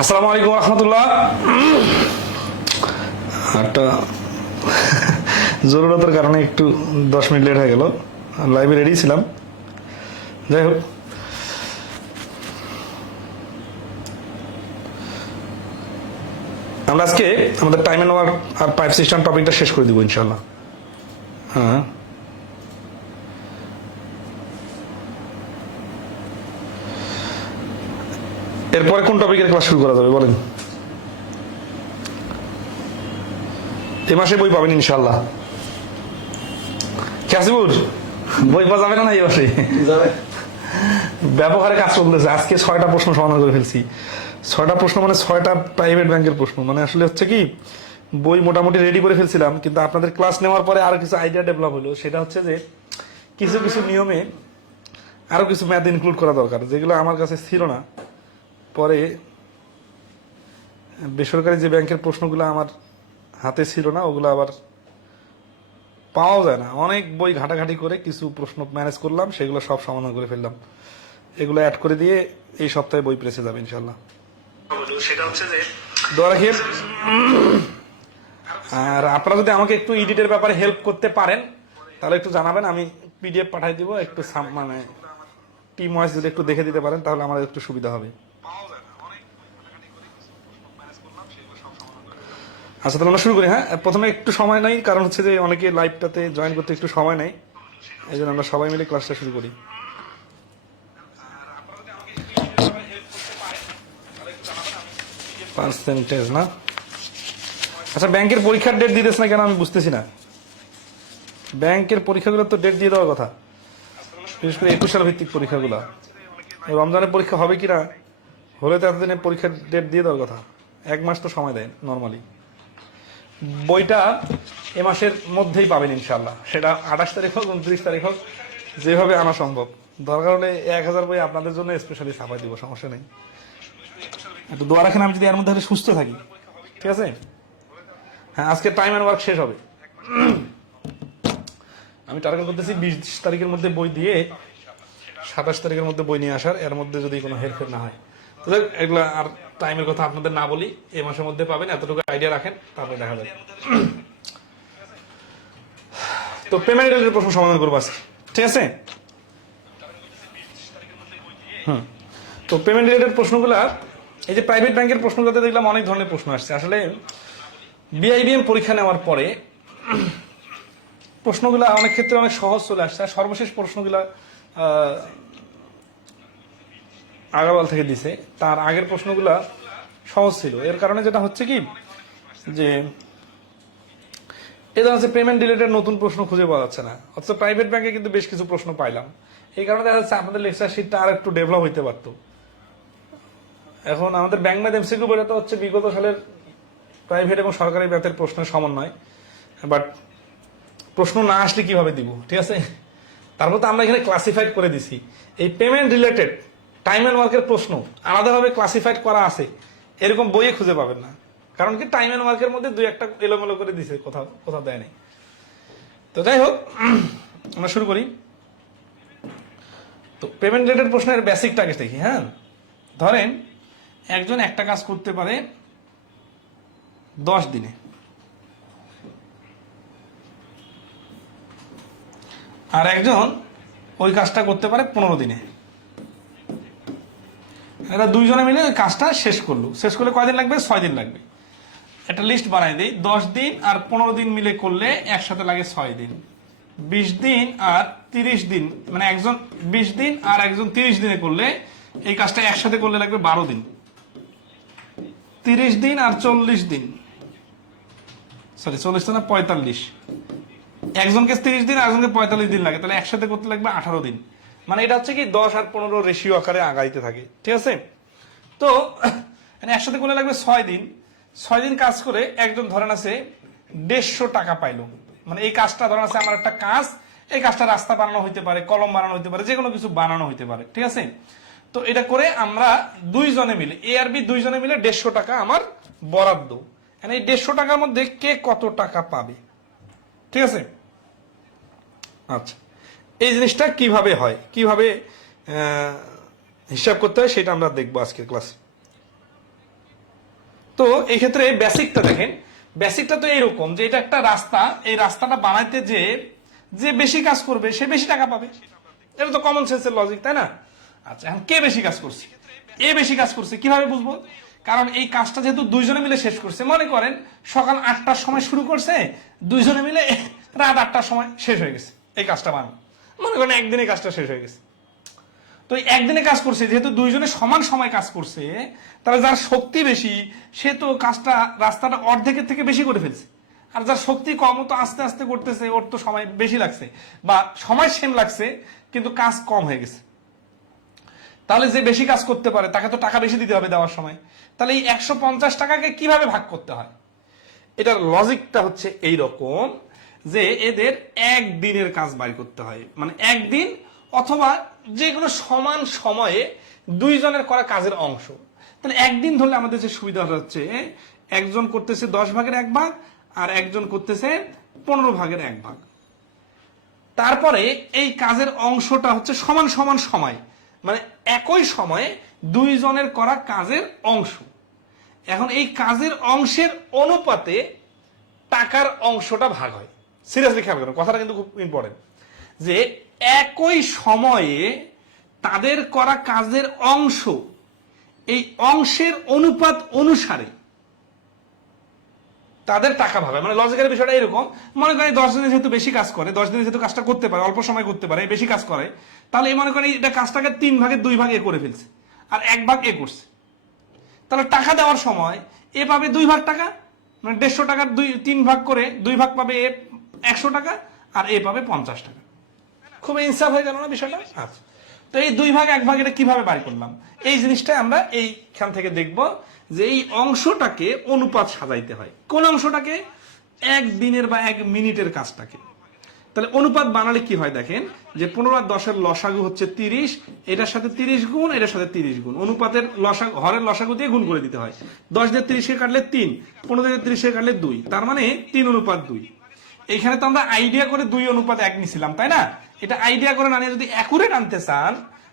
আসসালামু আলাইকুম রহমতুল্লাহ। একটা জরুরতের কারণে একটু 10 মিনিট লেট হয়ে গেল। লাইভে রেডি ছিলাম, যাই হোক। আমরা আজকে আমাদের টাইম অ্যান্ড ওয়ার্ক আর পাইপ সিস্টেম টপিকটা শেষ করে দিব ইনশাল্লাহ। হ্যাঁ, এরপরে কোন টপিকের ক্লাস শুরু করা যাবে বলেন? এ মাসে বই পাবেন ইনশাল্লাহ। কাসিবুর, বই পাওয়া যাবে না এই মাসে? ব্যাপক হারে কাজ চলতেছে। আজকে 6টা প্রশ্ন সমাধান করে ফেলছি। 6টা প্রশ্ন মানে 6টা প্রাইভেট ব্যাংকের প্রশ্ন। মানে আসলে হচ্ছে কি, বই মোটামুটি রেডি করে ফেলছিলাম, কিন্তু আপনাদের ক্লাস নেওয়ার পরে আরো কিছু আইডিয়া ডেভেলপ হলো। সেটা হচ্ছে যে কিছু কিছু নিয়মে আরো কিছু ম্যাথ ইনক্লুড করা দরকার, যেগুলো আমার কাছে ছিল না। পরে বেসরকারি যে ব্যাংকের প্রশ্নগুলো আমার হাতে ছিল না, ওগুলো আবার পাওয়াও যায় না। অনেক বই ঘাটাঘাটি করে কিছু প্রশ্ন ম্যানেজ করলাম, সেগুলো সব সমাধান করে ফেললাম। এগুলো অ্যাড করে দিয়ে এই সপ্তাহে বই প্রেসে যাবে ইনশাল্লাহ। সেটা হচ্ছে যে দোয়া রাখিয়ে। আর আপনারা যদি আমাকে একটু এডিটের ব্যাপারে হেল্প করতে পারেন তাহলে একটু জানাবেন, আমি পিডিএফ পাঠিয়ে দিব। একটু মানে টিম ওয়াইজ যদি একটু দেখে দিতে পারেন তাহলে আমার একটু সুবিধা হবে। আচ্ছা, তাহলে আমরা শুরু করি। হ্যাঁ, প্রথমে একটু সময় নেই, কারণ হচ্ছে যে অনেকে লাইভটাতে জয়েন করতে একটু সময় নেই, এই জন্য আমরা সবাই মিলে ক্লাসটা শুরু করি। পার্সেন্টেজ না? আচ্ছা, ব্যাংকের পরীক্ষার ডেট দিতেছ না কেন আমি বুঝতেছি না। ব্যাংকের পরীক্ষাগুলো তো ডেট দিয়ে দেওয়ার কথা, বিশেষ করে 21 সাল ভিত্তিক পরীক্ষাগুলো। রমজানের পরীক্ষা হবে কিনা, হলে তো এতদিনে পরীক্ষার ডেট দিয়ে দেওয়ার কথা। 1 মাস তো সময় দেয় নর্মালি। বইটা এ মাসের মধ্যেই পাবেন ইনশাল্লাহ, সেটা 28 তারিখ হোক 29 তারিখ হোক, যেভাবে আনা সম্ভব। দরকার হলে 1000 বই আপনাদের জন্য স্পেশালি ছাপাই দিব, সমস্যা নেই। একটু দোয়া রাখেন, আমি যদি এর মধ্যে সুস্থ থাকি। ঠিক আছে? হ্যাঁ, আজকে টাইম অ্যান্ড ওয়ার্ক শেষ হবে। আমি টার্গেট করতেছি 20 তারিখের মধ্যে বই দিয়ে 27 তারিখের মধ্যে বই নিয়ে আসার, এর মধ্যে যদি কোনো হেরফের না হয়। এগুলা আর টাইমের কথা আপনাদের না বলি, এই মাসের মধ্যে পাবেন, এতটুকু আইডিয়া রাখেন, তারপরে দেখা যাবে। তো পেমেন্ট রিলেটেড প্রশ্ন সমাধান করবো আজকে, ঠিক আছে? তো পেমেন্ট রিলেটেড প্রশ্নগুলা, এই যে প্রাইভেট ব্যাংকের প্রশ্নগুলোতে দেখলাম অনেক ধরনের প্রশ্ন আসছে। আসলে বিআইবিএম পরীক্ষা নেওয়ার পরে প্রশ্নগুলা অনেক ক্ষেত্রে অনেক সহজ চলে আসছে। সর্বশেষ প্রশ্নগুলা আগাবাল থেকে দিছে, তার আগের প্রশ্নগুলা সহজ ছিল। এর কারণে যেটা হচ্ছে কি, যে এই ধরনের পেমেন্ট রিলেটেড নতুন প্রশ্ন খুঁজে পাওয়া যাচ্ছে না। অথচ প্রাইভেট ব্যাংকে কিন্তু বেশ কিছু প্রশ্ন পাইলাম। এই কারণে দেখা যাচ্ছে আপনাদের লেকচার শিটটা আর একটু ডেভেলপ হইতে পারতো। এখন আমাদের ব্যাংক ম্যাথ এমসিকিউ বইটা তো হচ্ছে বিগত সালের প্রাইভেট এবং সরকারি ব্যাংকের প্রশ্নের সমন্বয়। বাট প্রশ্ন না আসলে কিভাবে দিব, ঠিক আছে? তারপর তো আমরা এখানে ক্লাসিফাইড করে দিছি। এই পেমেন্ট রিলেটেড টাইম অ্যান্ড ওয়ার্কের প্রশ্ন আলাদাভাবে ক্লাসিফাইড করা আছে, এরকম বইয়ে খুঁজে পাবেন না। কারণ কি, টাইম অ্যান্ড ওয়ার্কের মধ্যে 2-1টা এলোমেলো করে দিছে, কোথাও কোথাও দেয় নাই। তো যাই হোক, আমরা শুরু করি। তো পেমেন্ট রিলেটেড প্রশ্নের বেসিকটা আগে দেখি। হ্যাঁ, ধরেন একজন একটা কাজ করতে পারে 10 দিনে, আর একজন ওই কাজটা করতে পারে 15 দিনে। এরা দুইজনে মিলে ওই কাজটা শেষ করলো। শেষ করলে কয়দিন লাগবে? 6 দিন লাগবে। একটা লিস্ট বানাই দিই। 10 দিন আর 15 দিন মিলে করলে একসাথে লাগে 6 দিন। 20 দিন আর 30 দিন, মানে একজন 20 দিন আর একজন 30 দিনে করলে এই কাজটা একসাথে করলে লাগবে 12 দিন। 30 দিন আর 40 দিন, সরি 40 না 45, একজনকে 30 দিন আর একজনকে 45 দিন লাগে, তাহলে একসাথে করতে লাগবে 18 দিন। মানে এটা হচ্ছে কি 10 আর 15 রেশিও আকারে আগাইতে থাকে, ঠিক আছে? তো একসাথে করলে লাগবে 6 দিন। 6 দিন কাজ করে একজন ধরেন আছে 150 টাকা পাইলো। মানে এই কাজটা ধরেন আছে আমার একটা কাজ, এই কাজটা রাস্তা বানানো হইতে পারে, কলম বানানো হইতে পারে, যে কোনো কিছু বানানো হইতে পারে, ঠিক আছে? তো এটা করে আমরা দুইজনে মিলে, এ আর বি দুইজনে মিলে 150 টাকা আমার বরাদ্দ। এই 150 টাকার মধ্যে কে কত টাকা পাবে, ঠিক আছে? আচ্ছা, এই জিনিসটা কিভাবে হয়, কিভাবে হিসাব করতে হয়, সেটা আমরা দেখবো আজকের ক্লাসে। তো এই ক্ষেত্রে বেসিকটা দেখেন, বেসিকটা তো এইরকম যে এটা একটা রাস্তা, এই রাস্তাটা বানাইতে যে যে বেশি কাজ করবে সে বেশি টাকা পাবে, এটা তো কমন সেন্সের লজিক, তাই না? আচ্ছা, এখন কে বেশি কাজ করছে? এ বেশি কাজ করছে, কিভাবে বুঝবো? কারণ এই কাজটা যেহেতু দুইজনে মিলে শেষ করছে, মনে করেন সকাল 8টার সময় শুরু করছে, দুইজনে মিলে রাত 8টার সময় শেষ হয়ে গেছে এই কাজটা বানানো, মনে করেন একদিনে কাজটা শেষ হয়ে গেছে। তো একদিনে কাজ করছে, যেহেতু দুইজনে সমান সময় কাজ করছে, তাহলে যার শক্তি বেশি সে তো কাজটা রাস্তাটা অর্ধেকের থেকে বেশি করে ফেলছে, আর যার শক্তি কম তো আস্তে আস্তে করতেছে, ওর তো সময় বেশি লাগছে বা সময় সেম লাগছে কিন্তু কাজ কম হয়ে গেছে। তাহলে যে বেশি কাজ করতে পারে তাকে তো টাকা বেশি দিতে হবে দেওয়ার সময়। তাহলে এই 150 টাকাকে কিভাবে ভাগ করতে হয়? এটার লজিকটা হচ্ছে এই রকম যে এদের একদিনের কাজ বাইর করতে হয়, মানে একদিন অথবা যে কোনো সমান সময়ে দুইজনের করা কাজের অংশ। তাহলে একদিন ধরলে আমাদের যে সুবিধা হচ্ছে, একজন করতেছে 10 ভাগের 1 ভাগ আর একজন করতেছে 15 ভাগের 1 ভাগ। তারপরে এই কাজের অংশটা হচ্ছে সমান সমান সময়, মানে একই সময়ে দুইজনের করা কাজের অংশ। এখন এই কাজের অংশের অনুপাতে টাকার অংশটা ভাগ হয়। সিরিয়াসলি খেয়াল করেন, কথাটা কিন্তু খুব ইম্পর্টেন্ট, যে একই সময়ে তাদের করা কাজের অংশ, এই অংশের অনুপাত অনুসারে তাদের টাকা ভাগ হয়। মানে লজিক্যাল বিষয়টা এরকম, মনে করেন 10 দিনে যেহেতু বেশি কাজ করে, 10 দিনে যেহেতু কাজটা করতে পারে, অল্প সময় করতে পারে, বেশি কাজ করে, তাহলে এই মনে করেন এটা কাজটাকে 3 ভাগের 2 ভাগ এ করে ফেলছে আর 1 ভাগ এ করছে। তাহলে টাকা দেওয়ার সময় এ পাবে 2 ভাগ টাকা, মানে 150 টাকার 3 ভাগ করে 2 ভাগ পাবে এ 100 টাকা আর এ পাবে 50 টাকা। খুব ইনসাফ হয়ে গেল না বিষয়টা? আচ্ছা, তো এই 2 ভাগ 1 ভাগ এটা কিভাবে বাড়ি করলাম, এই জিনিসটা আমরা এইখান থেকে দেখব যে এই অংশটাকে অনুপাত সাজাইতে হয়। কোন অংশটাকে? 1 দিনের বা 1 মিনিটের কাজটাকে। তাহলে অনুপাত বানালে কি হয় দেখেন, যে 15 আর 10 এর লসাগু হচ্ছে 30, এটার সাথে 30 গুণ, এটার সাথে 30 গুণ, অনুপাতের লসাগু হরের লসাগু দিয়ে গুণ করে দিতে হয়। 10 দিয়ে 30 কে কাটলে 3, 15 দিয়ে 30 কে কাটলে 2, তার মানে 3 অনুপাত 2। এইখানে তো আমরা আইডিয়া করে 2 অনুপাত 1 নিছিলাম, তাই না? এটা আইডিয়া করে না নিয়ে যদি অ্যাকুরেট আনতে চান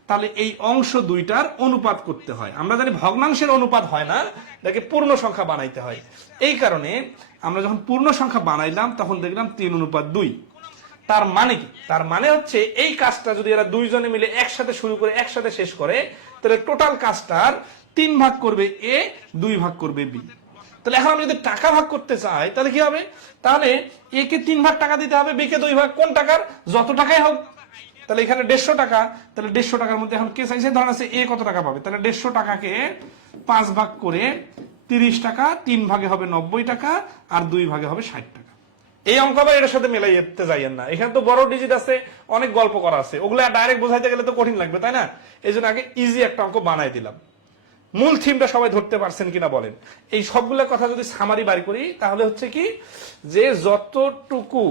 তাহলে এই অংশ দুইটার অনুপাত করতে হয়। আমরা জানি ভগ্নাংশের অনুপাত হয় না, এটাকে পূর্ণ সংখ্যা বানাইতে হয়। এই কারণে আমরা যখন পূর্ণ সংখ্যা বানাইলাম তখন দেখলাম 3 অনুপাত 2। তার মানে কি? তার মানে হচ্ছে এই কাজটা যদি এরা দুইজনে মিলে একসাথে শুরু করে একসাথে শেষ করে, তাহলে টোটাল কাজটার 3 ভাগ করবে এ, 2 ভাগ করবে বি। তাহলে এখন আমি যদি টাকা ভাগ করতে চাই তাহলে কি হবে? তাহলে এ কে 3 ভাগ টাকা দিতে হবে, বি কে 2 ভাগ। কোন টাকার? যত টাকাই হোক। তাহলে এখানে 150 টাকা, তাহলে 150 টাকার মধ্যে এখন কে চাইছে, ধরেন আছে এ কত টাকা পাবে, তাহলে 150 টাকাকে 5 ভাগ করে 30 টাকা, 3 ভাগে হবে 90 টাকা আর 2 ভাগে হবে 60 টাকা। এই অঙ্ক আবার এটার সাথে মেলাইতে যাইয়েন না, এখানে তো বড় ডিজিট আছে, অনেক গল্প করা আছে, ওগুলো ডাইরেক্ট বোঝাইতে গেলে তো কঠিন লাগবে, তাই না? এই জন্য আগে ইজি একটা অঙ্ক বানাই দিলাম। মূল থিমটা সবাই ধরতে পারছেন কিনা বলেন? এই সবগুলো কথা যদি সামারি বাড়ি করি তাহলে হচ্ছে কি, যে যতটুকু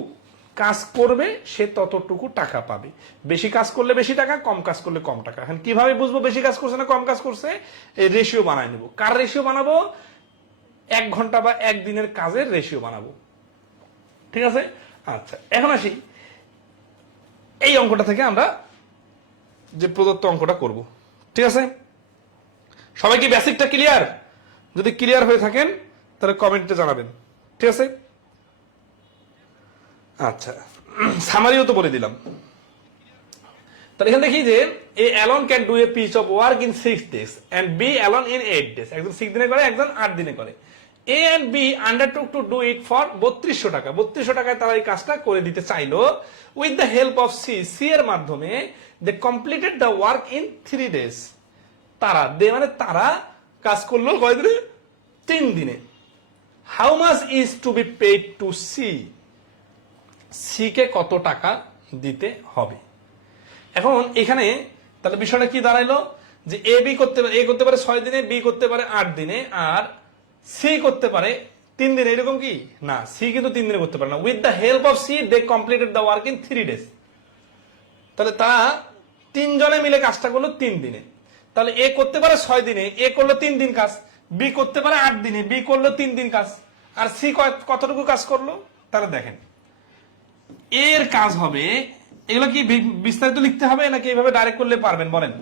কাজ করবে সে ততটুকু টাকা পাবে। বেশি কাজ করলে বেশি টাকা, কম কাজ করলে কম টাকা। এখন কিভাবে বুঝবো বেশি কাজ করছে না কম কাজ করছে? এই রেশিও বানাই নেব। কার রেশিও বানাবো? 1 ঘন্টা বা 1 দিনের কাজের রেশিও বানাবো। ঠিক আছে? আচ্ছা, এখন আসি এই অঙ্কটা থেকে আমরা যে প্রদত্ত অঙ্কটা করব। ঠিক আছে? সবাই কি বেসিকটা ক্লিয়ার? যদি ক্লিয়ার হয়ে থাকেন তাহলে কমেন্টে জানাবেন। ঠিক আছে? আচ্ছা, সামারিও তো বলে দিলাম। তাহলে এখানে দেখি যে A alone can do a piece of work in 6 days and B alone in 8 days। একজন 6 দিনে করে, একজন 8 দিনে করে। A and B undertook to do it for 3200 টাকা। 3200 টাকায় তারা এই কাজটা করে দিতে চাইলো। With the help of C, C এর মাধ্যমে they completed the work in 3 days। তারা মানে তারা কাজ করলো কয় দিনে? 3 দিনে। How much is to be paid to C? C কে কত টাকা দিতে হবে? এখন এখানে তাহলে বিষয়টা কি দাঁড়াইলো, যে এ বি করতে পারে, এ করতে পারে 6 দিনে, বি করতে পারে 8 দিনে, আর সি করতে পারে 3 দিনে। এরকম কি না, সি কিন্তু 3 দিনে করতে পারে না। With the help of C they completed the work in 3 days। তাহলে তারা 3 জনে মিলে কাজটা করলো 3 দিনে। তাহলে এ করতে পারে 6 দিনে, এ করলো 3 দিন কাজ। বি করতে পারে 8 দিনে, বি করলো 3 দিন কাজ। আর সি কতটুকু কাজ করলো? তাহলে দেখেন এর কাজ হবে, এগুলো কি বিস্তারিত লিখতে হবে নাকি এইভাবে ডাইরেক্ট করলে পারবেন বলেন?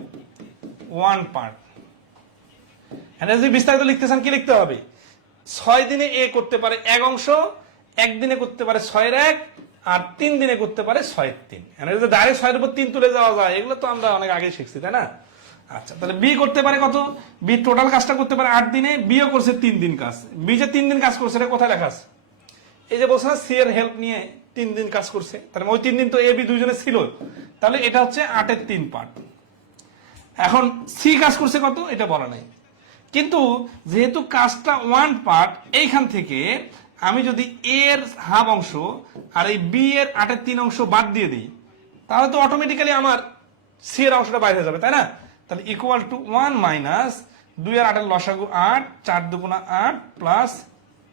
1 পার্ট। যদি বিস্তারিত লিখতে চান কি লিখতে হবে? 6 দিনে এ করতে পারে 1 অংশ, 1 দিনে করতে পারে 6/1, আর 3 দিনে করতে পারে 6/3। ডাইরেক্ট 6 এর উপর 3 তুলে যাওয়া যায়, এগুলো তো আমরা অনেক আগে শিখছি, তাই না? আচ্ছা, তাহলে বি করতে পারে কত? বি টোটাল কাজটা করতে পারে 8 দিনে, বিও করছে 3 দিন কাজ। বি যে 3 দিন কাজ করছে এটা কোথায় লেখা আছে? এই যে বলছে না সি এর হেল্প নিয়ে 3 দিন কাজ করছে, তাহলে ওই 3 দিন তো এ বি দুইজনে ছিল, তাহলে এটা হচ্ছে 8-এর 3 পার্ট। এখন সি কাজ করছে কত এটা বলা নাই, কিন্তু যেহেতু কাজটা 1 পার্ট, এইখান থেকে আমি যদি এ এর হাফ অংশ আর এই বি এর 8-এর 3 অংশ বাদ দিয়ে দিই, তাহলে তো অটোমেটিক্যালি আমার সি এর অংশটা বাইরে হয়ে যাবে, তাই না? তাহলে ইকুয়াল টু 1 মাইনাস 2 আর 8-এর লসাগু 8, 4 দুগুণা 8 প্লাস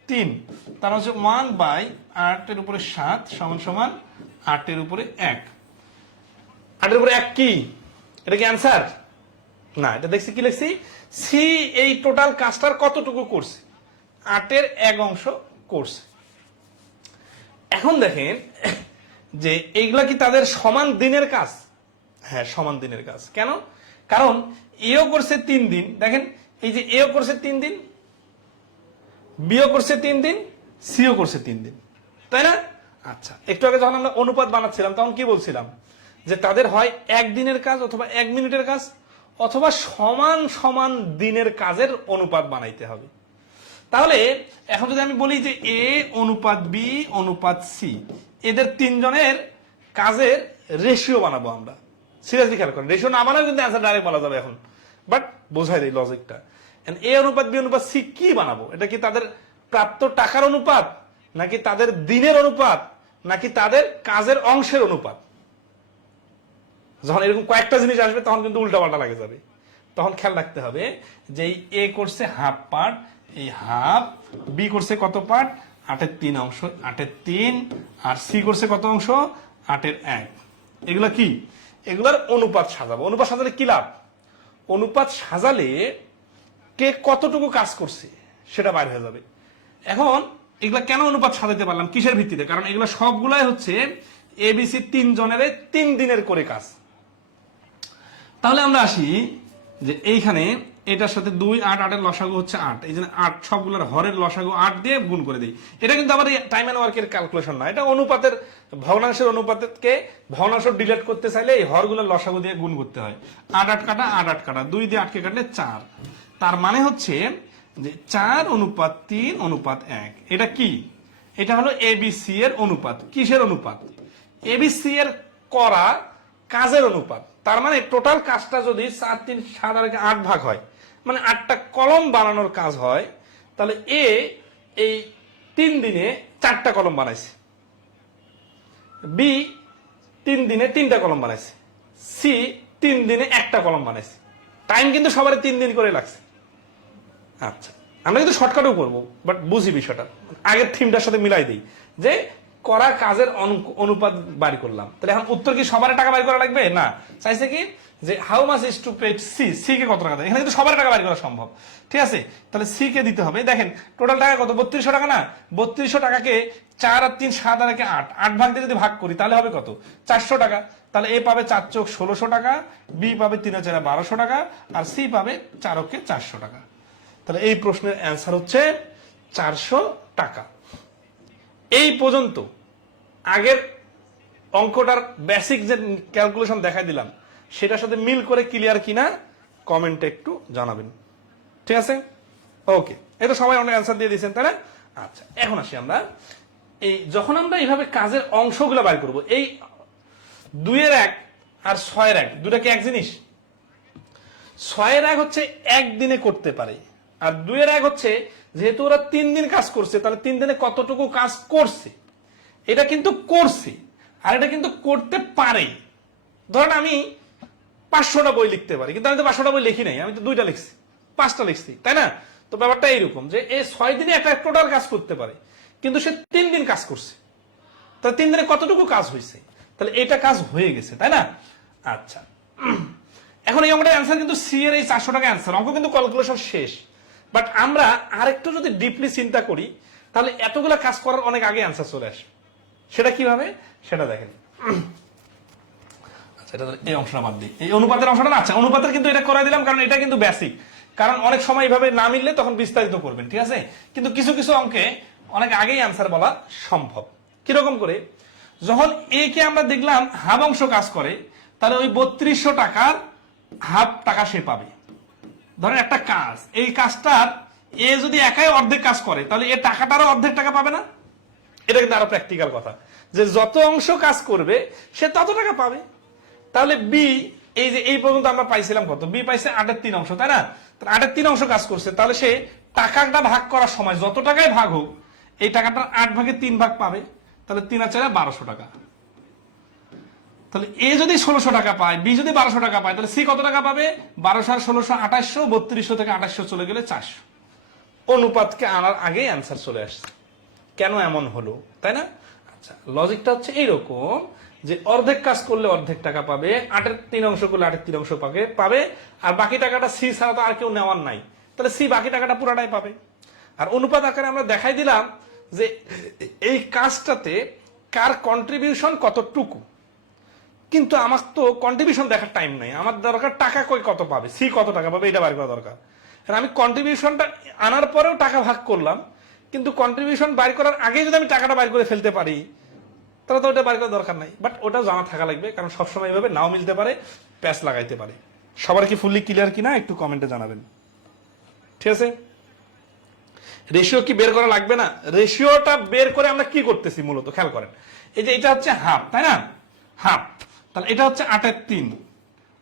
3, তার হচ্ছে 1/8-এর উপরে 7 সমান সমান 8-এর উপরে 1। 8-এর উপরে 1 কি? এটা কি অ্যান্সার? না, এটা দেখছি কি লিখছি, সি এই টোটাল কাজটার কতটুকু করছে? 8-এর 1 অংশ করছে। এখন দেখেন যে এইগুলা কি তাদের সমান দিনের কাজ? হ্যাঁ, সমান দিনের কাজ। কেন? কারণ এও করছে 3 দিন, দেখেন এই যে এও করছে 3 দিন, বিও করছে 3 দিন, সিও করছে 3 দিন, তাই না? আচ্ছা, একটু আগে যখন আমরা অনুপাত বানাচ্ছিলাম তখন কি বলছিলাম, যে তাদের হয় 1 দিনের কাজ অথবা 1 মিনিটের কাজ, অথবা সমান সমান দিনের কাজের অনুপাত বানাইতে হবে। তাহলে এখন যদি আমি বলি যে এ অনুপাত বি অনুপাত সি, এদের 3 জনের কাজের রেশিও বানাবো আমরা। সিরিয়াসলি খেয়াল করেন, রেশিও না বানাও কিন্তু অ্যান্সার ডাইরেক্ট বলা যাবে এখন, বাট বোঝাই দেয় লজিকটা। এ অনুপাত বি অনুপাত সি কি বানাবো? এটা কি তাদের প্রাপ্ত টাকার অনুপাত, নাকি তাদের দিনের অনুপাত, নাকি তাদের কাজের অংশের অনুপাত? যখন এরকম কয়েকটা জিনিস আসবে তখন কিন্তু উল্টাপাল্টা লাগে যাবে। তখন খেয়াল রাখতে হবে যে এ করছে হাফ পার্ট, এই হাফ, বি করছে কত পার্ট? 8-এর 3 অংশ, 8-এর 3, আর সি করছে কত অংশ? 8-এর 1। এগুলা কি? এগুলার অনুপাত সাজাবো। অনুপাত সাজালে কি লাভ? অনুপাত সাজালে কে কতটুকু কাজ করছে সেটা বাইর হয়ে যাবে। এখন এগুলা কেন অনুপাত সাজাতে পারলাম, কিসের ভিত্তিতে? কারণ এগুলা সবগুলাই হচ্ছে এবিসি 3 জনের 3 দিনের করে কাজ। তাহলে আমরা আসি যে এইখানে এটার সাথে 2, 8, 8-এর লসাগু হচ্ছে 8, এই জন্য 8 সবগুলোর হরের লসাগু 8 দিয়ে গুণ করে দিই। এটা কিন্তু আবার টাইম এন্ড ওয়ার্কের ক্যালকুলেশন না, এটা অনুপাতের ভগ্নাংশের অনুপাতকে ভগ্নাংশ ডিলিট করতে চাইলে এই হরগুলোর লসাগু দিয়ে গুণ করতে হয়। 8 8 কাটা 8 8 কাটা 2 দিয়ে 8 কে কাটলে 4, তার মানে হচ্ছে যে 4:3:1। এটা কি? এটা হলো এবিসি এর অনুপাত। কিসের অনুপাত? এবিসি এর করা কাজের অনুপাত। তার মানে টোটাল কাজটা যদি 4 3 7 আর 8 ভাগ হয়, মানে 8টা কলম বানানোর কাজ হয়, তাহলে এ এই 3 দিনে 4টা কলম বানাইছে, বি 3 দিনে 3টা কলম বানাইছে, সি 3 দিনে 1টা কলম বানাইছে। টাইম কিন্তু সবার 3 দিন করে লাগছে। আচ্ছা, আমরা কিন্তু শর্টকাটও করবো, বাট বুঝি বিষয়টা, আগের থিমটার সাথে মিলাই দিই যে করা কাজের অনুপাত বাড়ি করলাম। তাহলে এখন উত্তর কি সবার টাকা বাড়ি করা লাগবে? না, চাইছে কি যে how much is to pay C, C কে কত টাকা দেয়। এখানে কিন্তু সবার টাকা বাড়ি করা সম্ভব, ঠিক আছে? তাহলে সি কে দিতে হবে। দেখেন টোটাল টাকা কত? 3200 টাকা না? 3200 টাকাকে 4 আর 3 7 আর 8, 8 ভাগ দিয়ে যদি ভাগ করি তাহলে হবে কত? 400 টাকা। তাহলে এ পাবে 4 চোখ 1600 টাকা, বি পাবে 3 4 1200 টাকা, আর সি পাবে 4 কে 400 টাকা। তাহলে এই প্রশ্নের অ্যান্সার হচ্ছে 400 টাকা। এই পর্যন্ত আগের অঙ্কটার বেসিক যে ক্যালকুলেশন দেখাই দিলাম সেটার সাথে মিল করে ক্লিয়ার কিনা কমেন্টে একটু জানাবেন, ঠিক আছে? ওকে, এটা সবাই অনেক অ্যান্সার দিয়ে দিয়েছেন, তাই না? আচ্ছা, এখন আসি আমরা এই যখন আমরা এইভাবে কাজের অংশগুলো বাইর করব, এই 2 এর 1 আর 6 এর 1 দুটা কি এক জিনিস? 6 এর 1 হচ্ছে একদিনে করতে পারে, আর 2 এর 1 হচ্ছে যেহেতু ওরা 3 দিন কাজ করছে, তাহলে 3 দিনে কতটুকু কাজ করছে এটা কিন্তু করছে, আর এটা কিন্তু করতে পারে। ধরেন আমি 500টা বই লিখতে পারি, কিন্তু আমি তো 500টা বই লিখি নাই, আমি তো 2টা লিখছি, 5টা লিখছি, তাই না? তো ব্যাপারটা এইরকম যে এই 6 দিনে একটা টোটাল কাজ করতে পারে, কিন্তু সে 3 দিন কাজ করছে, তাহলে 3 দিনে কতটুকু কাজ হয়েছে? তাহলে এটা কাজ হয়ে গেছে, তাই না? আচ্ছা, এখন এই অঙ্কটার অ্যান্সার কিন্তু সি এর এই 400 টাকা অ্যান্সার। অঙ্ক কিন্তু ক্যালকুলেশন শেষ, বাট আমরা আরেকটু যদি ডিপলি চিন্তা করি তাহলে এতগুলা কাজ করার অনেক আগে অ্যান্সার চলে আসে। সেটা কিভাবে সেটা দেখেন। আচ্ছা, এটা এই অংশটা বাদ দিই, এই অনুপাতের অংশটা না। আচ্ছা, অনুপাতের কিন্তু এটা করে দিলাম কারণ এটা কিন্তু বেসিক, কারণ অনেক সময় এইভাবে না মিললে তখন বিস্তারিত করবেন, ঠিক আছে? কিন্তু কিছু কিছু অঙ্কে অনেক আগেই অ্যান্সার বলা সম্ভব। কিরকম করে? যখন এ কে আমরা দেখলাম হাফ অংশ কাজ করে, তাহলে ওই 3200 টাকার হাফ টাকা সে পাবে। ধরেন একটা কাজ, এই কাজটার এ যদি একাই অর্ধেক কাজ করে, তাহলে এ টাকাটারও অর্ধেক টাকা পাবে না? এটা কিন্তু আরো প্র্যাকটিক্যাল কথা, যে যত অংশ কাজ করবে সে তত টাকা পাবে। তাহলে বি, এই যে এই পর্যন্ত আমরা পাইছিলাম কত? বি পাইছে 8/3 অংশ, তাই না? 8/3 অংশ কাজ করছে, তাহলে সে টাকাটা ভাগ করার সময় যত টাকায় ভাগ হোক এই টাকাটার 8 ভাগে 3 ভাগ পাবে। তাহলে 3 আর 4 1200 টাকা। তাহলে এ যদি 1600 টাকা পায়, বি যদি 1200 টাকা পায়, তাহলে সি কত টাকা পাবে? 1200 আর 1600 2800, 3200 থেকে 2800 চলে গেলে 400। অনুপাতকে আনার আগে অ্যান্সার চলে আসছে। কেন এমন হলো, তাই না? আচ্ছা, লজিকটা হচ্ছে এইরকম যে অর্ধেক কাজ করলে অর্ধেক টাকা পাবে, 8/3 অংশ করলে 8/3 অংশ পাবে, আর বাকি টাকাটা সি ছাড়া তো আর কেউ নেওয়ার নাই, তাহলে সি বাকি টাকাটা পুরাটাই পাবে। আর অনুপাত আকারে আমরা দেখাই দিলাম যে এই কাজটাতে কার কন্ট্রিবিউশন কতটুকু। কিন্তু আমার তো কন্ট্রিবিউশন দেখার টাইম নাই, আমার দরকার টাকা কই কত পাবে, সি কত টাকা পাবে এটা বের করা দরকার। আমি কন্ট্রিবিউশনটা আনার পরেও টাকা ভাগ করলাম, কিন্তু কন্ট্রিবিউশন বাইর করার আগে যদি আমি টাকাটা বাইর করে ফেলতে পারি, তাহলে তো ওটা বাইর করার দরকার নাই। বাট ওটাও জানা থাকা লাগবে, কারণ সবসময় এইভাবে নাও মিলতে পারে, প্যাচ লাগাইতে পারে। সবার কি ফুললি ক্লিয়ার কিনা একটু কমেন্টে জানাবেন, ঠিক আছে? রেশিও কি বের করা লাগবে না? রেশিওটা বের করে আমরা কি করতেছি মূলত খেয়াল করেন। এই যে এটা হচ্ছে হাফ, তাই না? হাফ, তাহলে এটা হচ্ছে 8/3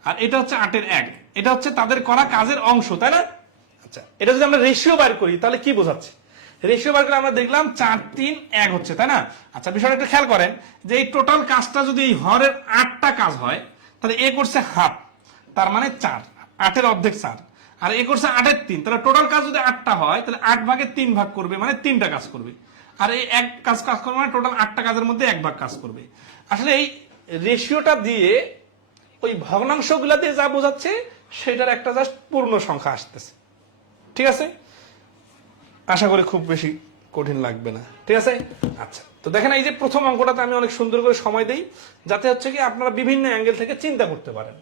আর এটা হচ্ছে 8/1, এটা হচ্ছে তাদের করা কাজের অংশ, তাই না? আচ্ছা, এটা যদি আমরা রেশিও বার করি তাহলে কি বোঝাচ্ছে? রেশিও বার করে আমরা দেখলাম 4-3-1 হচ্ছে, তাই না? আচ্ছা, বিষয়টা একটু খেয়াল করেন যে এই টোটাল কাজটা যদি এই হরের 8টা কাজ হয়, তাহলে এ করছে হাফ, তার মানে 4, 8-এর অর্ধেক 4, আর এ করছে 8/3, তাহলে টোটাল কাজ যদি 8টা হয় তাহলে 8 ভাগে 3 ভাগ করবে, মানে 3টা কাজ করবে। আর এই এক কাজ করবে মানে টোটাল 8টা কাজের মধ্যে 1 ভাগ কাজ করবে। আসলে এই রেশিওটা দিয়ে ওই ভগ্নাংশগুলা দিয়ে যা বোঝাচ্ছে সেটার একটা জাস্ট পূর্ণ সংখ্যা আসতেছে, ঠিক আছে? আশা করি খুব বেশি কঠিন লাগবে না, ঠিক আছে? আচ্ছা, তো দেখেন এই যে প্রথম অঙ্কটাতে আমি অনেক সুন্দর করে সময় দেই, যাতে হচ্ছে কি আপনারা বিভিন্ন অ্যাঙ্গেল থেকে চিন্তা করতে পারেন।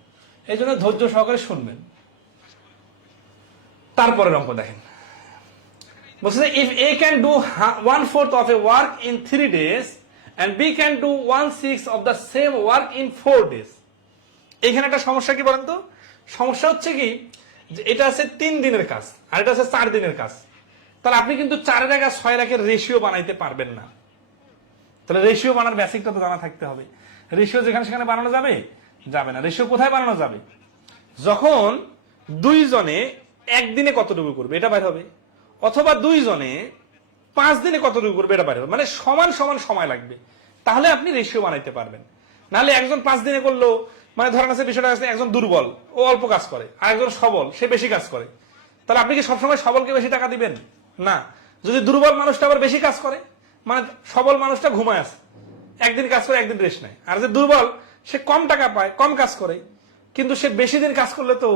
এই জন্য ধৈর্য সহকারে শুনবেন। তারপরের অঙ্ক দেখেন, বলছে if A can do 1/4 of A work in 3 days and B can do 1/6 of the same work in 4 days. এইখানে একটা সমস্যা কি বলেন তো? সমস্যা হচ্ছে কি যে এটা আছে 3 দিনের কাজ আর এটা আছে 4 দিনের কাজ। তাহলে আপনি কিন্তু 4-এর জায়গায় 6-এর রেশিও বানাইতে পারবেন না। তাহলে রেশিও বানার বেসিকটা তো জানা থাকতে হবে। রেশিও যেখানে সেখানে বানানো যাবে? যাবে না। রেশিও কোথায় বানানো যাবে? যখন দুইজনে একদিনে কতটুকু করবে এটা বাইর হবে, অথবা দুইজনে 5 দিনে কতটুকু করবে এটা বাইর হবে, মানে সমান সমান সময় লাগবে, তাহলে আপনি রেশিও বানাইতে পারবেন। নাহলে একজন 5 দিনে করলো, মানে ধরেন আছে বিষয়টা আছে একজন দুর্বল ও অল্প কাজ করে, আর একজন সবল সে বেশি কাজ করে, তাহলে আপনি কি সবসময় সবলকে বেশি টাকা দিবেন? না। যদি দুর্বল মানুষটা আবার বেশি কাজ করে, মানে সবল মানুষটা ঘুমায় আছে, একদিন কাজ করে একদিন রেস্ট নেয়, আর যে দুর্বল সে কম টাকা পায় কম কাজ করে, কিন্তু সে বেশি দিন কাজ করলে তো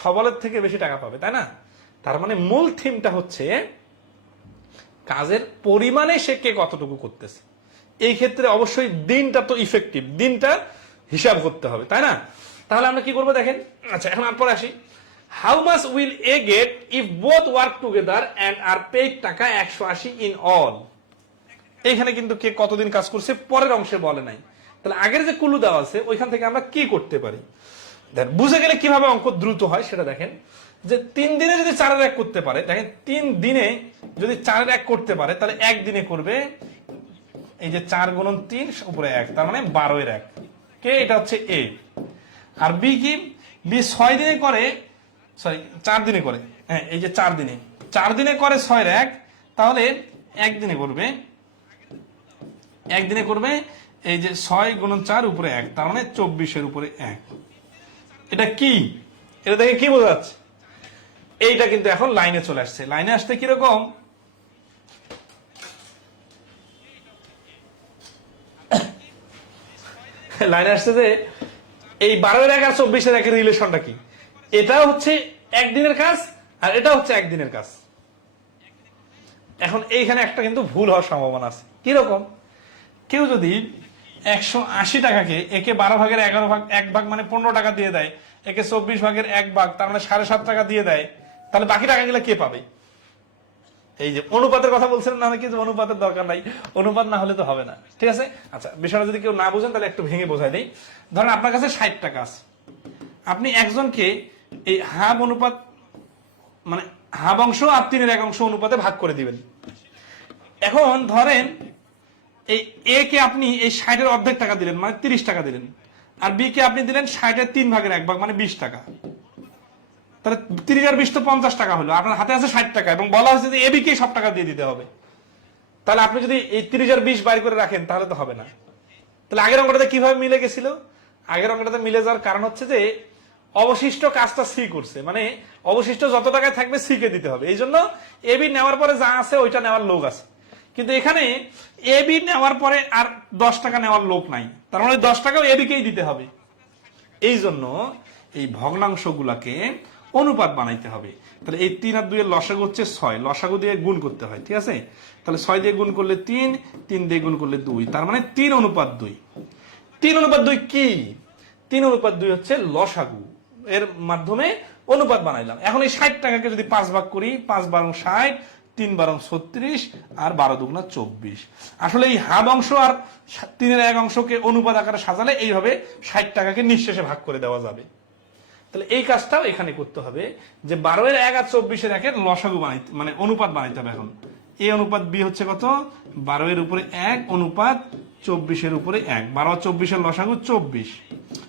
সবলের থেকে বেশি টাকা পাবে, তাই না? তার মানে মূল থিমটা হচ্ছে কাজের পরিমাণে সে কে কতটুকু করতেছে। এই ক্ষেত্রে অবশ্যই দিনটা তো ইফেক্টিভ, দিনটা হিসাব করতে হবে, তাই না? তাহলে আমরা কি করবো দেখেন। আচ্ছা, এখন আর পরে আসি। How much will A get if both work together and are paid taka 180 in all. এইখানে কিন্তু কে কতদিন কাজ করছে পরের অংশে বলে নাই। তাহলে আগের যে কুলু দেওয়া আছে ওইখান থেকে আমরা কি করতে পারি বুঝে গেলে কিভাবে অঙ্ক দ্রুত হয় সেটা দেখেন। যে 3 দিনে যদি 4-এর 1 করতে পারে, দেখেন 3 দিনে যদি 4-এর 1 করতে পারে তাহলে একদিনে করবে এই যে 4 গুণন 3 উপরে 1, তার মানে 12-এর 1 কে, এটা হচ্ছে এ। আর বি কি? বি 6 দিনে করে, সরি 4 দিনে করে, হ্যাঁ এই যে 4 দিনে করে 6-এর 1, তাহলে একদিনে করবে এই যে 6 গুণন 4 উপরে 1, তার মানে 24-এর উপরে 1। এটা কি? এটা দেখে কি বোঝা যাচ্ছে? এইটা কিন্তু এখন লাইনে চলে আসছে। লাইনে আসতে কিরকম? লাইনে আসছে যে এই 12-এর 1 আর 24-এর 1 এর রিলেশনটা কি? এটা হচ্ছে একদিনের কাজ আর এটা হচ্ছে একদিনের কাজ। এখন এইখানে একটা কিন্তু ভুল হওয়ার সম্ভাবনা আছে। কিরকম? কেউ যদি 180 টাকাকে একে 12 ভাগের 11 ভাগ 1 ভাগ মানে 15 টাকা দিয়ে দেয়, একে 24 ভাগের 1 ভাগ তার মানে 7.5 টাকা দিয়ে দেয়, তাহলে বাকি টাকাগুলো কে পাবে? এই যে অনুপাতের কথা বলছিলেন না নাকি, যে অনুপাতের দরকার নাই, অনুপাত না হলে তো হবে না, ঠিক আছে? আচ্ছা, বিষয়টা যদি কেউ না বুঝেন তাহলে একটু ভেঙে বোঝাই দিই। ধরেন আপনার কাছে 60 টাকা আছে, আপনি একজনকে এই হাফ অনুপাত মানে হাফ অংশ আর 3/1 অনুপাতে ভাগ করে দিবেন। এখন ধরেন এই এ কে আপনি এই 60-এর অর্ধেক টাকা দিলেন, মানে 30 টাকা দিলেন, আর বি কে আপনি দিলেন 60-এর 3/1 মানে 20 টাকা। তাহলে 30 আর 20 তো 50 টাকা হলো, আপনার হাতে আছে 60 টাকা, এবং বলা হয়েছে যে এবি কে সব টাকা দিয়ে দিতে হবে। তাহলে আপনি যদি এই 30 আর 20 বাইর করে রাখেন তাহলে তো হবে না। তাহলে আগের অঙ্কটাতে কিভাবে মিলে গেছিল? আগের অঙ্কটাতে মিলে যাওয়ার কারণ হচ্ছে যে অবশিষ্ট কাজটা সি করছে, মানে অবশিষ্ট যত টাকায় থাকবে সি কে দিতে হবে। এই জন্য এবি নেওয়ার পরে যা আছে ওইটা নেওয়ার লোক আছে, কিন্তু এখানে এবি নেওয়ার পরে আর 10 টাকা নেওয়ার লোক নাই, তার মানে 10 টাকাও এবি কেই দিতে হবে। এই জন্য এই ভগ্নাংশ গুলাকে অনুপাত বানাইতে হবে। তাহলে এই 3 আর 2 এর লসাগু হচ্ছে 6, লসাগু দিয়ে গুণ করতে হয়, ঠিক আছে? তাহলে 6 দিয়ে গুণ করলে 3, 3 দিয়ে গুণ করলে 2, তার মানে 3:2। 3:2 কি? 3:2 হচ্ছে লসাগু, এর মাধ্যমে অনুপাত বানাইলাম। এখন এই 60 টাকাকে যদি 5 ভাগ করি, 5 × 60, 3 × 36, আর 12 × 24। আসলে এই হাফ অংশ আর 3/1 অনুপাত আকারে সাজালে এইভাবে 60 টাকাকে নিঃশেষে ভাগ করে দেওয়া যাবে। তাহলে এই কাজটাও এখানে করতে হবে, যে 12-এর 1 আর 24-এর 1 লসাগু বানাইতে, মানে অনুপাত বানাইতে হবে। এখন এ অনুপাত বি হচ্ছে কত? 12-এর উপরে 1 অনুপাত 24-এর উপরে 1। 12 আর 24-এর লসাগু 24,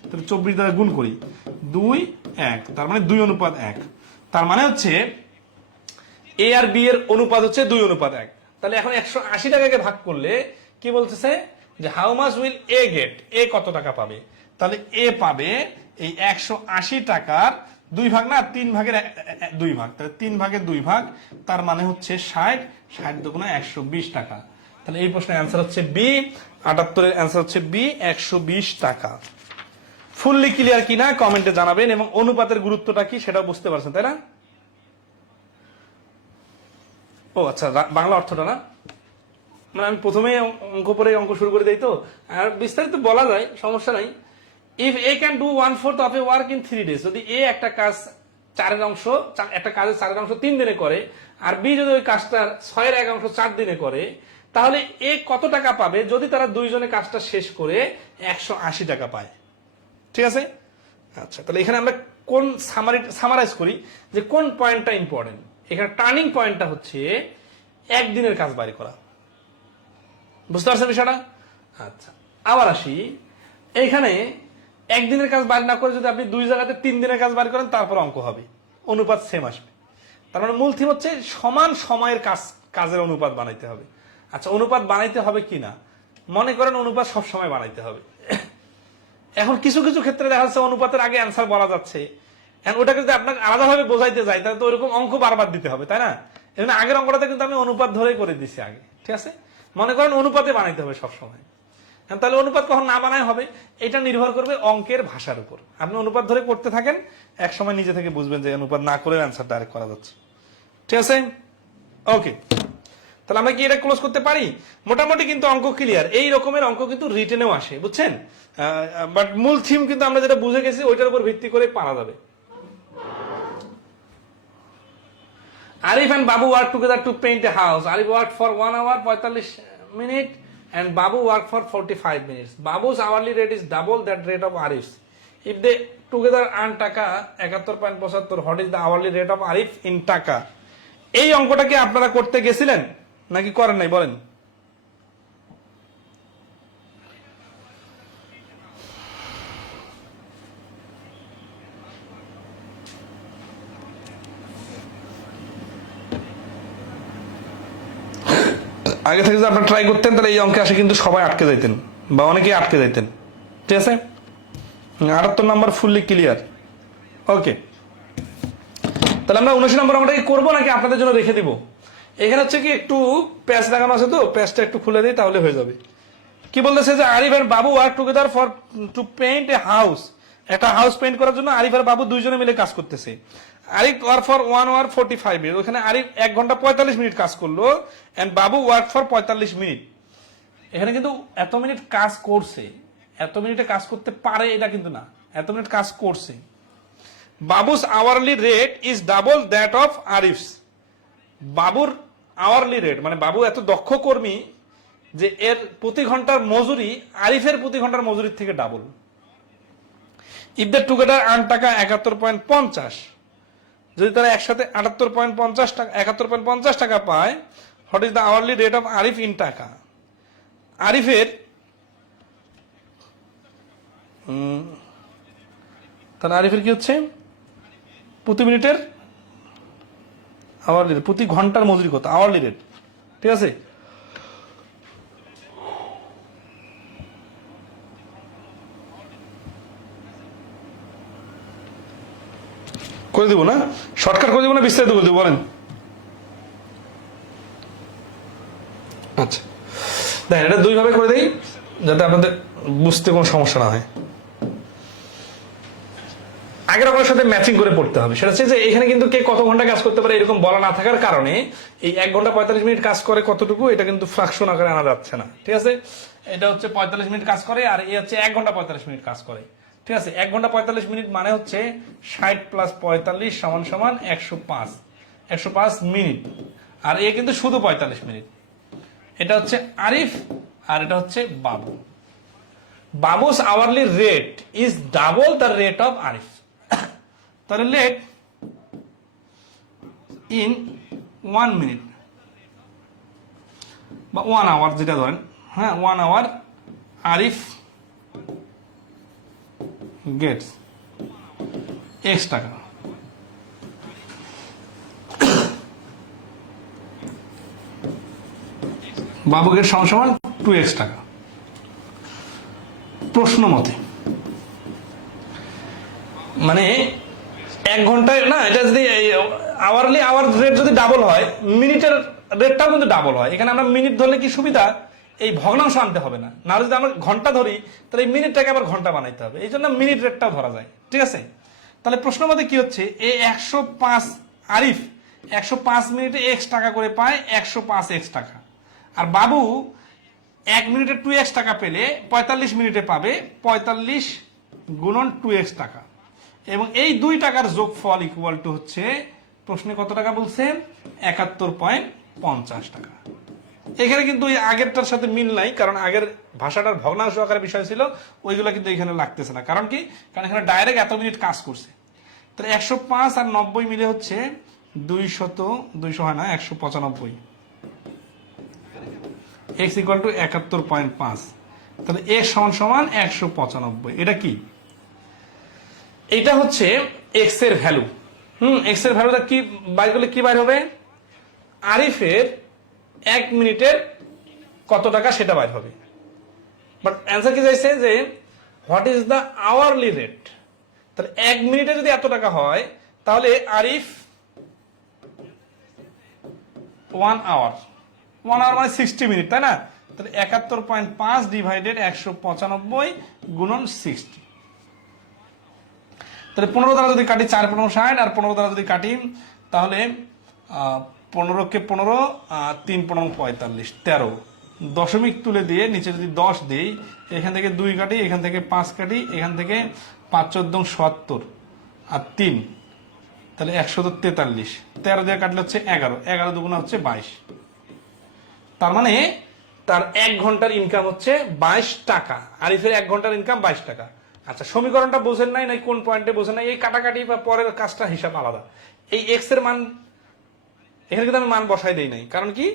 তাহলে 24 দ্বারা গুণ করি, 2, 1, তার মানে 2:1। তার মানে হচ্ছে এ আর বি এর অনুপাত হচ্ছে 2:1। তাহলে এখন 180 টাকাকে ভাগ করলে কি বলতেছে, যে how much will A get, A কত টাকা পাবে? তাহলে এ পাবে এই 180 টাকার 2 ভাগ, না 3 ভাগের 2 ভাগ, তাহলে 3 ভাগের 2 ভাগ, তার মানে হচ্ছে 60, 60 দুগুণে 120 টাকা। তাহলে এই প্রশ্নের অ্যান্সার হচ্ছে বি, 78-এর অ্যান্সার হচ্ছে বি, 120 টাকা। ফুললি ক্লিয়ার কিনা কমেন্টে জানাবেন, এবং অনুপাতের গুরুত্বটা কি সেটাও বুঝতে পারছেন, তাই না? ও আচ্ছা, বাংলা অর্থটা না, মানে আমি প্রথমে অঙ্ক পরে অঙ্ক শুরু করে দিই, তো আর বিস্তারিত বলা যায়, সমস্যা নাই। If A can do 1/4 of A work in 3 days, যদি এ একটা কাজ 4-এর অংশ, একটা কাজের 4-এর অংশ 3 দিনে করে, আর বি যদি ওই কাজটার 6-এর 1 অংশ 4 দিনে করে, তাহলে এ কত টাকা পাবে যদি তারা দুইজনে কাজটা শেষ করে 180 টাকা পায়? ঠিক আছে? আচ্ছা, তাহলে এখানে আমরা কোন সামারাইজ করি যে কোন পয়েন্টটা ইম্পর্টেন্ট। এখানে টার্নিং পয়েন্টটা হচ্ছে একদিনের কাজ বাইর করা। বুঝতে পারছেন বিষয়টা? আচ্ছা, আবার আসি, এইখানে একদিনের কাজ বাইর না করে যদি আপনি 2 জায়গাতে 3 দিনের কাজ বাইর করেন, তারপর অঙ্ক হবে, অনুপাত সেম আসবে। তার মানে মূল থিম হচ্ছে সমান সময়ের কাজের অনুপাত বানাইতে হবে। আচ্ছা, অনুপাত বানাইতে হবে কিনা, মনে করেন অনুপাত সব সময় বানাইতে হবে। এখন কিছু কিছু ক্ষেত্রে দেখা যাচ্ছে অনুপাতের আগে অ্যান্সার বলা যাচ্ছে, ওটাকে যদি আপনাকে আলাদাভাবে বোঝাইতে যাই তাহলে তো ওইরকম অঙ্ক বারবার দিতে হবে, তাই না? এজন্য আগের অঙ্কটাতে কিন্তু আমি অনুপাত ধরে করে দিছি আগে, ঠিক আছে? মনে করেন অনুপাতে বানাইতে হবে সবসময়, তাহলে অনুপাত কখন না বানায় হবে, এটা নির্ভর করবে অঙ্কের ভাষার উপর। আপনি অনুপাত ধরে করতে থাকেন, এক সময় নিজে থেকে বুঝবেন যে অনুপাত না করে অ্যান্সার ডাইরেক্ট করা যাচ্ছে, ঠিক আছে? ওকে, তাহলে আমরা কি এটা ক্লোজ করতে পারি? মোটামুটি কিন্তু অঙ্ক ক্লিয়ার। এই রকমের অঙ্ক কিন্তু রিটেনেও আসে, বুঝছেন? বাট মূল থিম কিন্তু আমরা যেটা বুঝে গেছি ওইটার উপর ভিত্তি করে পারা যাবে। Arif and Babu worked together to paint a house. Arif worked for 1 hour 45 minutes and Babu worked for 45 minutes. Babu's hourly rate is double that rate of Arif's. If they together earn টাকা 71.75, what is the hourly rate of Arif in টাকা? এই অঙ্কটা কি আপনারা করতে গেছিলেন নাকি করেন নাই বলেন? আগে থেকে যদি আপনারা ট্রাই করতেন তাহলে এই অঙ্কে আসে কিন্তু সবাই আটকে যাইতেন, বা অনেকেই আটকে যাইতেন, ঠিক আছে? 78 নম্বর ফুললি ক্লিয়ার। ওকে, তাহলে আমরা 79 নম্বর অঙ্কটা কি করবো নাকি আপনাদের জন্য রেখে দিব? এখানে হচ্ছে কি একটু প্যাচ লাগানো আছে, তো প্যাচটা একটু খুলে দিই তাহলে হয়ে যাবে। কি বলতেছে যে আরিফ আর বাবু work together for two paint a house. একটা হাউস পেইন্ট করার জন্য আরিফ আর বাবু দুইজনে মিলে কাজ করতেছে। Arif work for 1 hour 45 minutes, ওখানে আরিফ 1 ঘন্টা 45 মিনিট কাজ করলো, and Babu work for 45 minute. এখানে কিন্তু এত মিনিট কাজ করছে, এত মিনিটে কাজ করতে পারে এটা কিন্তু না, এত মিনিট কাজ করছে। Babu's hourly rate is double that of Arif's. বাবুর আওয়ারলি রেট মানে বাবু এত দক্ষ কর্মী যে এর প্রতি ঘন্টার মজুরি আরিফের প্রতি ঘন্টার মজুরির থেকে double. If the together earn টাকা 71.50, যদি তারা একসাথে 78.50 টাকা 71.50 টাকা পায়, what is the hourly rate of Arif in টাকা? আরিফের তাহলে আরিফের কি হচ্ছে প্রতি মিনিটের আওয়ারলি রেট, প্রতি ঘন্টার মজুরি কত আওয়ারলি রেট, ঠিক আছে? করে দিব না, শর্টকাট করে দিব না বিস্তারিত করে দিব বলেন? আচ্ছা দেখেন এটা দুই ভাবে করে দেই যাতে আপনাদের বুঝতে কোনো সমস্যা না হয়। আগের আপনার সাথে ম্যাচিং করে পড়তে হবে। সেটা হচ্ছে যে এখানে কিন্তু কে কত ঘন্টা কাজ করতে পারে এরকম বলা না থাকার কারণে এই 1 ঘন্টা 45 মিনিট কাজ করে কতটুকু এটা কিন্তু ফ্রাকশন আকারে আনা যাচ্ছে না, ঠিক আছে? এটা হচ্ছে 45 মিনিট কাজ করে আর এই হচ্ছে 1 ঘন্টা 45 মিনিট কাজ করে, ঠিক আছে? 1 ঘন্টা 45 মিনিট মানে হচ্ছে 60 প্লাস 45 সমান সমান 105 মিনিট, আর এ কিন্তু শুধু 45 মিনিট। এটা হচ্ছে আরিফ আর এটা হচ্ছে Babu. Babu's hourly rate is double the rate of Arif. তাহলে লেট ইন 1 মিনিট বা 1 আওয়ার যেটা ধরেন, হ্যাঁ 1 আওয়ার আরিফ গেটস X টাকা। বাবু গেট সমান সমান 2x টাকা। প্রশ্ন মতে মানে 1 ঘন্টায় না, এটা যদি আওয়ারলি আওয়ার রেট যদি ডাবল হয় মিনিটের রেটটাও কিন্তু ডাবল হয়। এখানে আমরা মিনিট ধরলে কি সুবিধা, এই ভগ্নাংশ আনতে হবে না, না যদি আমরা ঘন্টা ধরি তাহলে এই মিনিটটাকে আবার ঘন্টা বানাইতে হবে, এই জন্য মিনিট রেটটাও ধরা যায়, ঠিক আছে? তাহলে প্রশ্ন মতে কি হচ্ছে, এই 105 আরিফ 105 মিনিটে X টাকা করে পায়, 105X টাকা। আর বাবু 1 মিনিটে 2X টাকা পেলে 45 মিনিটে পাবে 45 গুণন 2X টাকা, এবং এই 2 টাকার যোগফল ইকুয়াল টু হচ্ছে প্রশ্নে কত টাকা বলছে 71.50 টাকা। এখানে কিন্তু ওই আগেরটার সাথে মিল নাই, কারণ আগের ভাষাটার ভগ্নাংশ আকারের বিষয় ছিল, ওইগুলো কিন্তু এখানে লাগতেছে না। কারণ কি, কারণ এখানে ডাইরেক্ট এত মিনিট কাজ করছে। তাহলে 105 আর 90 মিলে হচ্ছে 200 হয় না 195, x ইকুয়াল টু 71.5। তাহলে x সমান সমান 195। এটা কি, এটা হচ্ছে x এর ভ্যালু। x এর ভ্যালুটা কি বাইর করলে কি বাইর হবে, আরিফের 1 মিনিটের কত টাকা সেটা বাইর হবে। বাট অ্যান্সার কি চাইছে যে what is the hourly rate. তাহলে 1 মিনিটে যদি এত টাকা হয় তাহলে আরিফ 1 আওয়ার মানে 60 মিনিট, তাই না? তাহলে 71.5 ডিভাইডেড 195 গুণন 60। তাহলে 15 দ্বারা যদি কাটি 4 15 60, আর 15 দ্বারা যদি কাটি তাহলে 15 কে 15 3 15 45 13, দশমিক তুলে দিয়ে নিচে যদি 10 দিই, এখান থেকে 2 কাটি, এখান থেকে 5 কাটি, এখান থেকে 5 14 70 আর 3, তাহলে 143, 13 দিয়ে কাটলে হচ্ছে 11, 11 দুগুণা হচ্ছে 22। তার মানে তার 1 ঘন্টার ইনকাম হচ্ছে 22 টাকা। আরিফের 1 ঘন্টার ইনকাম 22 টাকা। আচ্ছা, সমীকরণটা বোঝেন নাই, নাই কোন পয়েন্টে বোঝেন নাই, এই কাটাকাটি বা পরের কাজটা হিসাব আলাদা। এই এক্স এর মান এখানে কিন্তু আমি মান বসাই দেই নাই, কারণ কি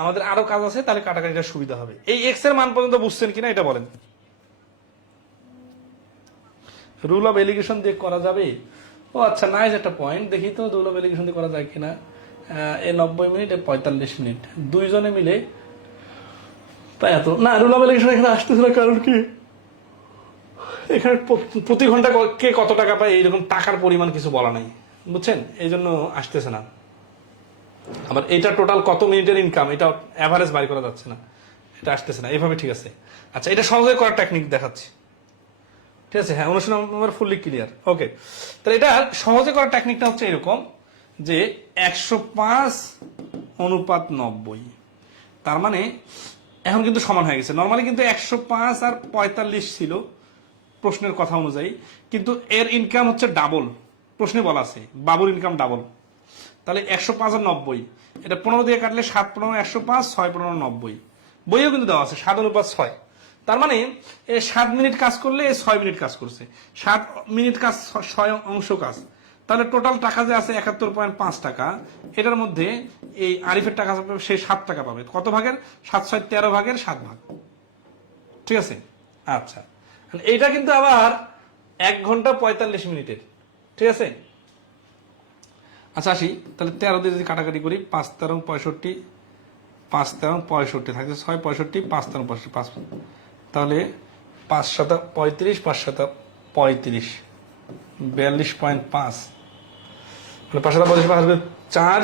আমাদের আরো কাজ আছে, তাহলে কাটাকাটিটা সুবিধা হবে। এই এক্স এর মান পর্যন্ত বুঝছেন কিনা এটা বলেন? রুল অফ এলিগেশন দিয়ে করা যাবে? ও আচ্ছা, নাইস একটা পয়েন্ট। দেখি তো রুল অফ এলিগেশন দিয়ে করা যায় কিনা। এই 90 মিনিট 45 মিনিট দুইজনে মিলে তাই এত না। রুল অফ এলিগেশন এখানে আসতেছে না, কারণ কি এখানে প্রতি ঘন্টা কে কত টাকা পায় এইরকম টাকার পরিমাণ কিছু বলা নাই, বুঝছেন? এই জন্য আসতেছে না। আবার এটা টোটাল কত মিনিটের ইনকাম এটা অ্যাভারেজ বাই করা যাচ্ছে না, এটা আসতেছে না এইভাবে, ঠিক আছে? আচ্ছা, এটা সহজে করার টেকনিক দেখাচ্ছি, ঠিক আছে? হ্যাঁ, অনুশীলন আমার ফুললি ক্লিয়ার। ওকে, তাহলে এটা সহজে করার টেকনিকটা হচ্ছে এরকম যে 105:90, তার মানে এখন কিন্তু সমান হয়ে গেছে। নর্মালি কিন্তু 105 আর 45 ছিল প্রশ্নের কথা অনুযায়ী, কিন্তু এর ইনকাম হচ্ছে ডাবল। প্রশ্নে বলা আছে বাবুর ইনকাম ডাবল, তাহলে 105 আর 90, এটা 15 দিয়ে কাটলে 7 15 105, 6 15 90, বইও কিন্তু দেওয়া আছে 7:6। তার মানে 7 মিনিট কাজ করলে 6 মিনিট কাজ করছে, 7 মিনিট কাজ 6 অংশ কাজ, তাহলে টোটাল টাকা যে আছে 71.5 টাকা, এটার মধ্যে এই আরিফের টাকা সে 7 টাকা পাবে। কত ভাগের? 7 6 13 ভাগের 7 ভাগ। ঠিক আছে, আচ্ছা এইটা কিন্তু আবার 1 ঘন্টা 45 মিনিটের। ঠিক আছে, আচ্ছা আসি তাহলে 13 দিয়ে যদি কাটাকাটি করি, 5 13 65, 5 13 65 থাকছে 6 65, 5 13 65, 5, তাহলে 5 7 35, 5 7 35, 42.5, মানে 5 7 35 আসবে 4,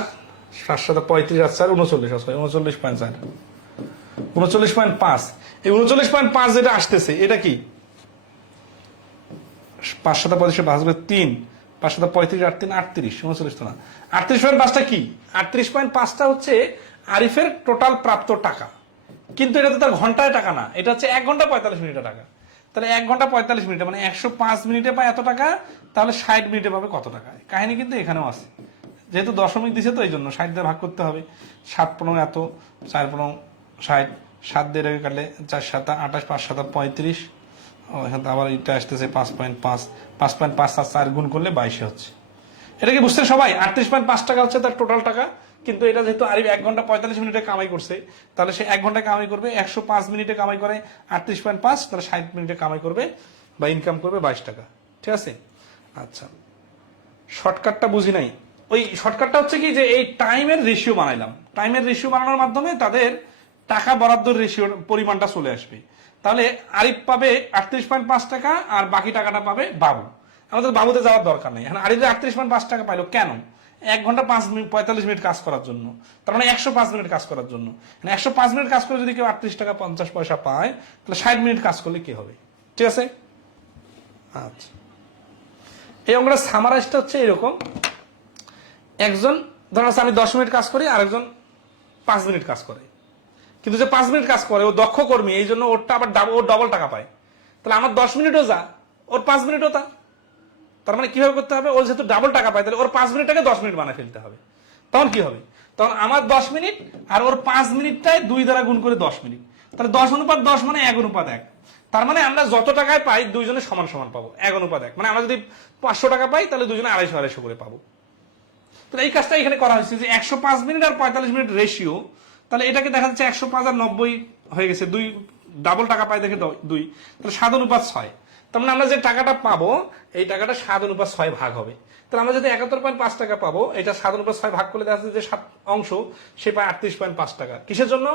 7 7 35 আর 4 39, 39.4, 39.5। এই 39.5 যেটা আসতেছে এটা কি? 5 7 35 আসবে 3, 5 7 35 8 3 38, 39 তো না, 38.5টা কি? 38.5টা হচ্ছে আরিফের টোটাল প্রাপ্ত টাকা, কিন্তু এটা তো তার ঘন্টায় টাকা না, এটা হচ্ছে 1 ঘন্টা 45 মিনিটের টাকা। তাহলে 1 ঘন্টা 45 মিনিটে মানে 105 মিনিটে পায় এত টাকা, তাহলে 60 মিনিটে পাবে কত টাকা? কাহিনী কিন্তু এখানেও আছে, যেহেতু দশমিক দিছে তো এই জন্য 60 দিয়ে ভাগ করতে হবে। 7 15 এত, 4 15 60, 7 দিয়ে রেখে কাটলে 4 7 28, 5 7 35, এখানে আবার এটা আসতেছে 5.5, 5.5 আর 4 গুণ করলে 22 হচ্ছে। এটা কি বুঝছেন সবাই? 38.5 টাকা হচ্ছে তার টোটাল টাকা, কিন্তু এটা যেহেতু আরিফ 1 ঘন্টা 45 মিনিটে কামাই করছে, তাহলে সে 1 ঘন্টা কামাই করবে, 105 মিনিটে কামাই করে 38.5, তাহলে 60 মিনিটে কামাই করবে বা ইনকাম করবে 22 টাকা। ঠিক আছে, আচ্ছা শর্টকাটটা বুঝি নাই। ওই শর্টকাটটা হচ্ছে কি যে এই টাইমের রেশিও বানাইলাম, টাইমের রেশিও বানানোর মাধ্যমে তাদের টাকা বরাদ্দর রেশিও পরিমাণটা চলে আসবে। তাহলে আরিফ পাবে 38.5 টাকা আর বাকি টাকাটা পাবে বাবু। আমাদের বাবুতে যাওয়ার দরকার নেই। এখন আরিফ 38.5 টাকা পাইলো কেন? 1 ঘন্টা 45 মিনিট কাজ করার জন্য, তার মানে 105 মিনিট কাজ করার জন্য। 105 মিনিট কাজ করে যদি কেউ 38 টাকা 50 পয়সা পায়, তাহলে 60 মিনিট কাজ করলে কি হবে? ঠিক আছে, আচ্ছা এই অঙ্কটা সামারাইজটা হচ্ছে এরকম, একজন ধরুন আমি 10 মিনিট কাজ করি, আরেকজন 5 মিনিট কাজ করে, কিন্তু যে 5 মিনিট কাজ করে ও দক্ষ কর্মী, এই জন্য ওরটা আবার ওর ডবল টাকা পায়। তাহলে আমার 10 মিনিটও যা, ওর 5 মিনিটও তা। তার মানে কিভাবে করতে হবে? ও যেহেতু ডাবল টাকা পায়, তাহলে ওর 5 মিনিটটাকে 10 মিনিট বানায় ফেলতে হবে। তখন কি হবে? তখন আমার 10 মিনিট আর ওর 5 মিনিটটায় 2 দ্বারা গুণ করে 10 মিনিট, তাহলে 10:10 মানে 1:1। তার মানে আমরা যত টাকায় পাই দুইজনে সমান সমান পাবো, 1:1। মানে আমরা যদি 500 টাকা পাই, তাহলে দুজনে 250 250 করে পাবো। তাহলে এই কাজটা এখানে করা হয়েছে যে 105 মিনিট আর 45 মিনিট রেশিও, তাহলে এটাকে দেখা যাচ্ছে 105 আর 90 হয়ে গেছে, 2 ডাবল টাকা পাই দেখে 2, তাহলে 7:6। তার মানে আমরা যে টাকাটা পাবো এই টাকাটা 7:6 ভাগ হবে। তাহলে আমরা যদি 71.5 টাকা পাবো, এটা 7:6 ভাগ করলে দেখা যাচ্ছে যে 7 অংশ সে পায় 38.5 টাকা। কিসের জন্য?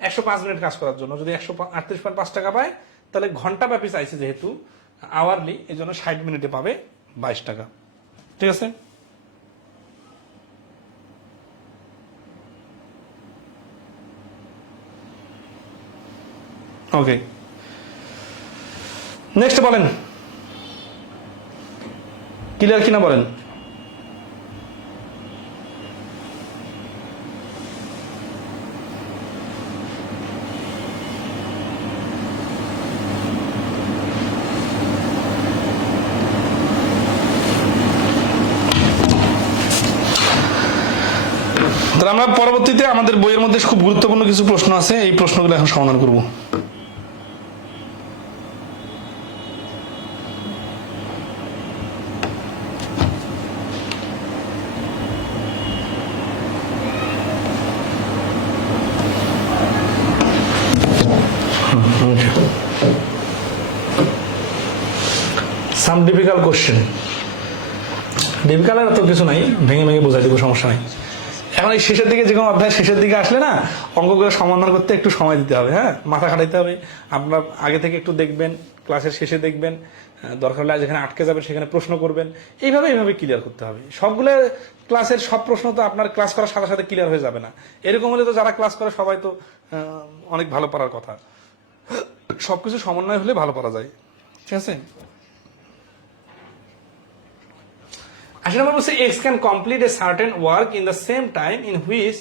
105 মিনিট কাজ করার জন্য। যদি 138.5 টাকা পায়, তাহলে ঘন্টা ব্যাপী চাইছে যেহেতু আওয়ারলি, এই জন্য 60 মিনিটে পাবে 22 টাকা। ঠিক আছে, ওকে নেক্সট বলেন, ক্লিয়ার কিনা বলেন। তাহলে আমরা পরবর্তীতে আমাদের বইয়ের মধ্যে খুব গুরুত্বপূর্ণ কিছু প্রশ্ন আছে, এই প্রশ্নগুলো এখন সমাধান করব। সাম ডিফিকাল্ট কোশ্চেন, ডিফিকাল্ট এত কিছু নাই, ভেঙে ভেঙে বোঝাই দেবো, সমস্যা নাই। এখন এই শেষের দিকে, যে কোনো অধ্যায় শেষের দিকে আসলে না অঙ্কগুলো সমাধান করতে একটু সময় দিতে হবে, হ্যাঁ মাথা খাটাইতে হবে। আপনার আগে থেকে একটু দেখবেন, ক্লাসের শেষে দেখবেন, দরকার হলে যেখানে আটকে যাবেন সেখানে প্রশ্ন করবেন, এইভাবে ক্লিয়ার করতে হবে। সবগুলো ক্লাসের সব প্রশ্ন তো আপনার ক্লাস করার সাথে সাথে ক্লিয়ার হয়ে যাবে না। এরকম হলে তো যারা ক্লাস করে সবাই তো অনেক ভালো পারার কথা, সবকিছু সমন্বয় হলে ভালো পারা যায়। ঠিক আছে, 80 নম্বর বলছে x can complete a certain work in the same time in which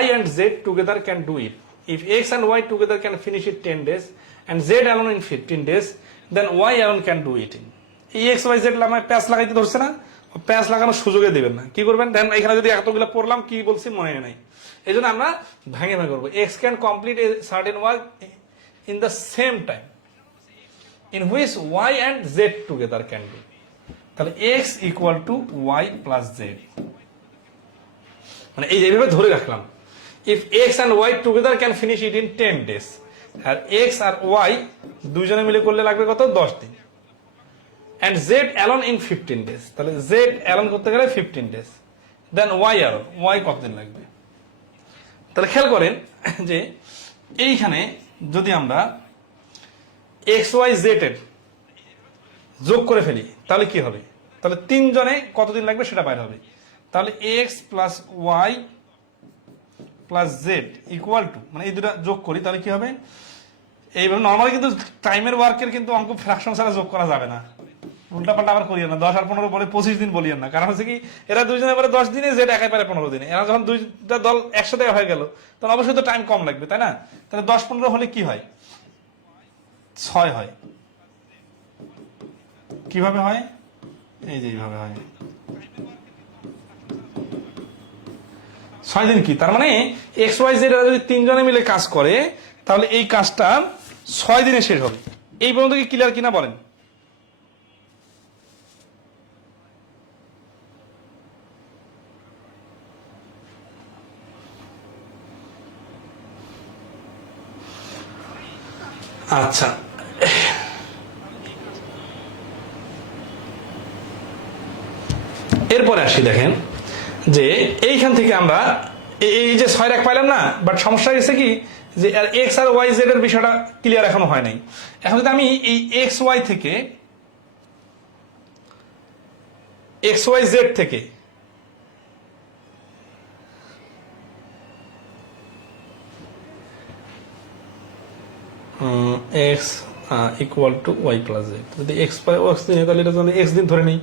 y and z together can do it. If x and y together can finish it 10 days and z alone in 15 days, then y alone can do it. এই x y z লামায় প্যাচ লাগাইতে ধরছে না, প্যাঁচ লাগানোর সুযোগে দিবেন না। কি করবেন দেন, এখানে যদি এতগুলো পড়লাম কি বলছি মনে নাই, এই জন্য আমরা ভেঙে ভেঙে করবো। X can complete a certain work in the same time in which Y and Z together can do. তাহলে X equal to Y plus Z, মানে এই যেভাবে ধরে রাখলাম, if X and Y together can finish it in 10 days, আর X আর Y দুজনে মিলে করলে লাগবে কত, 10 দিন, and z alone in 15 days, তাহলে z alone করতে গেলে 15 days, then y alone, y কতদিন লাগবে। তাহলে খেয়াল করেন যে এইখানে যদি আমরা x y z এর যোগ করে ফেলি তাহলে কি হবে, তাহলে তিনজনে কতদিন লাগবে সেটা বাইর হবে। তাহলে x plus y plus z equal to, মানে এই দুটা যোগ করি তাহলে কি হবে, এইভাবে নর্মালি কিন্তু টাইমের ওয়ার্কের কিন্তু অঙ্ক ফ্র্যাকশন ছাড়া যোগ করা যাবে না, উল্টা পাল্টা আবার করিয়েন না, 10 আর 15 বলে 25 দিন বলিয়েন না, কারণ হচ্ছে কি এরা দুইজনে পারে 10 দিনে, জেড একাই পারে 15 দিনে, এরা যখন দুইটা দল একসাথে হয়ে গেল তখন অবশ্যই তো টাইম কম লাগবে, তাই না। তাহলে 10-15 হলে কি হয়, 6 হয়। কিভাবে হয়, এই যে এইভাবে হয়, 6 দিন কি, তার মানে এক্স ওয়াই জেড যদি তিনজনে মিলে কাজ করে তাহলে এই কাজটা 6 দিনে শেষ হবে। এই পর্যন্ত কি ক্লিয়ার কিনা বলেন। আচ্ছা, এরপরে আসি, দেখেন যে এইখান থেকে আমরা এই যে 6 এক পাইলাম না, বাট সমস্যা হয়েছে কি যে এক্স আর ওয়াই জেড এর বিষয়টা ক্লিয়ার এখনো হয় নাই। এখন যদি আমি এই এক্স ওয়াই থেকে এক্স ওয়াই জেড থেকে X equal to Y plus Z, যদি এক্স তাহলে এটা যদি এক্স দিন ধরে নিই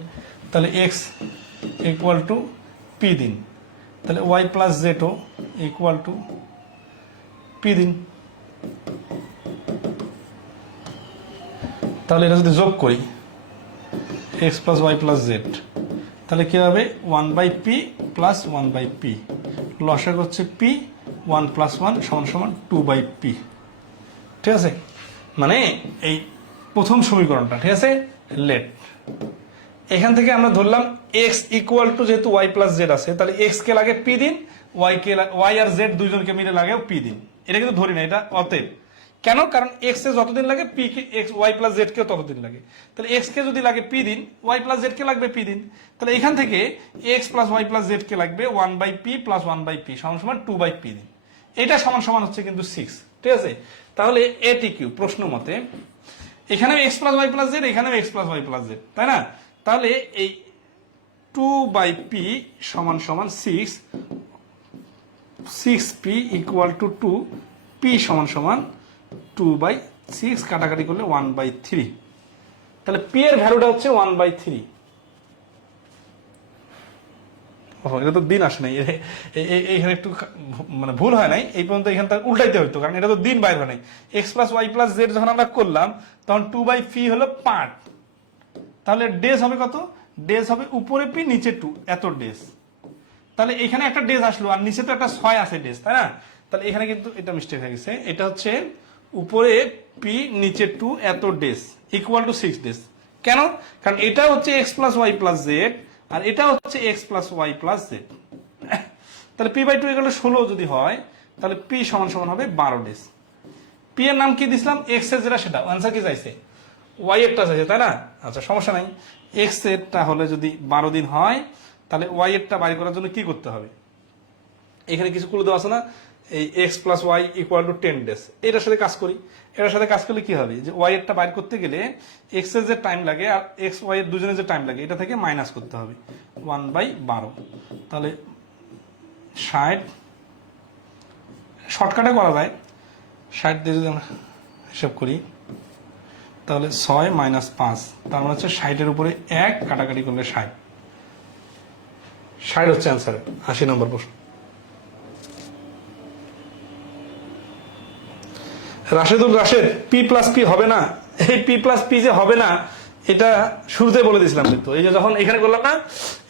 তাহলে এক্স ইকুয়াল টু পি দিন, তাহলে ওয়াই প্লাস জেডও ইকুয়াল টু পি দিন। তাহলে এটা যদি যোগ করি X plus Y plus Z তাহলে কি হবে 1/p প্লাস 1/p, লসাগু হচ্ছে p, 1 + 1 = 2/p। ঠিক আছে, মানে এই প্রথম সমীকরণটা, ঠিক আছে, লেট এখান থেকে আমরা ধরলাম এক্স ইকুয়াল টু, যেহেতু ওয়াই প্লাস জেড আছে তাহলে এক্স কে লাগে পি দিন, ওয়াই আর জেড দুইজনকে মিলে লাগে পি দিন, এটা কিন্তু ধরি না, এটা অতএব কেন, কারণ এক্স এ যতদিন লাগে পি কে এক্স ওয়াই প্লাস জেড কে ততদিন লাগে, তাহলে এক্স কে যদি লাগে পি দিন, ওয়াই প্লাস জেড কে লাগবে পি দিন, তাহলে এখান থেকে X plus Y plus Z কে লাগবে 1/p প্লাস 1/p = 2/p দিন, এটা সমান সমান হচ্ছে কিন্তু 6। ঠিক আছে, তাহলে এটি কিউ প্রশ্ন মতে এখানেও X plus Y plus Z, এখানেও X plus Y plus Z, তাই না। তাহলে এই 2/p = 6, 6p = 2, p = 2/6, কাটাকাটি করলে 1/3, তাহলে p এর ভ্যালুটা হচ্ছে 1/3। এটা তো দিন আসে নাই, এইখানে একটু মানে ভুল হয় নাই, এই পর্যন্ত এখান থেকে উল্টাইতে হইতো, কারণ এটা তো দিন বাইর হয় নাই। X plus Y plus Z যখন আমরা করলাম তখন 2/p হলো পার্ট, তাহলে ডেজ হবে কত, ডেজ হবে উপরে পি নিচে 2, এত ডেজ, তাহলে এখানে একটা ডেজ আসলো আর নিচে তো একটা 6 আছে ডেজ, তাই না। তাহলে এখানে কিন্তু এটা মিস্টেক হয়ে গেছে, এটা হচ্ছে উপরে পি নিচে 2 এত ডেজ ইকুয়াল টু 6 ডেজ। কেন, কারণ এটা হচ্ছে X plus Y plus Z আর এটা হচ্ছে X plus Y plus Z, তাহলে p/2 = 16 যদি হয় তাহলে p = হবে 12 ডেজ। p এর নাম কি দিছিলাম, এক্স এর যেটা সেটা, आंसर কি চাইছে, ওয়াই এরটা চাইছে, তাই না। আচ্ছা সমস্যা নাই, এক্স এরটা হলে যদি 12 দিন হয় তাহলে ওয়াই এরটা বাইর করার জন্য কি করতে হবে, এখানে কিছু ক্লু দেওয়া আছে না, এই X plus Y equal to 10 days, এটার সাথে কাজ করি, এটার সাথে কাজ করলে কি হবে, যে ওয়াই এরটা বাইর করতে গেলে এক্স এর যে টাইম লাগে আর এক্স ওয়াই এর দুজনের যে টাইম লাগে এটা থেকে মাইনাস করতে হবে 1/12, তাহলে 60, শর্টকাটে করা যায়, 60 দিয়ে যদি আমরা হিসাব করি তাহলে 6 - 5, তার মানে হচ্ছে 60 এর উপরে 1 কাটাকাটি করলে 60, 60 হচ্ছে অ্যান্সার। 80 নম্বর প্রশ্ন। Rashedul Rashed, P plus P হবে না, এই পি প্লাস পি যে হবে না এটা শুরুতে বলে দিয়েছিলাম, কিন্তু এই যে যখন এখানে করলাম না,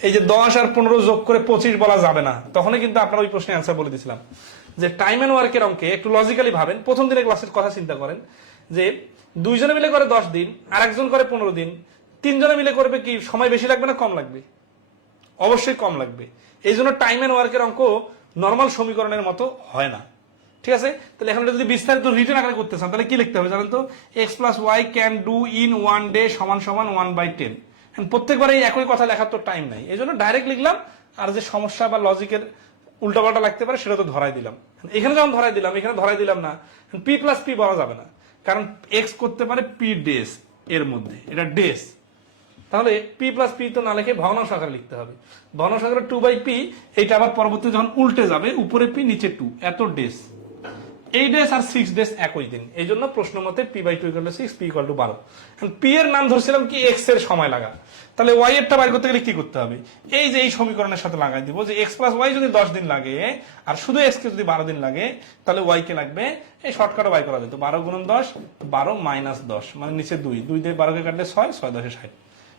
এই যে 10 আর 15 যোগ করে 25 বলা যাবে না, তখনই কিন্তু আপনার ওই প্রশ্নের অ্যান্সার বলে দিয়েছিলাম যে টাইম এন্ড ওয়ার্কের অঙ্কে একটু লজিক্যালি ভাবেন। প্রথম দিনের ক্লাসের কথা চিন্তা করেন যে 2 জনে মিলে করে 10 দিন আর একজন করে 15 দিন, 3 জনে মিলে করবে কি সময় বেশি লাগবে না কম লাগবে? অবশ্যই কম লাগবে। এই জন্য টাইম এন্ড ওয়ার্কের অঙ্ক নর্মাল সমীকরণের মতো হয় না, ঠিক আছে? তাহলে এখন যদি বিস্তারিত রিটেন আকারে করতে চান তাহলে কি লিখতে হবে জানেন তো? x + y can do in 1 day = 1/10। প্রত্যেকবার এই একই কথা লেখার তো টাইম নাই, এই জন্য ডাইরেক্ট লিখলাম, আর যে সমস্যা বা লজিকের উল্টাপাল্টা লাগতে পারে সেটা তো ধরাই দিলাম। এখানে যখন ধরাই দিলাম, এখানে ধরাই দিলাম না, p + p বলা যাবে না, কারণ x করতে পারে p ডেজ এর মধ্যে, এটা ডেজ। তাহলে p + p তো না লিখে ভগ্নাংশ আকারে লিখতে হবে। ভগ্নাংশ আকারে 2/p, এইটা আবার পরবর্তী যখন উল্টে যাবে উপরে p নিচে 2, এত ডেজ। 8 ডেজ আর 6 ডেজ একই দিন, এই জন্য প্রশ্ন মতে p/2 = 6, p = 12। p এর নাম ধরছিলাম কি x এর সময় লাগা, তাহলে y এরটা বাইর করতে গেলে কি করতে হবে? এই যে এই সমীকরণের সাথে লাগাই দিব যে x + y যদি 10 দিন লাগে আর শুধু x কে যদি 12 দিন লাগে, তাহলে y কে লাগবে, এই শর্টকাটে বাই করা যেত 12 × 10, 12 - 10, মানে নিচে 2, 2 দিয়ে 12 কে কাটলে 6, 6 × 10 = 60।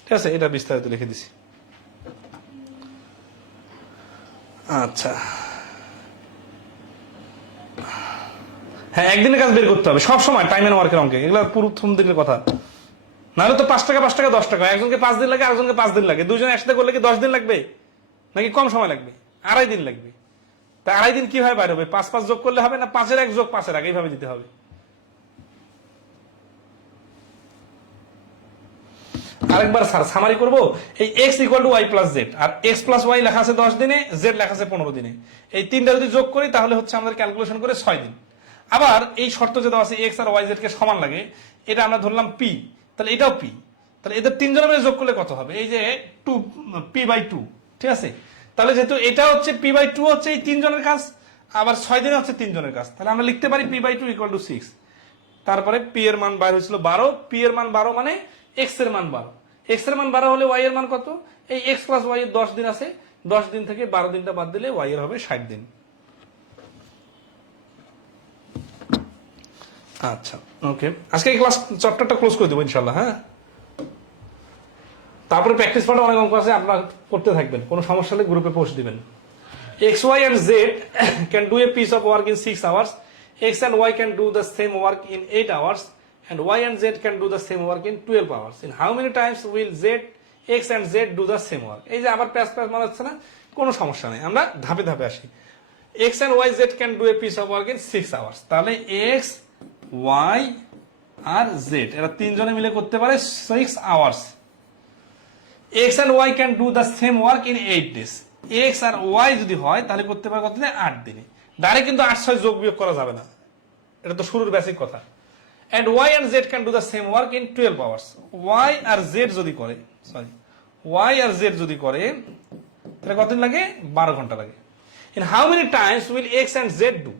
ঠিক আছে, এটা বিস্তারিত লিখে দিছি। আচ্ছা, হ্যাঁ, একদিনের কাজ বের করতে হবে সব সময় টাইম এন্ড ওয়ার্কের অঙ্কে, এগুলো প্রথম দিনের কথা। নাহলে তো 5 টাকা 5 টাকা 10 টাকা, একজনকে 5 দিন লাগে, আরেকজনকে 5 দিন লাগে, দুজন একসাথে করলে কি 10 দিন লাগবে নাকি কম সময় লাগবে? 2.5 দিন লাগবে। তা 2.5 দিন কিভাবে বাইর হবে? 5 5 যোগ করলে হবে না, 5-এর 1 যোগ 5-এর 1, এইভাবে দিতে হবে। আরেকবার স্যার সামারি করবো, এই x = y + z, আর x + y লেখা আছে 10 দিনে, z লেখা আছে 15 দিনে, এই তিনটা যদি যোগ করি তাহলে হচ্ছে আমাদের ক্যালকুলেশন করে 6 দিন। আবার এই শর্ত যে দেওয়া আছে x আর y z কে সমান লাগে, এটা আমরা ধরলাম p, তাহলে এটাও p, তাহলে এদের তিনজনের মিলে যোগ করলে কত হবে? এই যে 2, p/2, ঠিক আছে? তাহলে যেহেতু এটা হচ্ছে p/2 হচ্ছে এই তিনজনের কাজ, আবার 6 দিনে হচ্ছে তিনজনের কাজ, তাহলে আমরা লিখতে পারি p/2 = 6। তারপরে p এর মান বাইর হয়েছিল 12, p এর মান 12 মানে x এর মান 12, x এর মান 12 হলে y এর মান কত? এই x + y এর 10 দিন আছে, 10 দিন থেকে 12 দিনটা বাদ দিলে y এর হবে 60 দিন। আচ্ছা, ওকে, আজকে এই ক্লাস চ্যাপ্টারটা ক্লোজ করে দেবো ইনশাআল্লাহ। হ্যাঁ, তারপরে প্র্যাকটিস পার্টে অনেক অঙ্ক আছে, আপনারা করতে থাকবেন, কোনো সমস্যা হলে গ্রুপে পোস্ট দিবেন। x, y and z can do a piece of work in 6 hours, x and y can do the same work in 8 hours, and y and z can do the same work in 12 hours. In how many times will x and z do the same work? এই যে আবার প্যাচ প্যাচ মনে হচ্ছে না, কোনো সমস্যা নেই, আমরা ধাপে ধাপে আসি। x and y, z can do a piece of work in 6 hours, তাহলে x, y আর z এরা তিনজনে মিলে করতে পারে 6 hours. x and y can do the same work in 8 days. x R y যদি হয় তাহলে করতে পারে কত দিনে? 8 দিনে। ডাইরেক্ট কিন্তু 8 6 যোগ বিয়োগ করা যাবে না, এটা তো শুরুর বেসিক কথা। and y and z can do the same work in 12 hours. y R z যদি করে, সরি, y আর z যদি করে তাহলে কতদিন লাগে? 12 ঘন্টা লাগে। in how many times will x and z do?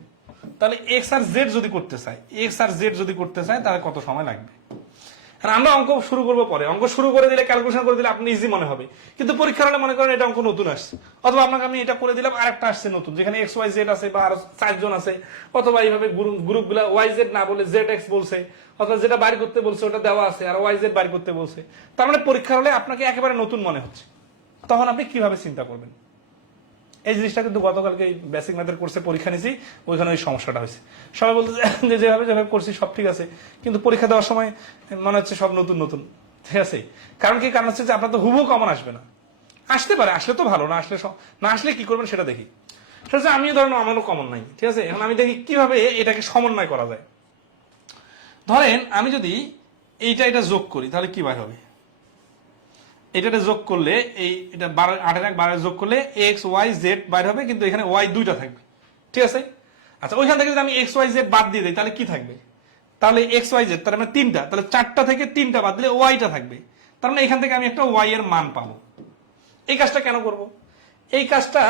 তাহলে x আর z যদি করতে চায়, x আর z যদি করতে চায় তাহলে কত সময় লাগবে? আর আমরা অঙ্ক শুরু করবো পরে, অঙ্ক শুরু করে দিলে ক্যালকুলেশন করে দিলে আপনি ইজি মনে হবে, কিন্তু পরীক্ষার হলে মনে করেন এটা অঙ্ক নতুন আসছে, অথবা আপনাকে আমি এটা করে দিলাম আর একটা আসছে নতুন, যেখানে x y z আছে বা আরো 4 জন আছে, অথবা এইভাবে গ্রুপগুলা y z না বলে z x বলছে, অথবা যেটা বাইর করতে বলছে ওটা দেওয়া আছে আর y z বাইর করতে বলছে, তার মানে পরীক্ষার হলে আপনাকে একেবারে নতুন মনে হচ্ছে, তখন আপনি কিভাবে চিন্তা করবেন? এই জিনিসটা কিন্তু গতকালকে বেসিক ম্যাথের কোর্সে পরীক্ষা নিয়েছি, ওইখানে ওই সমস্যাটা হয়েছে। সবাই বলতে যে যেভাবে যেভাবে করছি সব ঠিক আছে, কিন্তু পরীক্ষা দেওয়ার সময় মনে হচ্ছে সব নতুন নতুন, ঠিক আছে? কারণ কি? কারণ হচ্ছে যে আপনার তো হুবহু কমন আসবে না, আসতে পারে, আসলে তো ভালো, না আসলে না আসলে কি করবেন সেটা দেখি। সেটা হচ্ছে আমিও ধরেন আমারও কমন নাই, ঠিক আছে? এখন আমি দেখি কিভাবে এটাকে সমন্বয় করা যায়। ধরেন আমি যদি এটা যোগ করি তাহলে কি বার হবে? এটা যোগ করলে এই এটা 8 যোগ করলে এক্স ওয়াই জেড বাইর হবে, কিন্তু এখানে ওয়াই দুইটা থাকবে, ঠিক আছে? আচ্ছা, ওইখান থেকে যদি আমি এক্স ওয়াই জেড বাদ দিয়ে দিই তাহলে কি থাকবে? তাহলে এক্স ওয়াই জেড, তার মানে 3টা, তাহলে 4টা থেকে 3টা বাদ দিলে ওয়াইটা থাকবে, তার মানে এখান থেকে আমি একটা ওয়াই এর মান পাবো। এই কাজটা কেন করব? এই কাজটা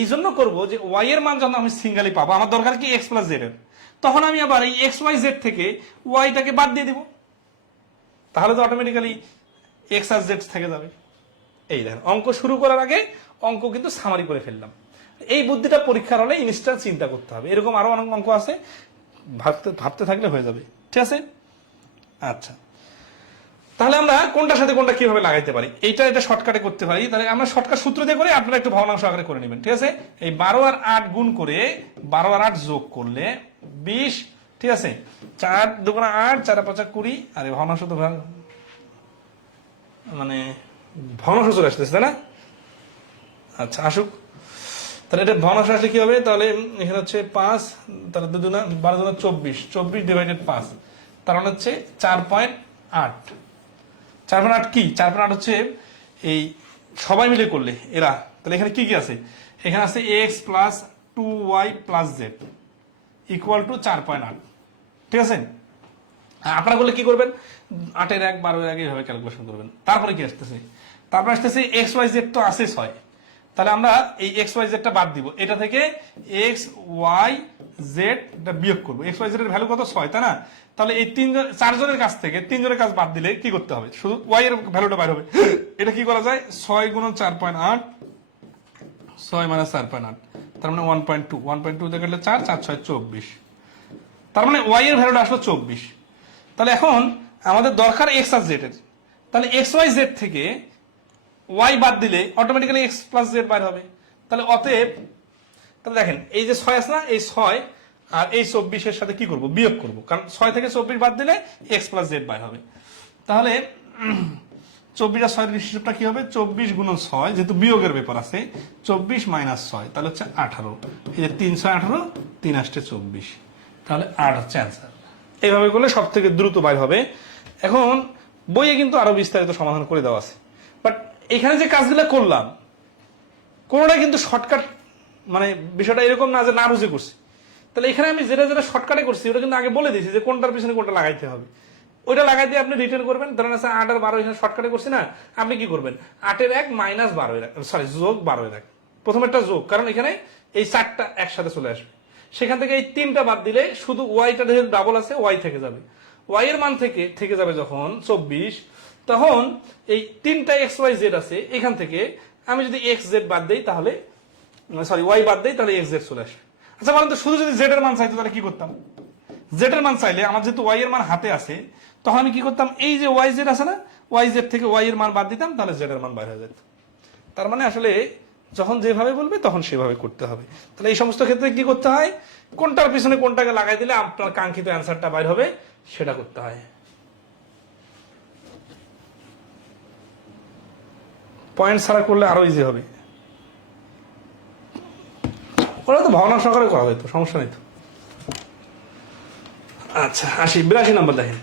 এই জন্য করবো যে ওয়াই এর মান যখন আমি সিঙ্গেলি পাবো, আমার দরকার কি এক্স প্লাস জেড এর, তখন আমি আবার এই এক্স ওয়াই জেড থেকে ওয়াইটাকে বাদ দিয়ে দিব, তাহলে তো অটোমেটিক্যালি এক্স আর জেড থেকে যাবে। এই দেখেন, অঙ্ক শুরু করার আগে অঙ্ক কিন্তু সামারি করে ফেললাম। এই বুদ্ধিটা পরীক্ষার হলে ইনস্ট্যান্ট চিন্তা করতে হবে, এরকম আরো অনেক অঙ্ক আছে, ভাবতে থাকলে হয়ে যাবে, ঠিক আছে? আচ্ছা, তাহলে আমরা কোনটার সাথে কোনটা কিভাবে লাগাইতে পারি, এটা শর্টকাটে করতে পারি। তাহলে আমরা শর্টকাট সূত্র দিয়ে করে, আপনারা একটু ভগ্নাংশ আকারে করে নেবেন, ঠিক আছে। এই 12 আর 8 গুণ করে 12 আর 8 যোগ করলে 20, ঠিক আছে। 4 দুগুণা 8, 4 5 20, আর ভগ্নাংশ তো মানে ভগ্নাংশ চলে আসতেছে, তাই না? আচ্ছা আসুক, তাহলে এটা ভগ্নাংশ আসলে কি হবে, তাহলে এখানে হচ্ছে 5, তাহলে 2 দুনা 12 দুনা 24, 24 ডিভাইডেড 5, তার মানে হচ্ছে 4.8। 4.8 কি? 4.8 হচ্ছে এই সবাই মিলে করলে এরা। তাহলে এখানে কি কি আছে? এখানে আছে x plus 2y plus Z equal to 4.8, ঠিক আছে। আপনারা করলে কি করবেন, 8 এর 1 12 এর 1 এইভাবে ক্যালকুলেশন করবেন। তারপরে কি আসতেছে, তারপরে আসতেছে এক্স ওয়াই জেড তো আছে 6, তাহলে আমরা এই এক্স ওয়াই জেডটা বাদ দিব, এটা থেকে এক্স ওয়াই জেড বিয়োগ করবো। এক্স ওয়াই জেড এর ভ্যালু কত? 6, তাই না? তাহলে এই 4 জনের কাছ থেকে 3 জনের কাজ বাদ দিলে কি করতে হবে, শুধু ওয়াই এর ভ্যালুটা বাইর হবে। এটা কি করা যায়, 6 গুণ 4.8, 6 মানে 4.8, তার মানে 1.2, 1.2 দিয়ে কাটলে 4, 4 6 24, তার মানে ওয়াই এর ভ্যালুটা আসলো 24। তাহলে এখন আমাদের দরকার এক্স আর জেড এর, তাহলে এক্স ওয়াই জেড থেকে ওয়াই বাদ দিলে অটোমেটিক্যালি এক্স প্লাস জেড বাইর হবে। তাহলে অতএব, তাহলে দেখেন এই যে 6 আছে না, এই 6 আর এই 24 এর সাথে কি করব, বিয়োগ করব, কারণ 6 থেকে 24 বাদ দিলে এক্স প্লাস জেড বাইর হবে। তাহলে 24 আর 6 এর হিসাবটা কি হবে, 24 গুণন 6, যেহেতু বিয়োগের ব্যাপার আছে, 24 মাইনাস 6, তাহলে হচ্ছে 18। এই যে 318, 3 আসছে 24, তাহলে 8 হচ্ছে অ্যান্সার। এইভাবে করলে সব থেকে দ্রুত বাইর হবে। এখন বইয়ে কিন্তু আরো বিস্তারিত সমাধান করে দেওয়া আছে, বাট এখানে যে কাজগুলো করলাম কোনোটা কিন্তু শর্টকাট, মানে বিষয়টা এরকম না যে না বুঝে করছি। তাহলে এখানে আমি যেটা যেটা শর্টকাটে করছি ওটা কিন্তু আগে বলে দিয়েছি যে কোনটার পিছনে কোনটা লাগাইতে হবে। ওইটা লাগাই দিয়ে আপনি রিটার্ন করবেন। ধরেন আছে 8 আর 12 এখানে শর্টকাটে করছি না, আপনি কি করবেন, 8 এর 1 মাইনাস 12 এর 1, সরি যোগ 12 এর 1, প্রথম একটা যোগ, কারণ এখানে এই 4টা একসাথে চলে আসবে। সেখান থেকে এই 3টা বাদ দিলে শুধু ওয়াইটা যেহেতু ডাবল আছে ওয়াই থেকে যাবে, ওয়াই এর মান থেকে যাবে যখন 24, তখন এই 3টা এক্স ওয়াই জেড আছে, এখান থেকে আমি যদি এক্স জেড বাদ দেই তাহলে, সরি ওয়াই বাদ দেই তাহলে এক্স জেড চলে আসবে। আচ্ছা বলেন তো, শুধু যদি জেড এর মান চাইতো তাহলে কি করতাম? জেড এর মান চাইলে আমার যেহেতু ওয়াই এর মান হাতে আছে, তখন আমি কি করতাম, এই যে ওয়াই জেড আছে না, ওয়াই জেড থেকে ওয়াই এর মান বাদ দিতাম, তাহলে জেড এর মান বাইরে হয়ে যেত। তার মানে আসলে যখন যেভাবে বলবে তখন সেভাবে করতে হবে। তাহলে এই সমস্ত ক্ষেত্রে কি করতে হয়, কোনটার পিছনে কোনটাকে লাগাই দিলে আপনার কাঙ্ক্ষিত অ্যান্সারটা বাইর হবে সেটা করতে হয়। পয়েন্ট ছাড়া করলে আরো ইজি হবে, ওরা তো ভাবনা সহকারে করা হয়তো, সমস্যা নেই তো। আচ্ছা আসি 82 নম্বর দেখেন,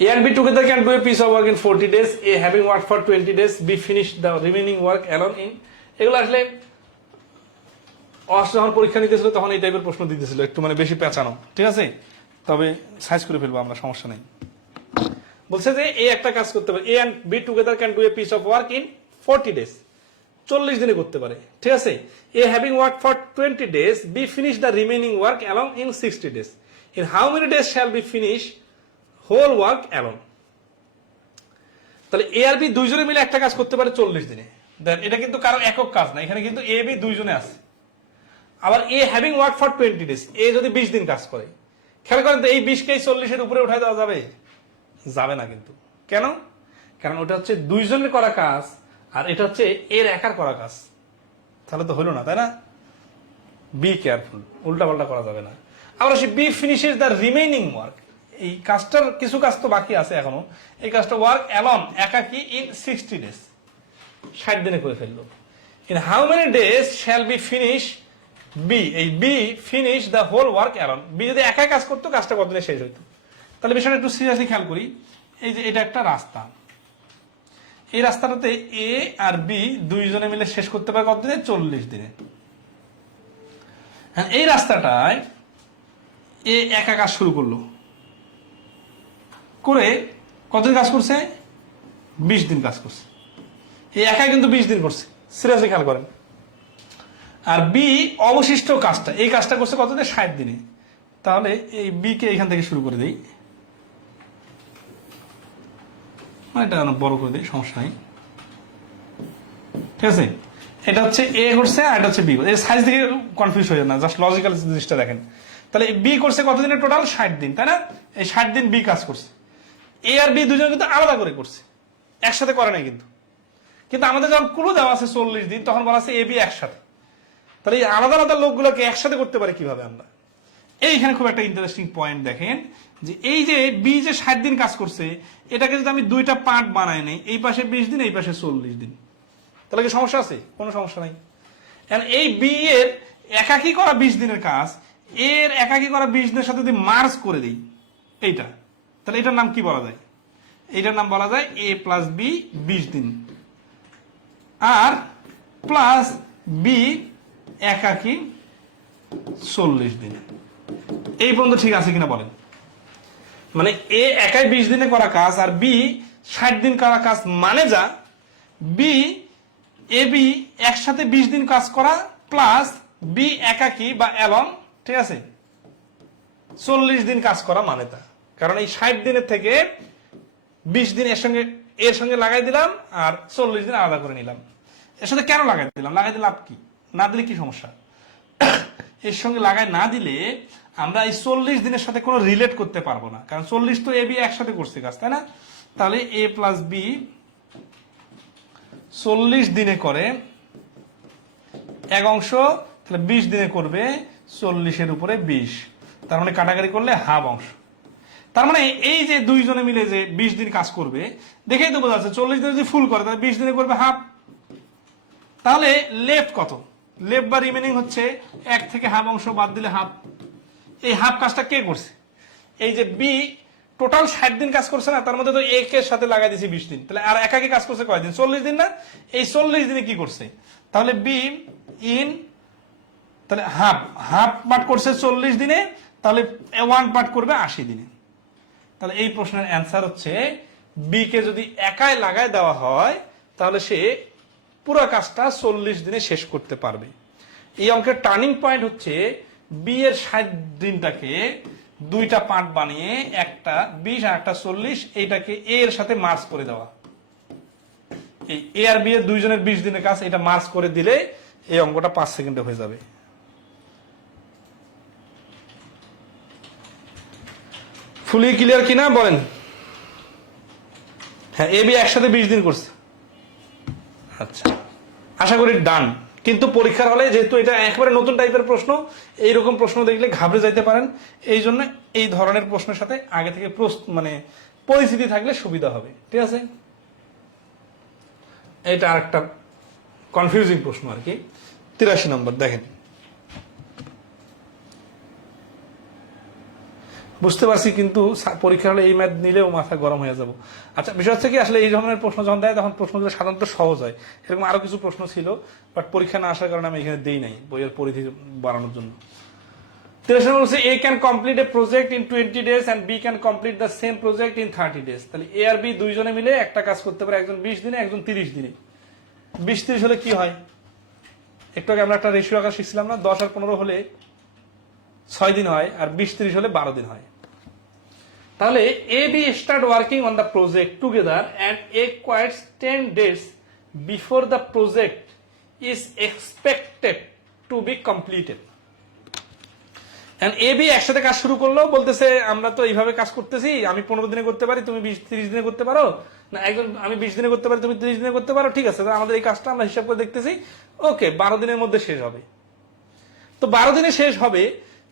A and B together can do a piece of work in 40 days. A having worked for 20 days, B finished the remaining work alone in, এগুলো আসলে যখন পরীক্ষা নিতেছিল তখন এই টাইপের প্রশ্ন দিতেছিল, একটু মানে বেশি পেঁচানো, ঠিক আছে। তবে সাইজ করে ফেলবো আমরা, সমস্যা নেই। বলছে যে এ একটা কাজ করতে পারে, A and B together can do a piece of work in 40 days, 40 দিনে করতে পারে, ঠিক আছে। A having work for 20 days, B finish the remaining work alone in 60 days. In how many days shall B finish whole work alone? তাহলে A R B দুইজনে মিলে একটা কাজ করতে পারে 40 দিনে। এটা কিন্তু কারো একক কাজ না, এখানে কিন্তু এ বি দুইজনে আছে। আবার এ হ্যাভিং ওয়ার্ক ফর 20 days, এ যদি 20 দিন কাজ করে, খেয়াল করেন তো এই 20 কে 40 এর উপরে উঠাই দেওয়া যাবে? যাবে না কিন্তু। কেন? কারণ ওটা হচ্ছে দুইজনের করা কাজ আর এটা হচ্ছে এর একার করা কাজ, তাহলে তো হলো না, তাই না? বি কেয়ারফুল, উল্টা পাল্টা করা যাবে না। আবার সে B finishes the remaining work, এই কাজটার কিছু কাজ তো বাকি আছে এখনো, এই কাজটা ওয়ার্ক অ্যালন একাকি ইন 60 days, 60 দিনে করে ফেললো। In how many days shall B finish B, এই B finish the whole work alone, B যদি একা কাজ করতো কাজটা কতদিনে শেষ হইতো? তাহলে বিষয়টা একটু সিরিয়াসলি খেয়াল করি। এই যে এটা একটা রাস্তা, এই রাস্তাটাতে এ আর বি দুইজনে মিলে শেষ করতে পারে কতদিনে? 40 দিনে। হ্যাঁ, এই রাস্তাটায় এ একা কাজ শুরু করলো, করে কতদিন কাজ করছে? 20 দিন কাজ করছে। এই একা কিন্তু 20 দিন করছে, সিরিয়াসলি খেয়াল করেন। আর বি অবশিষ্ট কাজটা, এই কাজটা করছে কতদিনে? 60 দিনে। তাহলে এই বি কে এখান থেকে শুরু করে দেই, এটা বড় করে দিই, সমস্যা নেই, ঠিক আছে। এটা হচ্ছে এ করছে আর এটা হচ্ছে বি, এই সাইজ থেকে কনফিউজ হয়ে যায় না, জাস্ট লজিক্যাল জিনিসটা দেখেন। তাহলে বি করছে কতদিনের টোটাল? 60 দিন, তাই না? এই 60 দিন বি কাজ করছে। এ আর বি দুজন কিন্তু আলাদা করে করছে, একসাথে করে নাই কিন্তু। কিন্তু আমাদের যখন ক্লু দেওয়া আছে 40 দিন, তখন বলা আছে এ বি একসাথে। তাহলে এই আলাদা আলাদা লোকগুলোকে একসাথে করতে পারি কিভাবে আমরা? এইখানে খুব একটা ইন্টারেস্টিং পয়েন্ট দেখেন, যে এই যে বি যে 60 দিন কাজ করছে, এটাকে যদি আমি দুইটা পার্ট বানাই নেই, এই পাশে 20 দিন, এই পাশে 40 দিন, তাহলে কি সমস্যা আছে? কোনো সমস্যা নাই। এই বি এর একাকি করা 20 দিনের কাজ এর একাকি করা 20 দিনের সাথে যদি মার্জ করে দিই এইটা, তাহলে এটার নাম কি বলা যায়? এইটার নাম বলা যায় এ প্লাস বি 20 দিন, আর প্লাস বি একাকি 40 দিন। এই পর্যন্ত ঠিক আছে কিনা বলেন? মানে এ একাই 20 দিনে করা কাজ আর বি 60 দিন করা কাজ, মানে যা বি এ বি একসাথে 20 দিন কাজ করা প্লাস বি একাকি বা অ্যালং, ঠিক আছে, 40 দিন কাজ করা মানে তা। কারণ এই 60 দিনের থেকে 20 দিন এর সঙ্গে লাগাই দিলাম আর 40 দিন আলাদা করে নিলাম। এর সাথে কেন লাগাই দিলাম? লাগাই দিলে লাভ কি? না দিলে কি সমস্যা? এর সঙ্গে লাগাই না দিলে আমরা এই 40 দিনের সাথে কোনো রিলেট করতে পারবো না, কারণ 40 তো এ বি একসাথে করছে কাজ, তাই না? তাহলে এ প্লাস বি 40 দিনে করে এক অংশ, তাহলে 20 দিনে করবে 40-এর উপরে 20, তার মানে কাটাকাটি করলে হাফ অংশ। তার মানে এই যে দুইজনে মিলে যে 20 দিন কাজ করবে, দেখেই তো বোঝা যাচ্ছে 40 দিনে যদি ফুল করে তাহলে 20 দিনে করবে হাফ। তাহলে লেফট কত? লেফট বা রিমেনিং হচ্ছে 1 থেকে হাফ অংশ বাদ দিলে হাফ। এই হাফ কাজটা কে করছে? এই যে বি টোটাল 60 দিন কাজ করছে না, তার মধ্যে তো এক এর সাথে লাগাই দিয়েছি 20 দিন, তাহলে আর একাকি কাজ করছে কয়দিন? 40 দিন না? এই 40 দিনে কি করছে? তাহলে বি ইন, তাহলে হাফ হাফ পার্ট করছে 40 দিনে, তাহলে 1 পার্ট করবে 80 দিনে। তাহলে এই প্রশ্নের অ্যান্সার হচ্ছে বি কে যদি একাই লাগায় দেওয়া হয় তাহলে সে পুরো কাজটা 40 দিনে শেষ করতে পারবে। এই অঙ্কের টার্নিং পয়েন্ট হচ্ছে বি এর 60 দিনটাকে দুইটা পার্ট বানিয়ে, একটা 20 আর একটা 40, এইটাকে এ এর সাথে মার্জ করে দেওয়া। এই এ আর বি এর দুইজনের 20 দিনের কাজ, এটা মার্জ করে দিলে এই অঙ্কটা 5 সেকেন্ডে হয়ে যাবে। ফুলি ক্লিয়ার কিনা বলেন? হ্যাঁ, এ বি একসাথে 20 দিন করছে। আচ্ছা, আশা করি ডান। কিন্তু পরীক্ষার হলে যেহেতু এটা একেবারে নতুন টাইপের প্রশ্ন, এইরকম প্রশ্ন দেখলে ঘাবড়ে যাইতে পারেন। এই জন্য এই ধরনের প্রশ্নের সাথে আগে থেকে মানে পরিস্থিতি থাকলে সুবিধা হবে, ঠিক আছে? এটা আরেকটা কনফিউজিং প্রশ্ন আর কি। 83 নম্বর দেখেন, বুঝতে পারছি কিন্তু পরীক্ষা হলে এই ম্যাথ নিলেও মাথা গরম হয়ে যাব। আচ্ছা, বিষয় হচ্ছে কি, আসলে এই ধরনের প্রশ্ন যখন দেয় তখন প্রশ্নগুলো সাধারণত সহজ হয়। এরকম আরো কিছু প্রশ্ন ছিল, বাট পরীক্ষা না আসার কারণে আমি এখানে দেই নাই বইয়ের পরিধি বাড়ানোর জন্য। 83 নম্বর বলছে A can complete a project in 20 days and B can complete the same project in 30 days। তাহলে এ আর বি দুইজনে মিলে একটা কাজ করতে পারে, একজন 20 দিনে, একজন 30 দিনে। 20-30 হলে কি হয়? একটু আগে আমরা একটা রেশিও আঁকা শিখছিলাম না, 10 আর 15 হলে 6 দিন হয়, আর 20-30 হলে 12 দিন হয়। তাহলে A B start working on the project together and A quits 10 days before the project is expected to be completed. A B একসাথে কাজ শুরু করলো, বলতেছে আমরা তো এইভাবে কাজ করতেছি, আমি 15 দিনে করতে পারি, তুমি 20-30 দিনে করতে পারো, না একজন আমি 20 দিনে করতে পারি, তুমি 30 দিনে করতে পারো, ঠিক আছে, আমাদের এই কাজটা আমরা হিসাব করে দেখতেছি, ওকে 12 দিনের মধ্যে শেষ হবে। তো 12 দিনে শেষ হবে,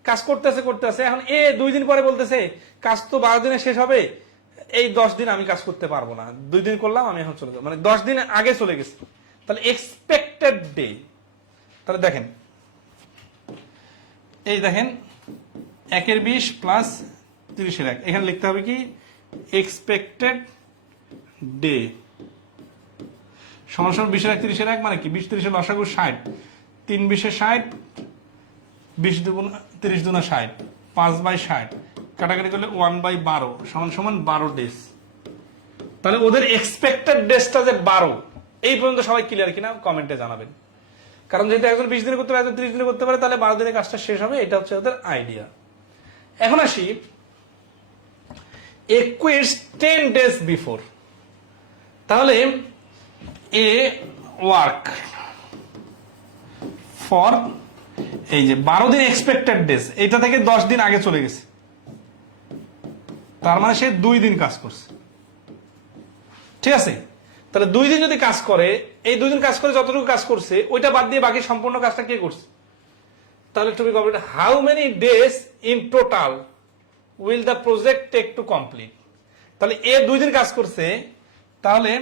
কাজ করতেছে। এখন এ 2 দিন পরে বলতেছে কাজ তো 12 দিনে শেষ হবে, এই 10 দিন আমি কাজ করতে পারবো না, 2 দিন করলাম, আমি এখন চলে যাবো, মানে 10 দিন আগে চলে গেছে। তাহলে এক্সপেক্টেড ডে, তাহলে দেখেন এই দেখেন 1 এর 20 প্লাস 30 এর 1, এখানে লিখতে হবে কি এক্সপেক্টেড ডে সমান সমান 20 এর 1 30 এর 1, মানে কি 20-30 এর লসাগু 60, 3-20 এ 60, 20-30 দুনা 60, 5/60 কাটাকাটি করলে 1/12 সমান সমান 12 ডেজ। তাহলে ওদের এক্সপেক্টেড ডেজটা যে 12, এই পর্যন্ত সবাই ক্লিয়ার কিনা কমেন্টে জানাবেন। কারণ যেহেতু একজন 20 দিনে করতে পারে, একজন 30 দিনে করতে পারে, তাহলে 12 দিনে কাজটা শেষ হবে, এটা হচ্ছে ওদের আইডিয়া। এখন আসি এ কুইটস 10 days বিফোর। তাহলে এ ওয়ার্ক ফর, এই যে 12 দিন এক্সপেক্টেড ডেজ, এটা থেকে 10 দিন আগে চলে গেছে, তার মানে সে 2 দিন কাজ করছে। ঠিক আছে, তাহলে 2 দিন যদি কাজ করে, এই 2 দিন কাজ করে যতটুকু কাজ করছে ওইটা বাদ দিয়ে বাকি সম্পূর্ণ কাজটা কে করছে? তাহলে to be complete, how many days in total will the project take to complete. তাহলে এ 2 দিন কাজ করছে, তাহলে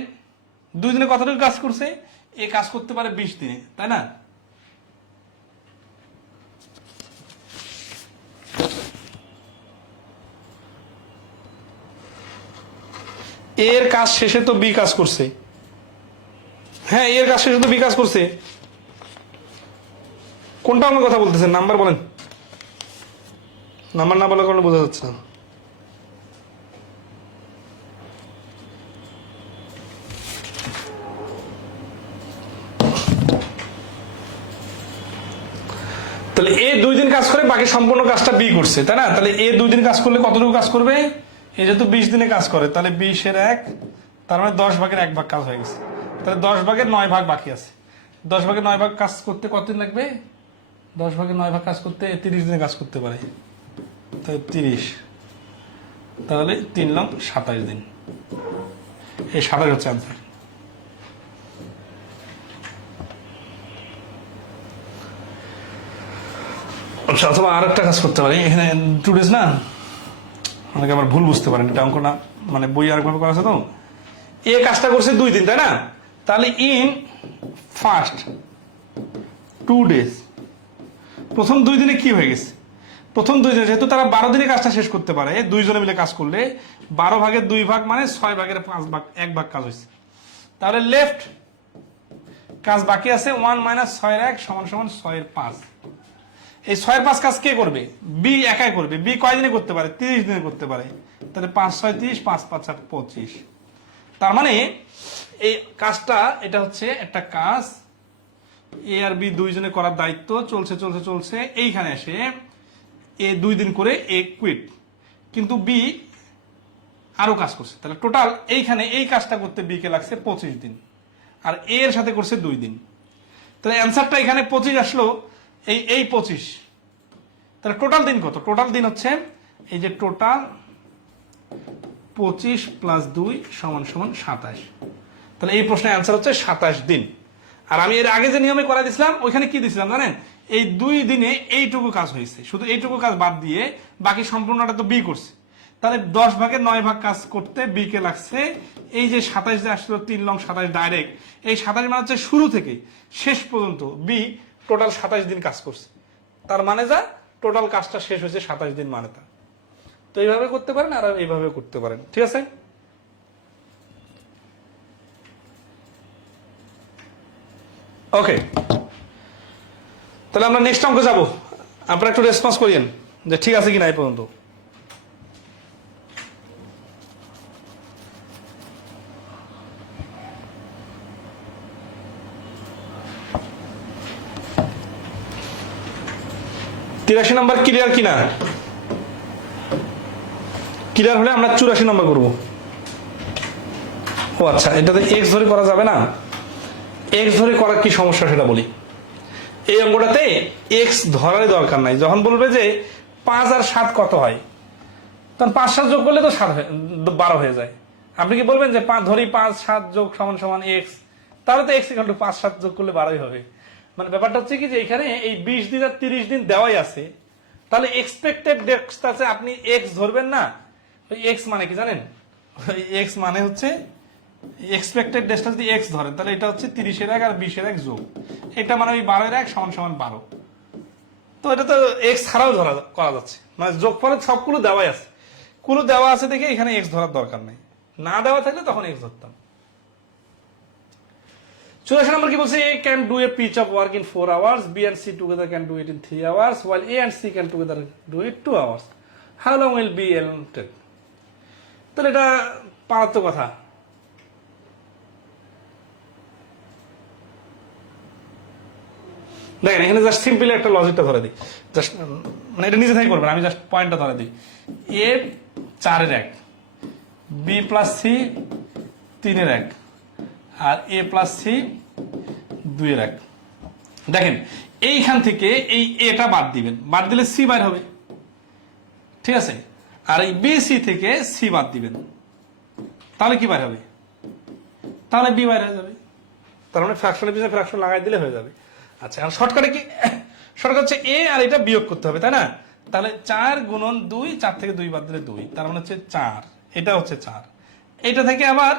2 দিনে কতটুকু কাজ করছে? এ কাজ করতে পারে 20 দিনে, তাই না? এর কাজ শেষে তো বি কাজ করছে, হ্যাঁ এর কাজ শেষে তো বি কাজ করছে। কোনটা আমার কথা বলতেছেন? নাম্বার বলেন, নাম্বার না বলার কারণে বোঝা যাচ্ছে না। তাহলে এ 2 দিন কাজ করে বাকি সম্পূর্ণ কাজটা বি করছে, তাই না? তাহলে এ 2 দিন কাজ করলে কতটুকু কাজ করবে? এ যেহেতু 20 দিনে কাজ করে, তাহলে 20 এর 1, তার মানে 10 ভাগের 1 ভাগ কাজ হয়ে গেছে। তাহলে 10 ভাগের 9 ভাগ বাকি আছে। 10 ভাগের 9 ভাগ কাজ করতে কতদিন লাগবে? 10 ভাগের 9 ভাগ কাজ করতে 30 দিনে কাজ করতে পারে, তাহলে 30, তাহলে 3 লং 27 দিন। এই 27 হচ্ছে আনসার। আচ্ছা, অথবা আর একটা কাজ করতে পারি, এখানে 2 ডেজ না, অনেকে আবার ভুল বুঝতে পারেন, এটা অঙ্ক না, মানে বই আরেকভাবে করা আছে তো। এ কাজটা করছে 2 দিন, তাই না? তাহলে ইন ফার্স্ট 2 ডেজ, প্রথম 2 দিনে কি হয়ে গেছে? প্রথম 2 দিনে যেহেতু তারা 12 দিনে কাজটা শেষ করতে পারে, 2 জনে মিলে কাজ করলে 12 ভাগের 2 ভাগ মানে 6 ভাগের 5 ভাগ, 1 ভাগ কাজ হয়েছে। তাহলে লেফট কাজ বাকি আছে 1 - 6 এর 1 = 6 এর 5। এই 6 এর 5 কাজ কে করবে? বি একাই করবে। বি কয় দিনে করতে পারে? 30 দিনে করতে পারে। তাহলে 5 × 6 = 30, 5 × 5 = 25। তার মানে এই কাজটা, এটা হচ্ছে একটা কাজ এ আর বি 2 জনে করার দায়িত্ব, চলছে চলছে চলছে, এইখানে এসে এ 2 দিন করে এ কুইট, কিন্তু বি আরো কাজ করছে। তাহলে টোটাল এইখানে এই কাজটা করতে বি কে লাগছে 25 দিন, আর এ এর সাথে করছে 2 দিন। তাহলে অ্যান্সারটা এখানে 25 আসলো, এই 25। তাহলে টোটাল দিন কত? টোটাল দিন হচ্ছে এই যে টোটাল 25 + 2 = 27। তাহলে এই প্রশ্নের অ্যান্সার হচ্ছে 27 দিন। আর আমি এর আগে যে নিয়মে করা দিয়েছিলাম, ওইখানে কি দিয়েছিলাম জানেন? এই 2 দিনে এইটুকু কাজ হয়েছে, শুধু এইটুকু কাজ বাদ দিয়ে বাকি সম্পূর্ণটা তো বি করছে। তাহলে 10 ভাগের 9 ভাগ কাজ করতে বি কে লাগছে এই যে 27 যে আসলো, 3 লং 27 ডাইরেক্ট, এই 27 মানে হচ্ছে শুরু থেকে শেষ পর্যন্ত বি টোটাল 27 দিন কাজ করছে। তার মানে যা টোটাল কাজটা শেষ হয়েছে 27 দিন মানে তা। তো এইভাবে করতে পারেন আর এইভাবে করতে পারেন, ঠিক আছে? ওকে, তাহলে আমরা নেক্সট অঙ্ক যাব। আপনারা একটু রেসপন্স করিয়েন যে ঠিক আছে কিনা এই পর্যন্ত। তিরাশি নম্বর ক্লিয়ার কিনা? ক্লিয়ার হলে আমরা 84 নম্বর করবো। ও আচ্ছা, এটাতে এক্স ধরে করা যাবে না। এক্স ধরে করার কি সমস্যা সেটা বলি। এই অঙ্কটাতে এক্স ধরারই দরকার নাই। যখন বলবে যে 5 আর 7 কত হয়, তখন 5 7 যোগ করলে তো 12 হয়ে যায়। আপনি কি বলবেন যে ধরি 5 7 যোগ = এক্স, তাহলে তো এক্স = 5 7 যোগ করলে 12ই হবে। মানে ব্যাপারটা হচ্ছে কি যে এখানে এই 20 দিন আর 30 দিন দেওয়াই আছে, তাহলে এক্সপেক্টেড ডেটস আছে, আপনি এক্স ধরবেন না। ওই এক্স মানে কি জানেন? ওই এক্স মানে হচ্ছে এক্সপেক্টেড ডেটটা যদি এক্স ধরেন, তাহলে এটা হচ্ছে 30 এর 1 আর 20 এর 1 যোগ, এটা মানে ওই 12 এর 1 = 12। তো এটা তো এক্স ছাড়াও করা যাচ্ছে, মানে যোগফলে সবগুলো দেওয়াই আছে। কুলো দেওয়া আছে দেখে এখানে এক্স ধরার দরকার নেই, না দেওয়া থাকলে তখন এক্স ধরতাম। 84 নম্বর কি বলছে? A can do a piece of work in 4 hours, B and C together can do it in 3 hours, while A and C can together do it 2 hours. How long will be allotted? তাহলে এটা পারার তো কথা। দেখেন এখানে just simply একটা লজিকটা ধরে দিই, জাস্ট মানে এটা নিজে থেকে করবেন, আমি জাস্ট পয়েন্টটা ধরে দিই। A 4 এর 1, B + C 3 এর 1, আর A + C 2 এর 1। দেখেন এইখান থেকে এই এটা বাদ দিবেন, বাদ দিলে সি বাইর হবে, ঠিক আছে? আর এই বি সি থেকে সি বাদ দিবেন, তাহলে কি বাইর হবে? তাহলে বি বাইরে হয়ে যাবে। তার মানে ফ্র্যাকশনের পিছনে ফ্র্যাকশন লাগাই দিলে হয়ে যাবে। আচ্ছা, আর শর্টকাটে কি, শর্টকাট হচ্ছে এ আর এটা বিয়োগ করতে হবে, তাই না? তাহলে 4 গুণন 2, 4 থেকে 2 বাদ দিলে 2, তার মানে হচ্ছে 4, এটা হচ্ছে 4। এটা থেকে আবার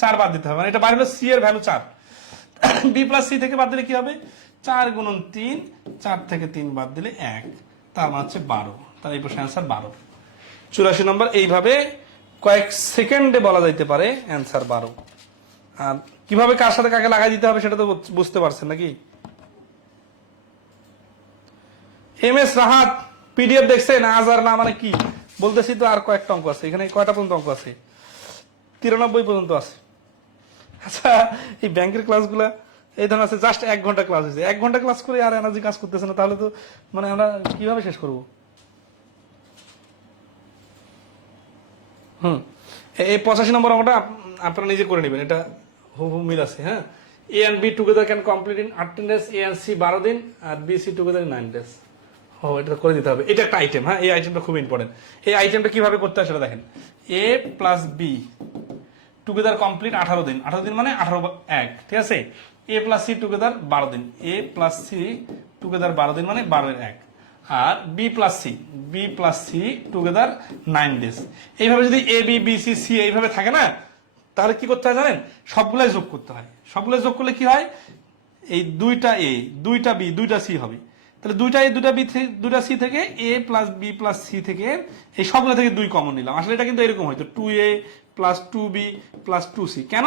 4 বাদ দিতে হবে, মানে এটা বাইরে হলো সি এর ভ্যালু 4। বি প্লাস সি থেকে বাদ দিলে কি হবে? 4 গুণন 3, 4 থেকে 3 বাদ দিলে 1, তার মানে হচ্ছে 12। তাহলে এই প্রশ্নের অ্যান্সার 12। 84 নম্বর। এইভাবে কয়েক সেকেন্ডে বলা যাইতে পারে অ্যান্সার 12। আর কিভাবে কার সাথে কাকে লাগাই দিতে হবে সেটা তো বুঝতে পারছেন নাকি? এম এস রাহাত পিডিএফ দেখছেন? আজ আর না মানে কি বলতেছি তো, আর কয়েকটা অঙ্ক আছে এখানে। কয়টা পর্যন্ত অঙ্ক আছে? 93 পর্যন্ত আছে। আচ্ছা, এই ব্যাংকের ক্লাসগুলা এই ধরনের আছে, জাস্ট 1 ঘন্টা ক্লাস হয়েছে, 1 ঘন্টা ক্লাস করে আর এনার্জি কাজ করতেছে না, তাহলে তো মানে আমরা কিভাবে শেষ করবো? এই 85 নম্বর অঙ্কটা আপনারা নিজে করে নেবেন, এটা হুবহু মিল আছে। হ্যাঁ, A and B together can complete in 18 days, A and C 12 দিন, আর বি সি টুগেদার 9 days। ও, এটা করে দিতে হবে। এটা একটা আইটেম। হ্যাঁ, এই আইটেমটা খুব ইম্পর্টেন্ট। এই আইটেমটা কিভাবে করতে হয় সেটা দেখেন। এ প্লাস বি টুগেদার কমপ্লিট 18 দিন, 18 দিন মানে 18 1, ঠিক আছে? এ প্লাস সি টুগেদার 12 দিন, এ প্লাস সি টুগেদার 12 দিন মানে 12 এর 1। আর B plus C together 9 days। এইভাবে যদি A B B C C এইভাবে থাকে না, তাহলে কি করতে হয় জানেন? সবগুলাই যোগ করতে হয়। সবগুলাই যোগ করলে কি হয়? এই 2টা এ, 2টা বি, 2টা সি হবে। তাহলে 2টা এ, 2টা বি, 2টা সি থেকে এ প্লাস বি প্লাস সি থেকে এই সবগুলো থেকে 2 কমন নিলাম। আসলে এটা কিন্তু এরকম হয়তো 2a plus 2b plus 2c। কেন?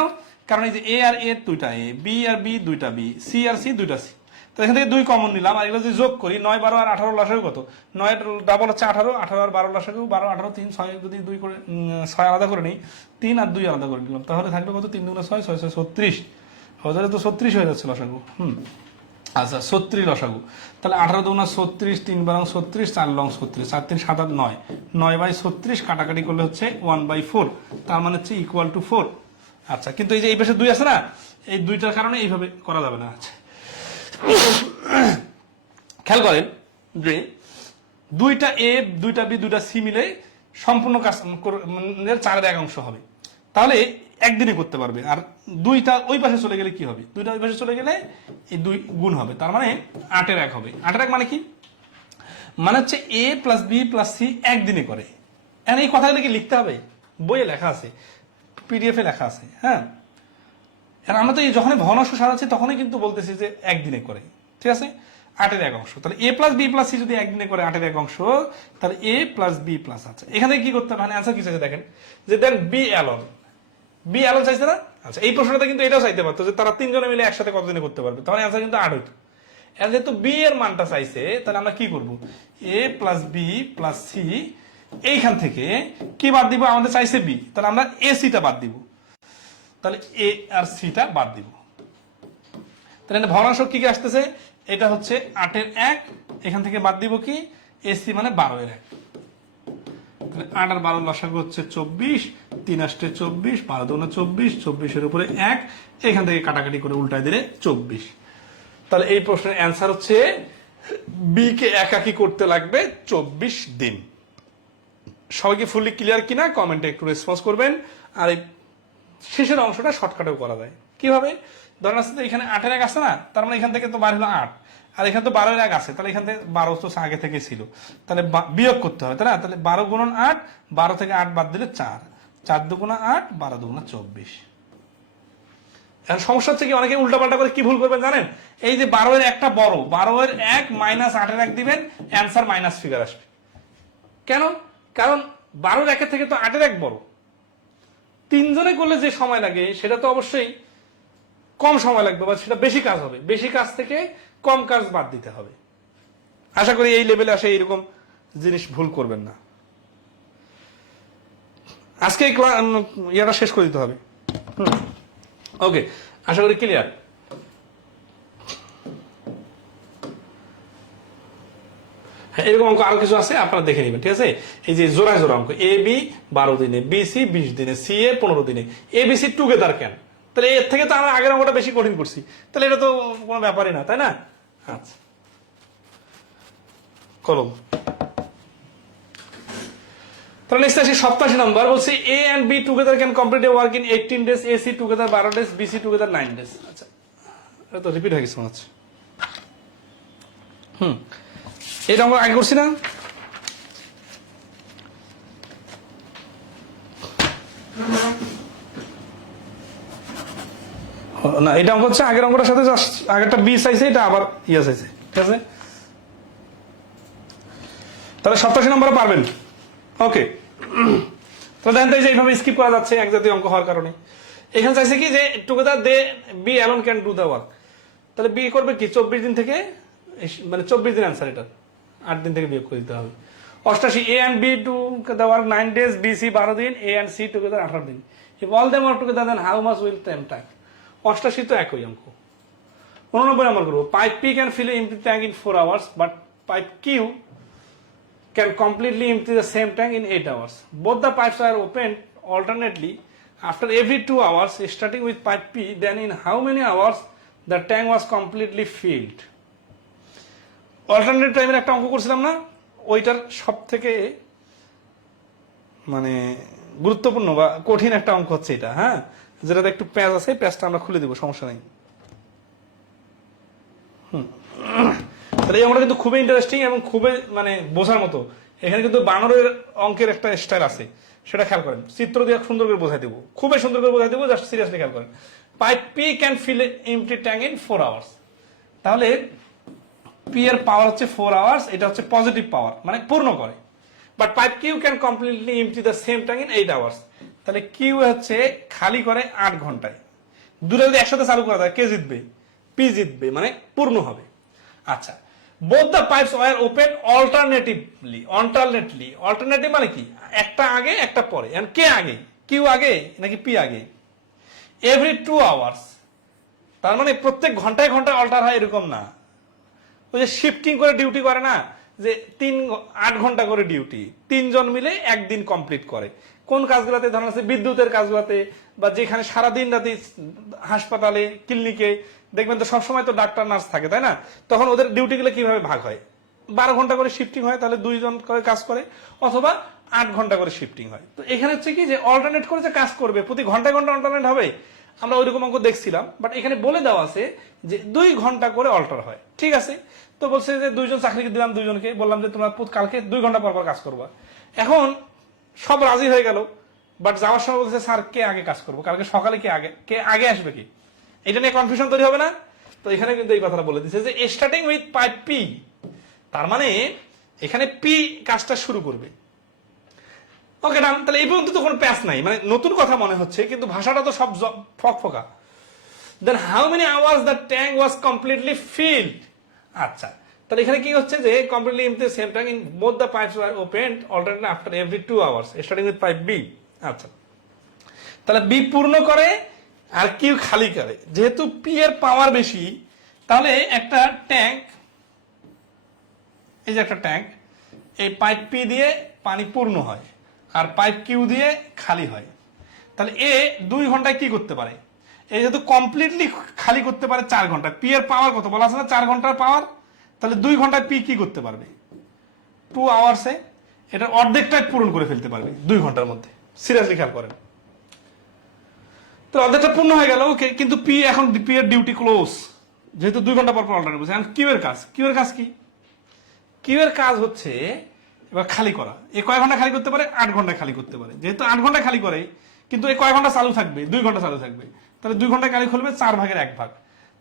কারণ এই যে এ আর এ 2টা এ, বি আর বি 2টা বি, সি আর সি 2টা সি। তো এখান থেকে 2 কমন নিলাম। আর এগুলো যদি যোগ করি, 9, 12 আর 18 লসাগু কত? 9 ডাবল হচ্ছে 18, 18 আর 12 লসাগু 12, 18, 3, 6 যদি 2 করে 6 আলাদা করে নিই, 3 আর 2 আলাদা করে নিলাম, তাহলে থাকলো কত? 3 দুগুণে 6, 6 6 36। হাজারে তো 36 হয়ে যাচ্ছে লসাগু। আচ্ছা, 36 লসাগু। তাহলে 18 দুগুণা 36, 3 বারং 36, 4 লং 36, 4 3 7 8 9, 9/36 কাটাকাটি করলে হচ্ছে 1/4, তার মানে হচ্ছে ইকুয়াল টু 4। আচ্ছা, কিন্তু এই যে এই পাশে 2 আছে না, এই 2টার কারণে এইভাবে করা যাবে না। আচ্ছা, খেয়াল করেন যে 2টা এ, 2টা বি, 2টা সি মিলে সম্পূর্ণ কাজ 4-এর 1 অংশ হবে। তাহলে একদিনে করতে পারবে। আর 2টা ওই পাশে চলে গেলে কি হবে? 2টা ওই পাশে চলে গেলে এই 2 গুণ হবে, তার মানে 8-এর 1 হবে। 8-এর 1 মানে কি? মানে হচ্ছে এ প্লাস বি প্লাস সি একদিনে করে। এখন এই কথাগুলো কি লিখতে হবে? বইয়ে লেখা আছে, পিডিএফ এ লেখা আছে। হ্যাঁ, আমরা তো এই যখন ভগ্নাংশ সাজাচ্ছি তখনই কিন্তু বলতেছি যে একদিনে করে, ঠিক আছে? 8-এর 1 অংশ। তাহলে A plus B plus C যদি একদিনে করে 8-এর 1 অংশ, তাহলে এ প্লাস বি প্লাস আছে। এখানে কি করতে হবে? মানে অ্যান্সার কি চাইছে দেখেন, যে দেন বি অ্যালন। বি অ্যালন চাইছে না? আচ্ছা, এই প্রশ্নটা কিন্তু এটাও চাইতে পারতো যে তারা 3 জনে মিলে একসাথে কতদিনে করতে পারবে, তাহলে অ্যান্সার কিন্তু 8 হইতো। এখন যেহেতু বি এর মানটা চাইছে, তাহলে আমরা কি করব? এ প্লাস বি প্লাস সি, এইখান থেকে কি বাদ দিব? আমাদের চাইছে বি, তাহলে আমরা এ সিটা বাদ দিব। তাহলে এ আর সিটা বাদ দিব। তাহলে ভগ্নাংশ কি কি আসতেছে? এটা হচ্ছে 8-এর 1, এখান থেকে বাদ দিব কি? এসি মানে 12-এর 1। তাহলে 8 আর 12 লসাগু হচ্ছে 24, 3 আসতে 24, 12 দুগুণে 24, 24-এর উপরে 1, এখান থেকে কাটাকাটি করে উল্টায় দিলে 24। তাহলে এই প্রশ্নের অ্যান্সার হচ্ছে বি কে একাকি করতে লাগবে 24 দিন। সবাইকে ফুললি ক্লিয়ার কিনা কমেন্টে একটু রেসপন্স করবেন। আর এই শেষের অংশটা শর্টকাটেও করা যায়। কিভাবে? ধরেন আসতে এখানে 8-এর 1 আছে না, তার মানে এখান থেকে তো বার হলো 8, আর এখানে তো 12-এর 1 আছে, তাহলে এখান থেকে 12 তো আগে থেকে ছিল, তাহলে বিয়োগ করতে হবে, তাই না? তাহলে 12 গুণন 8, 12 থেকে 8 বাদ দিলে 4, 4 দুগুণা 8, 12 দুগুণা 24। এখন সমস্যা হচ্ছে কি, অনেকে উল্টাপাল্টা করে কি ভুল করবেন জানেন? এই যে 12-এর 1টা বড়, 12-এর 1 মাইনাস 8-এর 1 দিবেন, অ্যান্সার মাইনাস ফিগার আসবে। কেন? কারণ 12-এর 1 থেকে তো 8-এর 1 বড়। 3 জনে করলে যে সময় লাগে সেটা তো অবশ্যই কম সময় লাগবে, বা সেটা বেশি কাজ হবে। বেশি কাজ থেকে কম কাজ বাদ দিতে হবে। আশা করি এই লেভেলে আসে এইরকম জিনিস ভুল করবেন না। আজকে এই ইয়াটা শেষ করে দিতে হবে। ওকে, আশা করি ক্লিয়ার। হ্যাঁ, এরকম অঙ্ক আরো কিছু আছে, আপনারা দেখে নেবেন, ঠিক আছে? এই যে জোড়া জোড়া অঙ্ক, এ বি 12 দিনে, বি সি 20 দিনে, সি এ 15 দিনে, এ বি সি টুগেদার কেন? তাহলে এর থেকে তো আমরা আগের অঙ্কটা বেশি কঠিন করছি, তাহলে এটা তো কোনো ব্যাপারই না, তাই না? আচ্ছা, কলম। তাহলে নেক্সট আসি 87 নম্বর, বলছি A and B together can complete a work in 18 days, A C together 12 days, B C together 9 days. আচ্ছা, এটা তো রিপিট হয়ে গেছে মনে হচ্ছে। এটা আমরা আগে করছি না? না, এটা অঙ্ক হচ্ছে আগের অঙ্কটার সাথে আগেরটা বি চাইছে, এটা আবার ইয়ে চাইছে, ঠিক আছে? তাহলে 87 নম্বরে পারবেন। ওকে, তাহলে দেখেন তো এই যে এইভাবে স্কিপ করা যাচ্ছে এক জাতীয় অঙ্ক হওয়ার কারণে। এখানে চাইছে কি যে together they B alone can do the work. তাহলে বি করবে কি 24 দিন থেকে, মানে 24 দিন অ্যান্সার, এটা 8 দিন থেকে বিয়োগ করে দিতে হবে। 88 A and B to the work 9 days, B C 12 দিন, এ এন্ড সি টুগেদার 18 দিন। If all them work together then how much will take time. 88 তো একই অঙ্ক। 89 নম্বর করবো, pipe P can fill empty tank in 4 hours but pipe Q can completely empty the same tank in 8 hours. Both the pipes are opened alternately after every 2 hours, starting with pipe P. Then in how many hours the tank was completely filled? Alternate time একটা অঙ্ক করছিলাম না, ওইটার সব থেকে মানে গুরুত্বপূর্ণ বা কঠিন একটা অঙ্ক হচ্ছে এটা। হ্যাঁ, যেটাতে একটু প্যাচ আছে, প্যাচটা আমরা খুলে দিব, সমস্যা নাই। তাহলে এই অঙ্কটা কিন্তু খুবই ইন্টারেস্টিং এবং খুবই মানে বোঝার মতো। এখানে কিন্তু বানরের অঙ্কের একটা স্টাইল আছে, সেটা খেয়াল করেন। চিত্র দিয়ে সুন্দর করে বোঝাই দেবো, খুবই সুন্দর করে বোঝাই দেবো, জাস্ট সিরিয়াসলি খেয়াল করেন। Pipe P can fill empty tank in 4 hours. তাহলে পি এর পাওয়ার হচ্ছে 4 আওয়ার্স, এটা হচ্ছে পজিটিভ পাওয়ার, মানে পূর্ণ করে। But pipe Q can completely empty the same tank in 8 hours. তাহলে কিউ হচ্ছে খালি করে 8 ঘন্টায়। দুটো যদি একসাথে চালু করা যায়, কে জিতবে? পি জিতবে, মানে পূর্ণ হবে। আচ্ছা, both the pipes were open alternately মানে কি, একটা আগে একটা পরে। কে আগে, কিউ আগে নাকি পি আগে? এভরি 2 আওয়ার্স, তার মানে প্রত্যেক ঘন্টায় ঘন্টায় অল্টার হয় এরকম না। ওই যে শিফটিং করে ডিউটি করে না, যে 8 ঘন্টা করে ডিউটি, 3 জন মিলে একদিন কমপ্লিট করে। কোন কাজগুলোতে? ধরেন আছে বিদ্যুতের কাজগুলোতে, বা যেখানে সারাদিন রাতে হাসপাতালে, ক্লিনিকে দেখবেন তো সবসময় তো ডাক্তার নার্স থাকে, তাই না? তখন ওদের ডিউটি গুলো কিভাবে ভাগ হয়? 12 ঘন্টা করে শিফটিং হয়, তাহলে 2 জন করে কাজ করে, অথবা 8 ঘন্টা করে শিফটিং হয়। তো এখানে হচ্ছে কি যে অল্টারনেট করে যে কাজ করবে, প্রতি ঘন্টায় ঘন্টা অল্টারনেট হবে। আমরা ওইরকম অঙ্ক দেখছিলাম, বাট এখানে বলে দেওয়া আছে যে 2 ঘন্টা করে অল্টার হয়। ঠিক আছে, তো বলছে যে 2 জন চাকরি দিলাম, 2 জনকে বললাম যে তোমরা কালকে 2 ঘন্টা পর পর কাজ করবা। এখন সব রাজি হয়ে গেল, বাট যাওয়ার সময় বলছে স্যার কে আগে কাজ করবো, কালকে সকালে কে আগে আসবে কি? এটা নিয়ে কনফিউশন তৈরি হবে না? তো এখানে কিন্তু এই কথাটা বলে দিচ্ছে যে স্টার্টিং উইথ পাইপ পি, তার মানে এখানে পি কাজটা শুরু করবে। ওকে ডান। তাহলে এই পর্যন্ত তো কোনো প্যাচ নাই, মানে নতুন কথা মনে হচ্ছে, কিন্তু ভাষাটা তো সব ফকফকা। Then how many hours the tank was completely filled. আচ্ছা, তাহলে এখানে কি হচ্ছে যে completely empty same tank in both the pipes were opened alternately after every 2 hours, starting with pipe B. আচ্ছা, তাহলে বি পূর্ণ করে আর কিউ খালি করে। যেহেতু পি এর পাওয়ার বেশি, তাহলে একটা ট্যাঙ্ক, এই যে একটা ট্যাঙ্ক, এই পাইপ পি দিয়ে পানি পূর্ণ হয় আর পাইপ কিউ দিয়ে খালি হয়। তাহলে এ 2 ঘন্টায় কি করতে পারে? এই যেহেতু কমপ্লিটলি খালি করতে পারে 4 ঘন্টায়, পি এর পাওয়ার কত বলা আছে না, 4 ঘন্টার পাওয়ার। তাহলে 2 ঘন্টায় পি কি করতে পারবে? 2 আওয়ার্সে এটা অর্ধেকটাই পূরণ করে ফেলতে পারবে 2 ঘন্টার মধ্যে। সিরিয়াসলি খেয়াল করেন, তো অর্ধেকটা পূর্ণ হয়ে গেল। ওকে, কিন্তু পি এখন পি এর ডিউটি ক্লোজ, যেহেতু 2 ঘন্টা পর পর অল্টারনেট বলছে। কিউ এর কাজ, কিউ এর কাজ কি? কিউ এর কাজ হচ্ছে এবার খালি করা। এ কয় ঘন্টা খালি করতে পারে? 8 ঘন্টা খালি করতে পারে। যেহেতু 8 ঘন্টা খালি করে, কিন্তু এ কয় ঘন্টা চালু থাকবে? 2 ঘন্টা চালু থাকবে। তাহলে 2 ঘন্টা খালি খুলবে 4 ভাগের 1 ভাগ।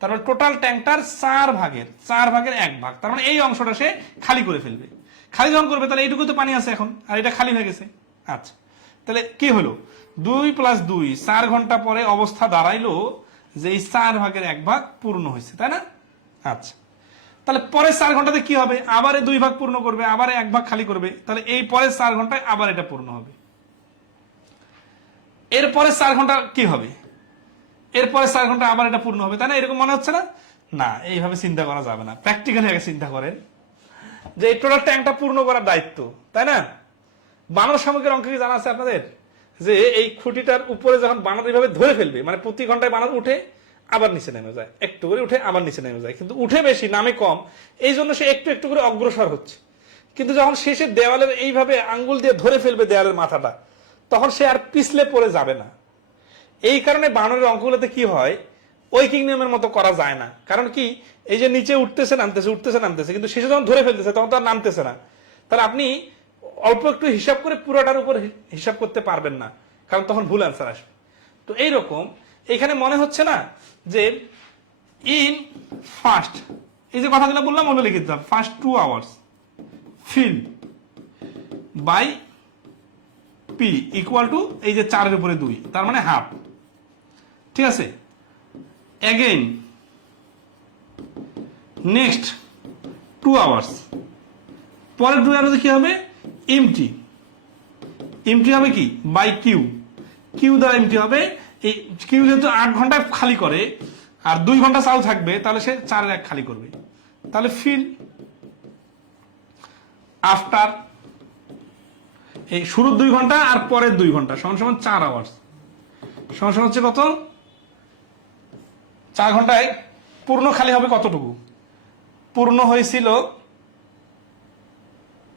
তার মানে টোটাল ট্যাঙ্কটার 4 ভাগের 1 ভাগ। তার মানে এই অংশটা সে খালি করে ফেলবে। খালি যখন করবে, তাহলে এইটুকু তো পানি আছে এখন, আর এটা খালি হয়ে গেছে। আচ্ছা, তাহলে কি হলো? 2 + 2, 4 ঘন্টা পরে অবস্থা দাঁড়াইলো যে এই 4 ভাগের 1 ভাগ পূর্ণ হয়েছে, তাই না? আচ্ছা, তাহলে পরে 4 ঘন্টাতে কি হবে? আবার 2 ভাগ পূর্ণ করবে, আবার 1 ভাগ খালি করবে। তাহলে এই পরে 4 ঘন্টায় আবার এটা পূর্ণ হবে। এরপরে 4 ঘন্টা কি হবে? এরপরে 4 ঘন্টা আবার এটা পূর্ণ হবে, তাই না? এরকম মনে হচ্ছে না? না, এইভাবে চিন্তা করা যাবে না। প্র্যাকটিক্যালি আগে চিন্তা করেন যে এই টোটাল ট্যাঙ্কটা পূর্ণ করার দায়িত্ব, তাই না? বানর শামুকের অঙ্ক কি জানা আছে আপনাদের? যে এই খুঁটিটার উপরে যখন বানর এইভাবে ধরে ফেলবে, মানে প্রতি ঘন্টায় বানর উঠে আবার নিচে নেমে যায়, একটু করে উঠে আবার নিচে নেমে যায়, কিন্তু উঠে বেশি নামে কম, এই জন্য সে একটু একটু করে অগ্রসর হচ্ছে। কিন্তু যখন শেষে দেওয়ালের এইভাবে আঙ্গুল দিয়ে ধরে ফেলবে দেওয়ালের মাথাটা, তখন সে আর পিছলে পড়ে যাবে না। এই কারণে বানরের অঙ্কগুলোতে কি হয়, ওয়েকিং নিয়মের মতো করা যায় না। কারণ কি, এই যে নিচে উঠতেছে নামতেছে উঠতেছে নামতেছে, কিন্তু শেষে যখন ধরে ফেলতেছে তখন তো আর নামতেছে না। তাহলে আপনি অল্প একটু হিসাব করে পুরোটার উপর হিসাব করতে পারবেন না, কারণ তখন ভুল অ্যান্সার আসবে। তো এইরকম এখানে মনে হচ্ছে না যে ইন ফার্স্ট, এই যে কথাগুলো বললাম ওগুলো লিখে দিতাম, first 2 hours fill by P equal to এই যে 4 এর উপরে 2, তার মানে হাফ। ঠিক আছে, এগেইন নেক্সট 2 আওয়ার্স, পরের 2 আওয়ার্সে কি হবে, এমটি, এমটি হবে কি বাই কিউ, কিউ দ্বারা এমটি হবে। এই কিউ যেহেতু 8 ঘন্টায় খালি করে আর 2 ঘন্টা চালু থাকবে, তাহলে সে 4/1 খালি করবে। তাহলে ফিল আফটার, এই শুরুর 2 ঘন্টা আর পরের 2 ঘন্টা সমান সমান 4 আওয়ার্স, সমান সমান হচ্ছে কত, 4 ঘন্টায় পূর্ণ খালি হবে কতটুকু, পূর্ণ হয়েছিল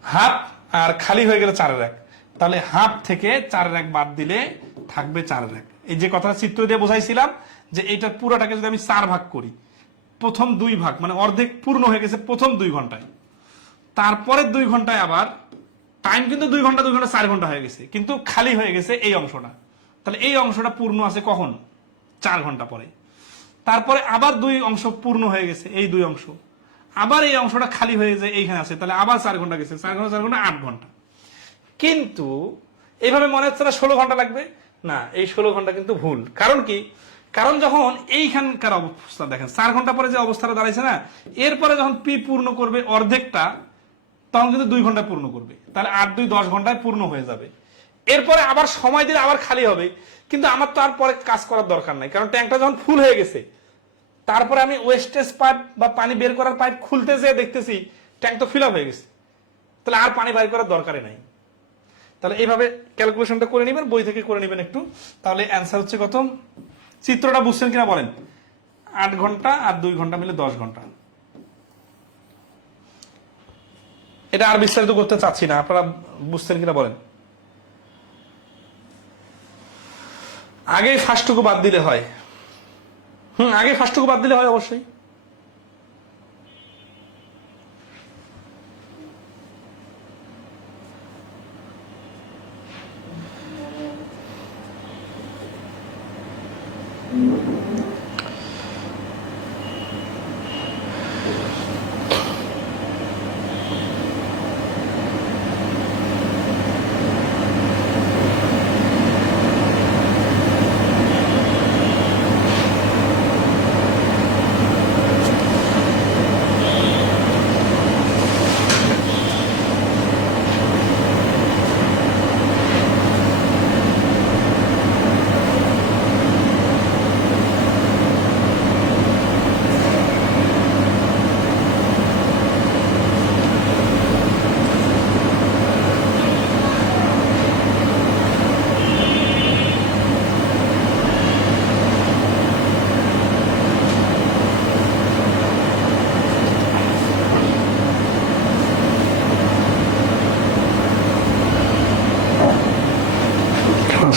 হাফ আর খালি হয়ে গেল 4/1, তাহলে হাফ থেকে 4/1 বাদ দিলে থাকবে 4/1। এই যে কথাটা চিত্র দিয়ে বোঝাইছিলাম যে এইটা পুরোটাকে যদি আমি 4 ভাগ করি, প্রথম 2 ভাগ মানে অর্ধেক পূর্ণ হয়ে গেছে প্রথম 2 ঘন্টায়, তারপরের 2 ঘন্টায় আবার টাইম কিন্তু 2 ঘন্টা 2 ঘন্টা 4 ঘন্টা হয়ে গেছে, কিন্তু খালি হয়ে গেছে এই অংশটা। তাহলে এই অংশটা পূর্ণ আছে কখন, 4 ঘন্টা পরে। তারপরে আবার 2 অংশ পূর্ণ হয়ে গেছে, এই 2 অংশ, আবার এই অংশটা খালি হয়ে যায় এইখানে আছে, তাহলে আবার 4 ঘন্টা গেছে, 4 ঘন্টা 4 ঘন্টা 8 ঘন্টা। কিন্তু এইভাবে মনে হচ্ছে না 16 ঘন্টা লাগবে, না এই 16 ঘন্টা কিন্তু ভুল। কারণ কি, কারণ যখন এইখানকার অবস্থা দেখেন 4 ঘন্টা পরে যে অবস্থাটা দাঁড়াইছে না, এরপরে যখন পি পূর্ণ করবে অর্ধেকটা, তখন কিন্তু 2 ঘন্টা পূর্ণ করবে, তাহলে 8 2 10 ঘন্টায় পূর্ণ হয়ে যাবে। এরপরে আবার সময় দিলে আবার খালি হবে, কিন্তু আমার তো আর পরে কাজ করার দরকার নাই, কারণ ট্যাঙ্কটা যখন ফুল হয়ে গেছে, তারপরে আমি ওয়েস্টেজ পাইপ বা পানি বের করার পাইপ খুলতে যেয়ে দেখতেছি ট্যাঙ্ক তো ফিল আপ হয়ে গেছে, তাহলে আর পানি বাইর করার দরকারই নাই। তাহলে এইভাবে ক্যালকুলেশনটা করে নেবেন, বই থেকে করে নেবেন একটু, তাহলে অ্যান্সার হচ্ছে কত, চিত্রটা বুঝছেন কিনা বলেন, 8 ঘন্টা আর 2 ঘন্টা মিলে 10 ঘন্টা। এটা আর বিস্তারিত করতে চাচ্ছি না, আপনারা বুঝছেন কিনা বলেন। আগে ফার্স্টটুকু বাদ দিলে হয়, আগে ফার্স্টটুকু বাদ দিলে হয় অবশ্যই।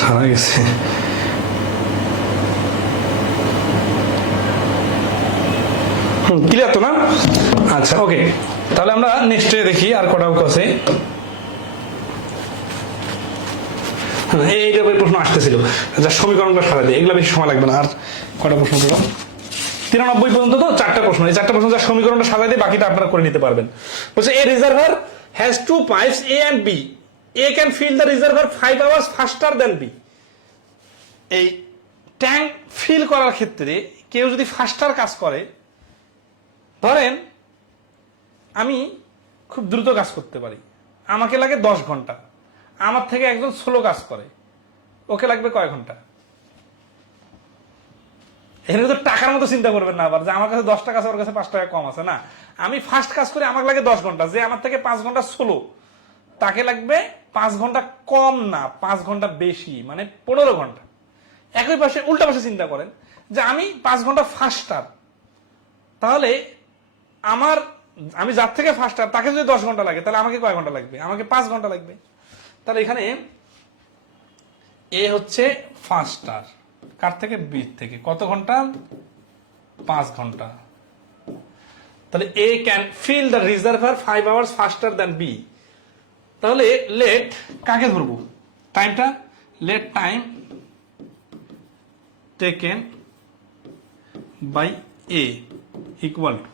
সারা গেছে, ক্লিয়ার তো না? আচ্ছা ওকে, তাহলে আমরা নেক্সটে দেখি আর কটা অঙ্ক আছে। এইটা প্রশ্ন আসতেছিল, যা সমীকরণগুলো সারা দিয়ে, এগুলো বেশি সময় লাগবে না। আর কটা প্রশ্ন করো, 93 পর্যন্ত তো 4টা প্রশ্ন, এই 4টা প্রশ্ন যা সমীকরণটা সাজাই দিয়ে বাকিটা আপনারা করে নিতে পারবেন। বলছে এ reservoir has 2 pipes A and B. A can fill the reservoir 5 hours faster than B. এই ট্যাঙ্ক ফিল করার ক্ষেত্রে কেউ যদি ফাস্টার কাজ করে, ধরেন আমি খুব দ্রুত কাজ করতে পারি, আমাকে লাগে 10 ঘন্টা, আমার থেকে একজন স্লো কাজ করে, ওকে লাগবে কয় ঘন্টা? এখানে তো টাকার মতো চিন্তা করবেন না আবার যে আমার কাছে 10 টাকা আছে ওর কাছে 5 টাকা কম আছে, না, আমি ফাস্ট কাজ করে আমাকে লাগে 10 ঘন্টা, যে আমার থেকে 5 ঘন্টা স্লো তাকে লাগবে 5 ঘন্টা কম না 5 ঘন্টা বেশি, মানে 15 ঘন্টা। একই পাশে উল্টা পাশে চিন্তা করেন যে আমি 5 ঘন্টা ফাস্টার, তাহলে আমার আমি যার থেকে ফাস্টার তাকে যদি 10 ঘন্টা লাগে তাহলে আমাকে কয় ঘন্টা লাগবে? আমাকে 5 ঘন্টা লাগবে। তাহলে এখানে এ হচ্ছে ফাস্টার কার থেকে? বি থেকে। কত ঘন্টা? 5 ঘন্টা। তাহলে A can fill the reservoir 5 hours faster than B. তাহলে লেট কাকে ধরবো? টাইমটা। Let time taken by A equal to,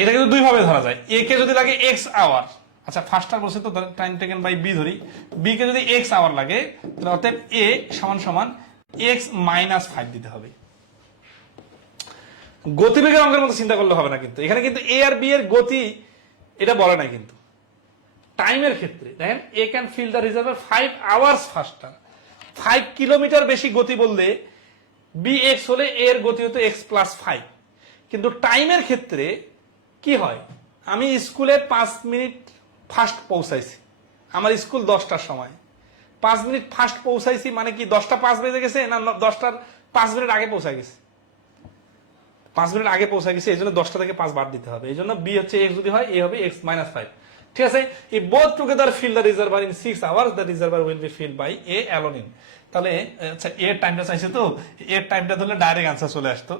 এটা কিন্তু দুই ভাবে ধরা যায়। এ কে যদি লাগে এক্স আওয়ার, আচ্ছা ফাস্টার বলছে তো টাইম টেকেন বাই বি ধরি, বি কে যদি এক্স আওয়ার লাগে তাহলে অতএব এ সমান সমান এক্স মাইনাস 5 দিতে হবে। গতিবেগের অঙ্কের মতো চিন্তা করলে হবে না কিন্তু, এখানে কিন্তু এ আর বি এর গতি এটা বলে নাই কিন্তু। টাইমের ক্ষেত্রে দেখেন A can fill the reservoir 5 hours faster, 5 kilometre বেশি গতি বললে বি এক্স হলে এর গতি হতো এক্স প্লাস 5। কিন্তু টাইমের ক্ষেত্রে কি হয়? আমি স্কুলে 5 মিনিট ফাস্ট পৌঁছাইছি, আমার স্কুল 10টার সময়, 5 মিনিট ফাস্ট পৌঁছাইছি মানে কি 10টা 5 বেজে গেছে না 10টার 5 মিনিট আগে পৌঁছায় গেছে? 5 মিনিট আগে পৌঁছায় গেছে, এই জন্য 10টা থেকে 5 বাদ দিতে হবে। এই জন্য বি হচ্ছে এক্স যদি হয় এ হবে এক্স মাইনাস 5। ঠিক আছে, এই both together fill the reservoir in 6 hours, the reservoir will be fill by a alone in. তাহলে আচ্ছা এর টাইমটা চাইছে তো, এর টাইমটা ধরলে ডাইরেক্ট আনসার চলে আসতো।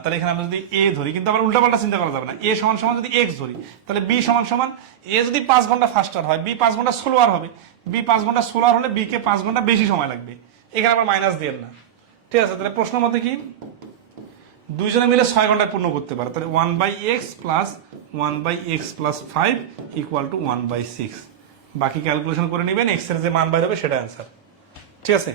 তাহলে এখানে আমরা যদি এ ধরি, কিন্তু আবার উল্টাপাল্টা চিন্তা করা যাবে না। এ সমান সমান যদি এক্স ধরি তাহলে বি সমান সমান এ যদি 5 ঘন্টা ফাস্টার হয় বি 5 ঘন্টা স্লোয়ার হবে, বি 5 ঘন্টা স্লোয়ার হলে বি কে 5 ঘন্টা বেশি সময় লাগবে। এখানে আবার মাইনাস দিয়েন না। ঠিক আছে, তাহলে প্রশ্ন মতে কি দুইজনে মিলে 6 ঘন্টায় পূর্ণ করতে পারে। তাহলে 1/x plus 1/x plus 5 equal to 1/6। বাকি ক্যালকুলেশন করে নেবেন, এক্স এর যে মান বাইর হবে সেটা অ্যান্সার। ঠিক আছে,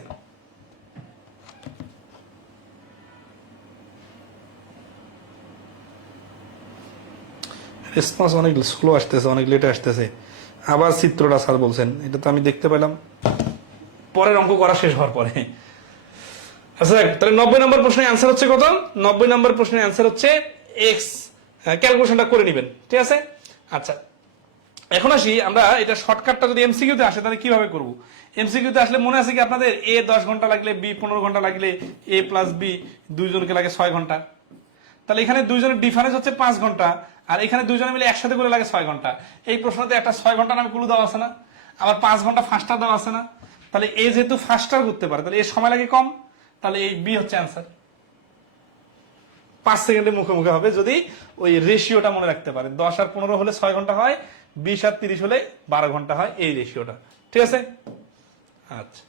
রেসপন্স অনেক স্লো আসতেছে, অনেক লেটে আসতেছে। আবার চিত্রটা স্যার বলছেন, এটা তো আমি দেখতে পেলাম পরের অঙ্ক করা শেষ হওয়ার পরে। আচ্ছা তাহলে 90 নম্বর প্রশ্নের অ্যান্সার হচ্ছে কত? 90 নম্বর প্রশ্নের অ্যান্সার হচ্ছে এক্স। ক্যালকুলেশনটা করে নেবেন। ঠিক আছে, আচ্ছা এখন আসি আমরা এটা শর্টকাটটা যদি এমসিকিউতে আসে তাহলে কিভাবে করব? এমসিকিউতে আসলে মনে আছে কি আপনাদের এ 10 ঘন্টা লাগলে বি 15 ঘন্টা লাগলে এ প্লাস বি দুইজনকে লাগে 6 ঘন্টা। তাহলে এখানে দুইজনের ডিফারেন্স হচ্ছে 5 ঘন্টা, আর এখানে দুইজনে মিলে একসাথে করে লাগে 6 ঘন্টা। এই প্রশ্নতে একটা 6 ঘন্টা নামে ক্লু দেওয়া আছে না, আবার 5 ঘন্টা ফাস্টার দেওয়া আছে না। তাহলে এ যেহেতু ফাস্টার করতে পারে তাহলে এর সময় লাগে কম, তাহলে এই বি হচ্ছে অ্যান্সার। 5 সেকেন্ডের মুখোমুখি হবে যদি ওই রেশিওটা মনে রাখতে পারেন। 10 আর 15 হলে 6 ঘন্টা হয়, 20 আর 30 হলে 12 ঘন্টা হয়, এই রেশিওটা। ঠিক আছে, আচ্ছা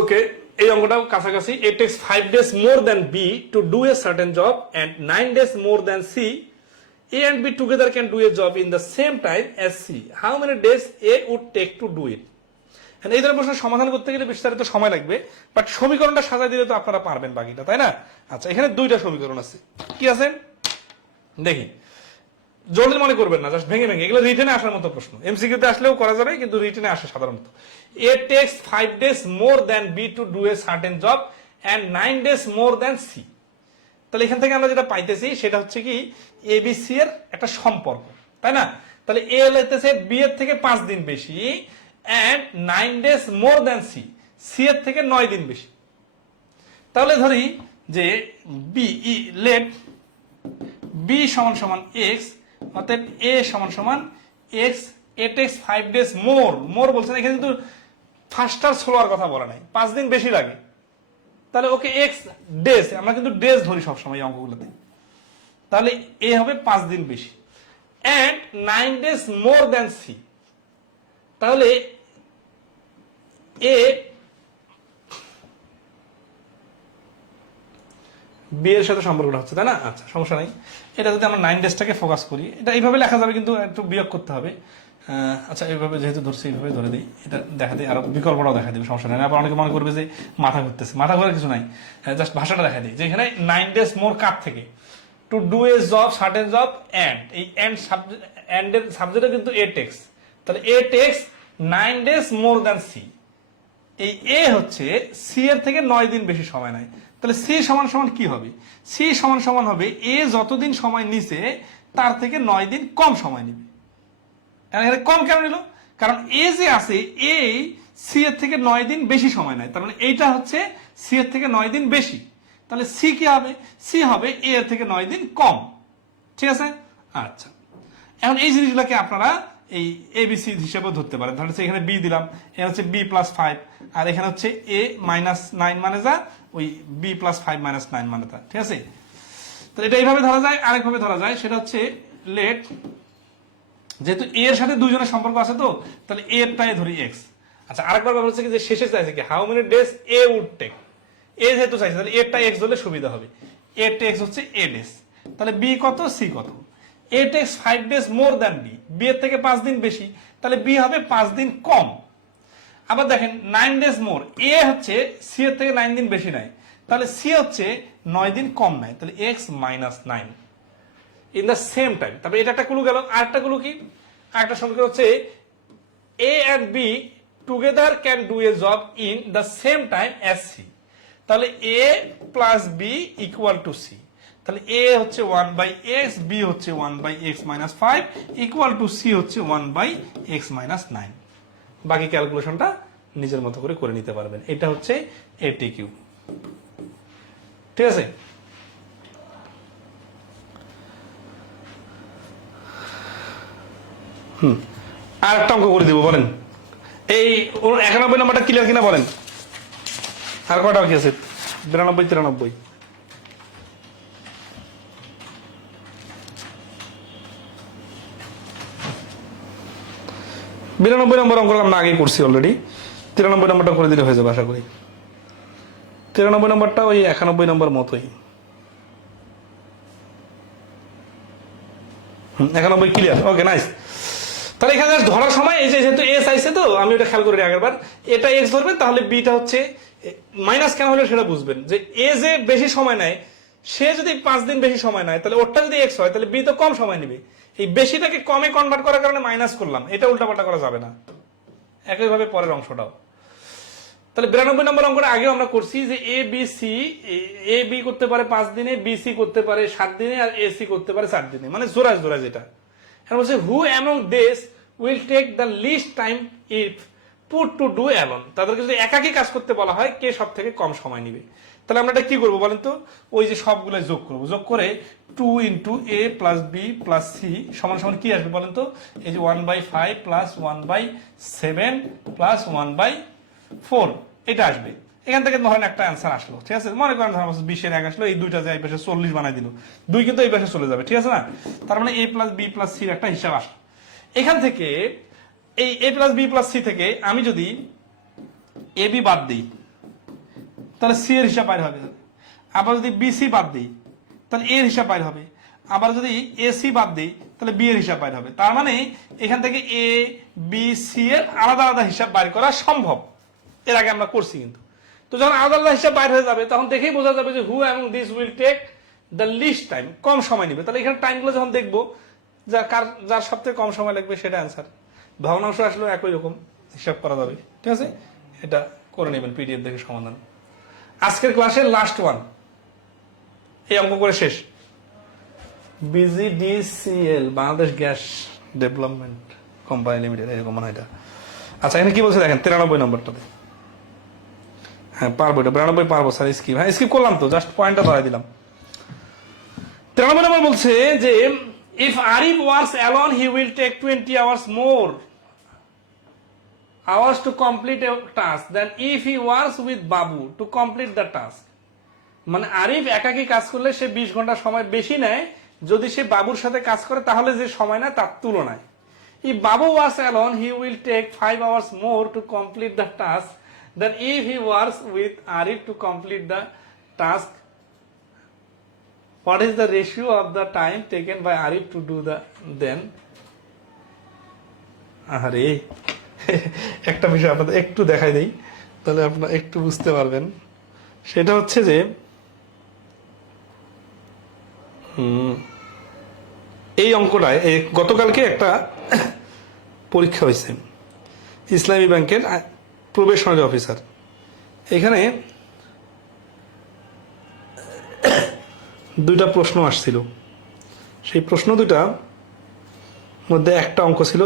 ওকে, এই অঙ্কটাও কাছাকাছি। it takes 5 days more than B to do a certain job and 9 days more than C. A and B together can do a job in the same time as C. How many days A would take to do it? এই ধরনের প্রশ্নের সমাধান করতে গেলে বিস্তারিত সময় লাগবে, but সমীকরণটা সাজাই দিলে তো আপনারা পারবেন বাকিটা, তাই না? আচ্ছা এখানে দুইটা সমীকরণ আছে, কি আছে দেখি। জলদি মনে করবেন না, জাস্ট ভেঙে ভেঙে, এগুলো রিটেনে আসার মতো প্রশ্ন। এমসিকিউতে আসলেও করা যাবে, কিন্তু রিটেনে আসে সাধারণত। এ takes 5 days more than B to do a certain job and 9 days more than C. তাহলে এখান থেকে আমরা যেটা পাইতেছি সেটা হচ্ছে কি এবিসি এর একটা সম্পর্ক, তাই না? তাহলে এ হইতেছে বি এর থেকে 5 দিন বেশি and 9 days more than C, C এর থেকে 9 দিন বেশি। তাহলে ধরি যে বি লেট বি সমান সমান এক্স, অতএব এ সমান সমান এক্স। এ টেক্স 5 days মোর, মোর বলছেন এখানে কিন্তু ফাস্টার স্লোয়ার কথা বলা নাই, 5 দিন বেশি লাগে। তাহলে ওকে এক্স ডেজ, আমরা কিন্তু ডেজ ধরি সবসময় অঙ্কগুলোতে। তাহলে এ হবে 5 দিন বেশি and 9 days more than C. তাহলে এ বি এর সাথে সম্পর্কটা হচ্ছে, তাই না? আচ্ছা সমস্যা নাই, এটা যদি আমরা 9 ডেজটাকে ফোকাস করি, এটা এইভাবে লেখা যাবে কিন্তু একটু বিয়োগ করতে হবে। আচ্ছা এইভাবে যেহেতু ধরছি এইভাবে ধরে দিই, এটা দেখা দিই, আরো বিকল্পটাও দেখা দিই, সমস্যা নাই। আবার অনেকে মনে করবে যে মাথা ঘুরতেছে, মাথা ঘোরার কিছু নাই, জাস্ট ভাষাটা দেখা দিই যে এখানে 9 days মোর কার থেকে to do a job certain job and, এই অ্যান্ড এর সাবজেক্টে কিন্তু এ টেক্স, তাহলে A takes 9 days more than C. এই এ হচ্ছে সি এর থেকে 9 দিন বেশি সময় নেয়। তাহলে সি সমান সমান কি হবে? সি সমান সমান হবে এ যতদিন সময় নিছে তার থেকে 9 দিন কম সময় নেবে। এখানে কম কেন নিল? কারণ এ যে আছে এ সি এর থেকে 9 দিন বেশি সময় নেয়, তার মানে এইটা হচ্ছে সি এর থেকে 9 দিন বেশি। তাহলে সি কি হবে? সি হবে এ এর থেকে 9 দিন কম। ঠিক আছে। আচ্ছা, এখন এই জিনিসগুলোকে আপনারা এই এবিসি হিসেবে ধরতে পারেন। ধরেন এখানে বি দিলাম, এখানে হচ্ছে বি প্লাস 5, আর এখানে হচ্ছে এ মাইনাস 9 মানে যা, ওই বি প্লাস 5 মাইনাস 9 মানে তা। ঠিক আছে, তো এটা এইভাবে ধরা যায়। আরেকভাবে ধরা যায়, সেটা হচ্ছে লেট, যেহেতু এ এর সাথে দুইজনের সম্পর্ক আছে, তো তাহলে এরটাই ধরি এক্স। আচ্ছা, আরেকবার ব্যাপার হচ্ছে কি, যে শেষে চাইছে কি how many days A would take, A যেহেতু চাইছে তাহলে এরটা এক্স ধরলে সুবিধা হবে। এ টেক্স হচ্ছে এ ডেজ, তাহলে বি কত, সি কত। A takes 5 days more than B, B এর থেকে 5 দিন বেশি, তাহলে বি হবে 5 দিন কম। আবার দেখেন 9 ডেজ মোর, এ হচ্ছে সি এর থেকে 9 দিন বেশি নেয়, তাহলে সি হচ্ছে 9 দিন কম নেয়, তাহলে x minus 9 in the same time. তারপরে এটা একটা ক্লু গেল। আরেকটা ক্লু কি, আরেকটা সমীকরণ হচ্ছে A and B together can do a job in the same time as C, তাহলে A plus B equal to C, তাহলে এ হচ্ছে 1/x, বি হচ্ছে 1/x minus 5 equal to C হচ্ছে 1/x মাইনাস 9। বাকি ক্যালকুলেশনটা নিজের মতো করে নিতে পারবেন। এটা হচ্ছে এটি কিউ। ঠিক আছে, আর একটা অঙ্ক করে দিব, বলেন এই 91 নম্বরটা ক্লিয়ার কিনা বলেন। আর কয়টা বাকি আছে? 92, 93। 92 নম্বর অঙ্ক আমরা আগেই করছি অলরেডি, 93 নম্বরটা করে দিলে হয়ে যাবে আশা করি। 93 নম্বরটা ওই 91 নম্বর মতোই। 91 ক্লিয়ার, ওকে নাইস। তাহলে এখানে ধরার সময় এই যে যেহেতু এস আইছে, তো আমি ওটা খেয়াল করি আগের বার, এটা এক্স ধরবেন, তাহলে বিটা হচ্ছে মাইনাস কেন হলে সেটা বুঝবেন, যে এ যে বেশি সময় নেয়, সে যদি 5 দিন বেশি সময় নেয়, তাহলে ওরটা যদি এক্স হয়, তাহলে বি তো কম সময় নেবে। এই বেশিটাকে কমে কনভার্ট করার কারণে মাইনাস করলাম, এটা উল্টাপাল্টা করা যাবে না। একইভাবে পরের অংশটাও। তাহলে 92 নম্বর অঙ্কটা আগেও আমরা করছি, যে A B C, A B করতে পারে 5 দিনে, বি সি করতে পারে 7 দিনে, আর এ সি করতে পারে 4 দিনে, মানে জোড়া জোড়া যেটা। বলছে who among this will take the least time if put to do alone, তাদেরকে যদি একাকী কাজ করতে বলা হয়, কে সব থেকে কম সময় নিবে। তাহলে আমরা এটা কি করবো বলেন তো, ওই যে সবগুলো যোগ করবো, যোগ করে 2 ইন্টু এ প্লাস বি প্লাস সি সমান সমান কি আসবে বলেন তো, এই যে 1/5 প্লাস 1/7 প্লাস 1/4 এটা আসবে। এখান থেকে ধরেন একটা অ্যান্সার আসলো, ঠিক আছে, মনে করেন ধরেন 20 এর 1 আসলো, এই দুইটা যে এই পাশে 40 বানাই দিল, 2 কিন্তু এই পাশে চলে যাবে, ঠিক আছে না। তার মানে এ প্লাস বি প্লাস সির একটা হিসাব আসলো। এখান থেকে এই এ প্লাস বি প্লাস সি থেকে আমি যদি এ বি বাদ দিই, তাহলে সি এর হিসাব বাইর হবে। আবার যদি বি সি বাদ দিই, তাহলে এর হিসাব বাইর হবে। আবার যদি এ সি বাদ দিই, তাহলে বি এর হিসাব বাইর হবে। তার মানে এখান থেকে এ বি সি এর আলাদা আলাদা হিসাব বাইর করা সম্ভব। এর আগে আমরা করছি কিন্তু। তো যখন আলাদা আলাদা হিসাব বাইর হয়ে যাবে, তখন দেখেই বোঝা যাবে যে হু এবং this will take the least time, কম সময় নেবে। তাহলে এখানে টাইমগুলো যখন দেখবো, যার সব থেকে কম সময় লাগবে সেটা অ্যান্সার। ভগ্নাংশ আসলেও একই রকম হিসাব করা যাবে, ঠিক আছে। এটা করে নেবেন পিডিএফ দেখে সমাধান। আজকের ক্লাসের লাস্ট ওয়ান, এই অঙ্ক করে শেষ। বিজিডিসিএল, Bangladesh gas development company limited, এরকম মনে হয় এটা। আচ্ছা, এখানে কি বলছে দেখেন 93 নম্বরটাতে। হ্যাঁ পারবো, এটা 92 পারবো স্যার, স্কিপ। হ্যাঁ স্কিপ করলাম তো, জাস্ট পয়েন্টটা ধরাই দিলাম। 93 নম্বর বলছে যে if Arif works alone he will take 20 hours more hours to complete a task than if he works with Babu to complete the task. মানে আরিফ একাকী কাজ করলে সে 20 ঘন্টা সময় বেশি নেয় যদি সে বাবুর সাথে কাজ করে, তাহলে যে সময় নেয় তার তুলনায়। If Babu works alone he will take 5 hours more to complete the task than if he works with Arif to complete the task. What is the ratio of the time taken by Arif to do the then? আরে একটা বিষয় আপনাদের একটু দেখাই দেই, তাহলে আপনারা একটু বুঝতে পারবেন। সেটা হচ্ছে যে এই অঙ্কটায় গতকালকে একটা পরীক্ষা হয়েছে ইসলামী ব্যাংকের প্রবেশনারি অফিসার। এখানে দুইটা প্রশ্ন আসছিল, সেই প্রশ্ন দুটা মধ্যে একটা অঙ্ক ছিল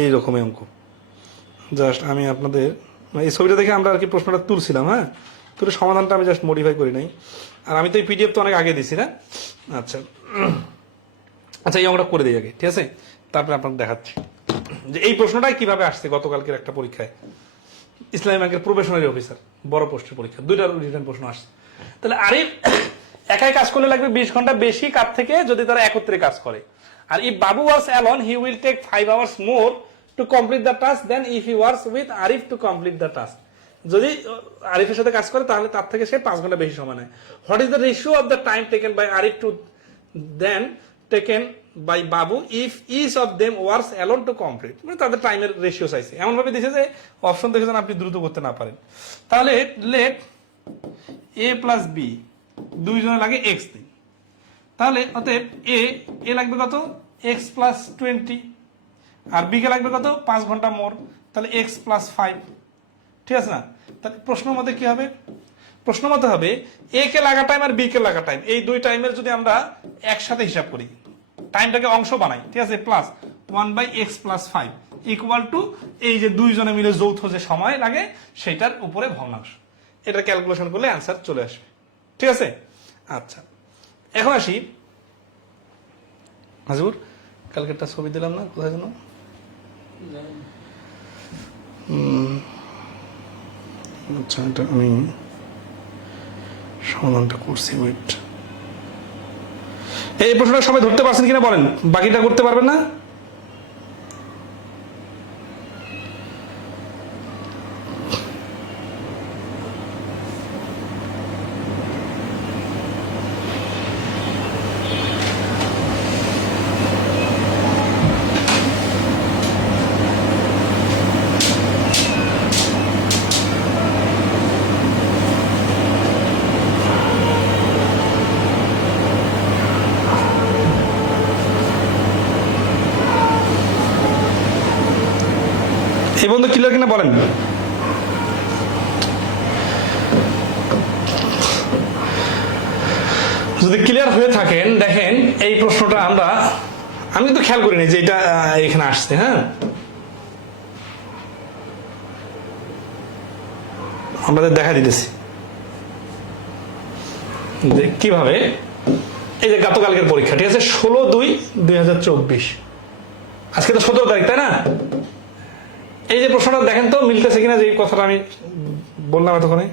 এই রকমের অঙ্ক। জাস্ট আমি আপনাদের এই ছবিটা দেখে আমরা আর কি প্রশ্নটা তুলছিলাম, হ্যাঁ, তুলে সমাধানটা আমি জাস্ট মডিফাই করি নাই। আর আমি তো এই পিডিএফ তো অনেক আগে দিছি না। আচ্ছা, আচ্ছা এই অঙ্কটা করে দিই আগে, ঠিক আছে, তারপরে আপনাকে দেখাচ্ছি যে এই প্রশ্নটাই কিভাবে আসছে গতকালকের একটা পরীক্ষায়, ইসলামী ব্যাংকের প্রবেশনারি অফিসার বড় পোস্টের পরীক্ষা, দুইটা রিটার্ন প্রশ্ন আসছে। তাহলে আরিফ একাই কাজ করলে লাগবে 20 ঘন্টা বেশি কাজ থেকে যদি তারা একত্রে কাজ করে। আর if Babu works alone he will take 5 hours more to complete the task then if he works with Arif to complete the task. যদি আরিফের সাথে কাজ করে তাহলে তার থেকে সে 5 ঘন্টা বেশি সময় নেয়। What is the ratio of the time taken by Arif to then taken by Babu if each of them works alone to complete, মানে তাদের টাইমের রেশিও চাইছে, এমন ভাবে দিয়েছে যে অপশন দেখে যেন আপনি দ্রুত করতে না পারেন। তাহলে লেট এ প্লাস বি দুইজনে লাগে এক্স দিন, তাহলে অতএব এ লাগবে কত এক্স প্লাস 20 আর বি কে লাগবে কত 5 ঘন্টা মোর, তাহলে এক্স প্লাস 5, ঠিক আছে না? তাহলে প্রশ্ন মতে কি হবে, প্রশ্ন মতে হবে এ কে লাগা টাইম আর বি কে লাগা টাইম, এই দুই টাইমের যদি আমরা একসাথে হিসাব করি, টাইমটাকে অংশ বানাই, ঠিক আছে, plus 1/x plus 5 equal to এই যে দুইজনে মিলে যৌথ যে সময় লাগে সেটার উপরে ভগ্নাংশ। এটা ক্যালকুলেশন করলে অ্যান্সার চলে আসবে, ঠিক আছে? আচ্ছা এখন আসি হাজুর, কালকে একটা ছবি দিলাম না, কোথায় যেন, আচ্ছা এটা আমি সমাধানটা করছি, ওয়েট, এই প্রশ্নটা সবাই ধরতে পারছেন কিনা বলেন, বাকিটা করতে পারবেন না? এই বন্ধু ক্লিয়ার কিনা বলেন। যদি ক্লিয়ার হয়ে থাকেন দেখেন এই প্রশ্নটা আমি কিন্তু খেয়াল করিনি যে এটা এখানে আসছে। হ্যাঁ, আমাদের দেখা দিতেছি যে কিভাবে, এই যে গতকালকের পরীক্ষা, ঠিক আছে, 16/2/2024, আজকে তো 17 তারিখ, তাই না? এই যে প্রশ্নটা দেখেন তো মিলতেছে কিনা যে কথাটা আমি বললাম এতক্ষণে।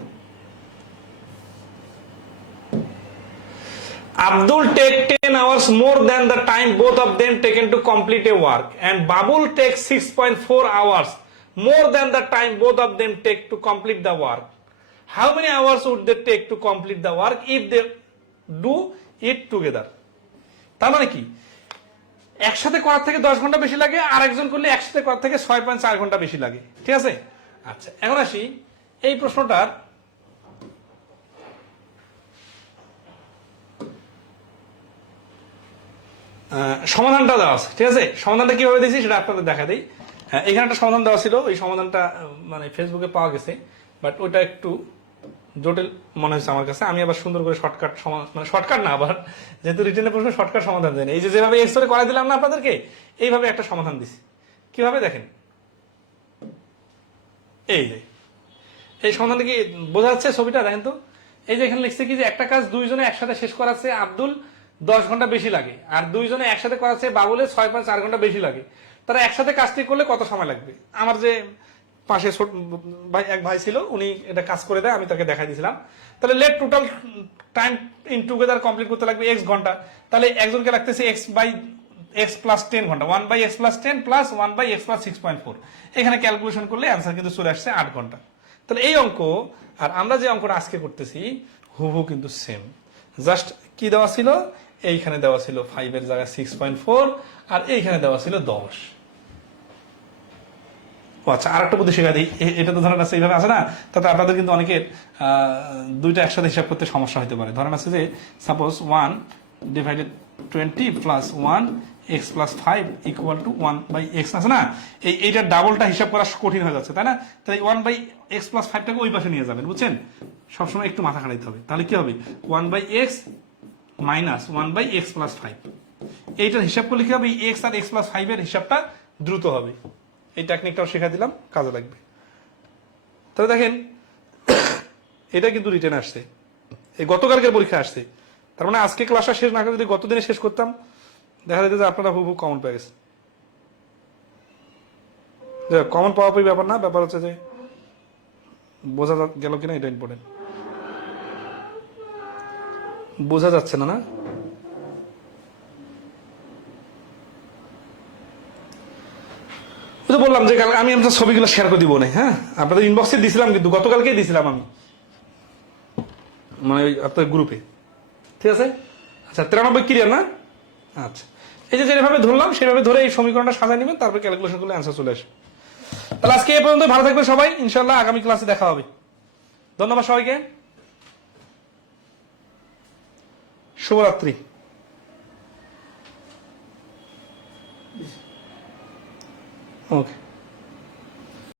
Abdul take 10 hours more than the time both of them taken to complete a work, and Babul takes 6.4 hours more than the time both of them take to complete the work. How many hours would they take to complete the work if they do it together? তার মানে কি, একসাথে করার থেকে 10 ঘন্টা বেশি লাগে, আর একজন করলে একসাথে করার থেকে 6.4 ঘন্টা বেশি লাগে, ঠিক আছে? আচ্ছা এখন আসি এই প্রশ্নটার সমাধানটা দেওয়া আছে, ঠিক আছে? সমাধানটা কিভাবে দিয়েছি সেটা আপনাদের দেখা দিই। এখানে একটা সমাধান দেওয়া ছিল, ওই সমাধানটা মানে ফেসবুকে পাওয়া গেছে, বাট ওইটা একটু জটিল মনে হয়েছে আমার কাছে। আমি আবার সুন্দর করে শর্টকাট মানে শর্টকাট না, আবার যেহেতু রিটেনের প্রশ্ন শর্টকাট সমাধান দেন, এই যে যেভাবে এক্সরে করা দিলাম না আপনাদেরকে, এইভাবে একটা সমাধান দিছি। কিভাবে দেখেন, এই যে এই সমাধানটা কি বোঝা যাচ্ছে ছবিটা দেখেন তো। এই যে এখানে লিখছে কি যে একটা কাজ দুইজনে একসাথে শেষ করাচ্ছে আব্দুল 10 ঘন্টা বেশি লাগে, আর দুইজনে একসাথে করাচ্ছে বাবুলের 6.4 ঘন্টা বেশি লাগে। তারা একসাথে কাজটি করলে কত সময় লাগবে? আমার যে পাশে এক ভাই ছিল, উনি এটা কাজ করে দেয়, আমি তাকে দেখাই দিয়েছিলাম। তাহলে let total time in together complete করতে লাগবে x ঘন্টা, তাহলে একজনকে লাগতেছে x প্লাস 10 ঘন্টা, 1/x plus 10 plus 1/x plus 6.4। এখানে ক্যালকুলেশন করলে অ্যান্সার কিন্তু চলে আসছে 8 ঘন্টা। তাহলে এই অঙ্ক আর আমরা যে অঙ্কটা আজকে করতেছি হুবহু কিন্তু সেম, জাস্ট কি দেওয়া ছিল, এইখানে দেওয়া ছিল 5 এর জায়গায় 6.4, আর এইখানে দেওয়া ছিল 10। আচ্ছা আর একটা বুদ্ধি শেখা দিই, এটা তো ধরেন আছে এইভাবে আছে না, তাতে আপনাদের কিন্তু অনেকের দুইটা একসাথে হিসাব করতে সমস্যা হতে পারে। ধরেন আছে যে suppose 1/20 plus 1x plus 5 equal to 1/x আছে না, এইটা ডাবলটা হিসাব করা কঠিন হয়ে যাচ্ছে, তাই না? তাই 1/x প্লাস 5টাকে ওই পাশে নিয়ে যাবেন, বুঝছেন? সবসময় একটু মাথা খাটাইতে হবে। তাহলে কি হবে, 1/x মাইনাস 1/x প্লাস 5, এইটার হিসাব করলে কি হবে, x আর x প্লাস 5 এর হিসাবটা দ্রুত হবে। এই টেকনিকটাও শেখা দিলাম, কাজে লাগবে। তাহলে দেখেন এটা কিন্তু রিটেন আসছে, এই গতকালকের পরীক্ষা আসছে। তার মানে আজকে ক্লাসটা শেষ না করে যদি গত দিনে শেষ করতাম দেখা যেতে যে আপনারা হুবহু কমন পেয়ে গেছে। কমন পাওয়া ব্যাপার না, ব্যাপার হচ্ছে যে বোঝা গেল কিনা এটা ইম্পর্টেন্ট। বোঝা যাচ্ছে না, না? তো বললাম যে আমি আপনার ছবিগুলো শেয়ার করে দিব না, হ্যাঁ আপনাদের ইনবক্সে দিয়েছিলাম, কিন্তু গতকালকেই দিয়েছিলাম আমি, মানে ওই আপনার গ্রুপে। ঠিক আছে, আচ্ছা 93 ক্লিয়ার না? আচ্ছা, এই যে যেভাবে ধরলাম সেভাবে ধরে এই সমীকরণটা সাজায় নেবেন, তারপর ক্যালকুলেশন করলে অ্যান্সার চলে আসে। তাহলে আজকে এই পর্যন্ত, ভালো থাকবে সবাই, ইনশাল্লাহ আগামী ক্লাসে দেখা হবে। ধন্যবাদ সবাইকে, শুভরাত্রি। ওকে।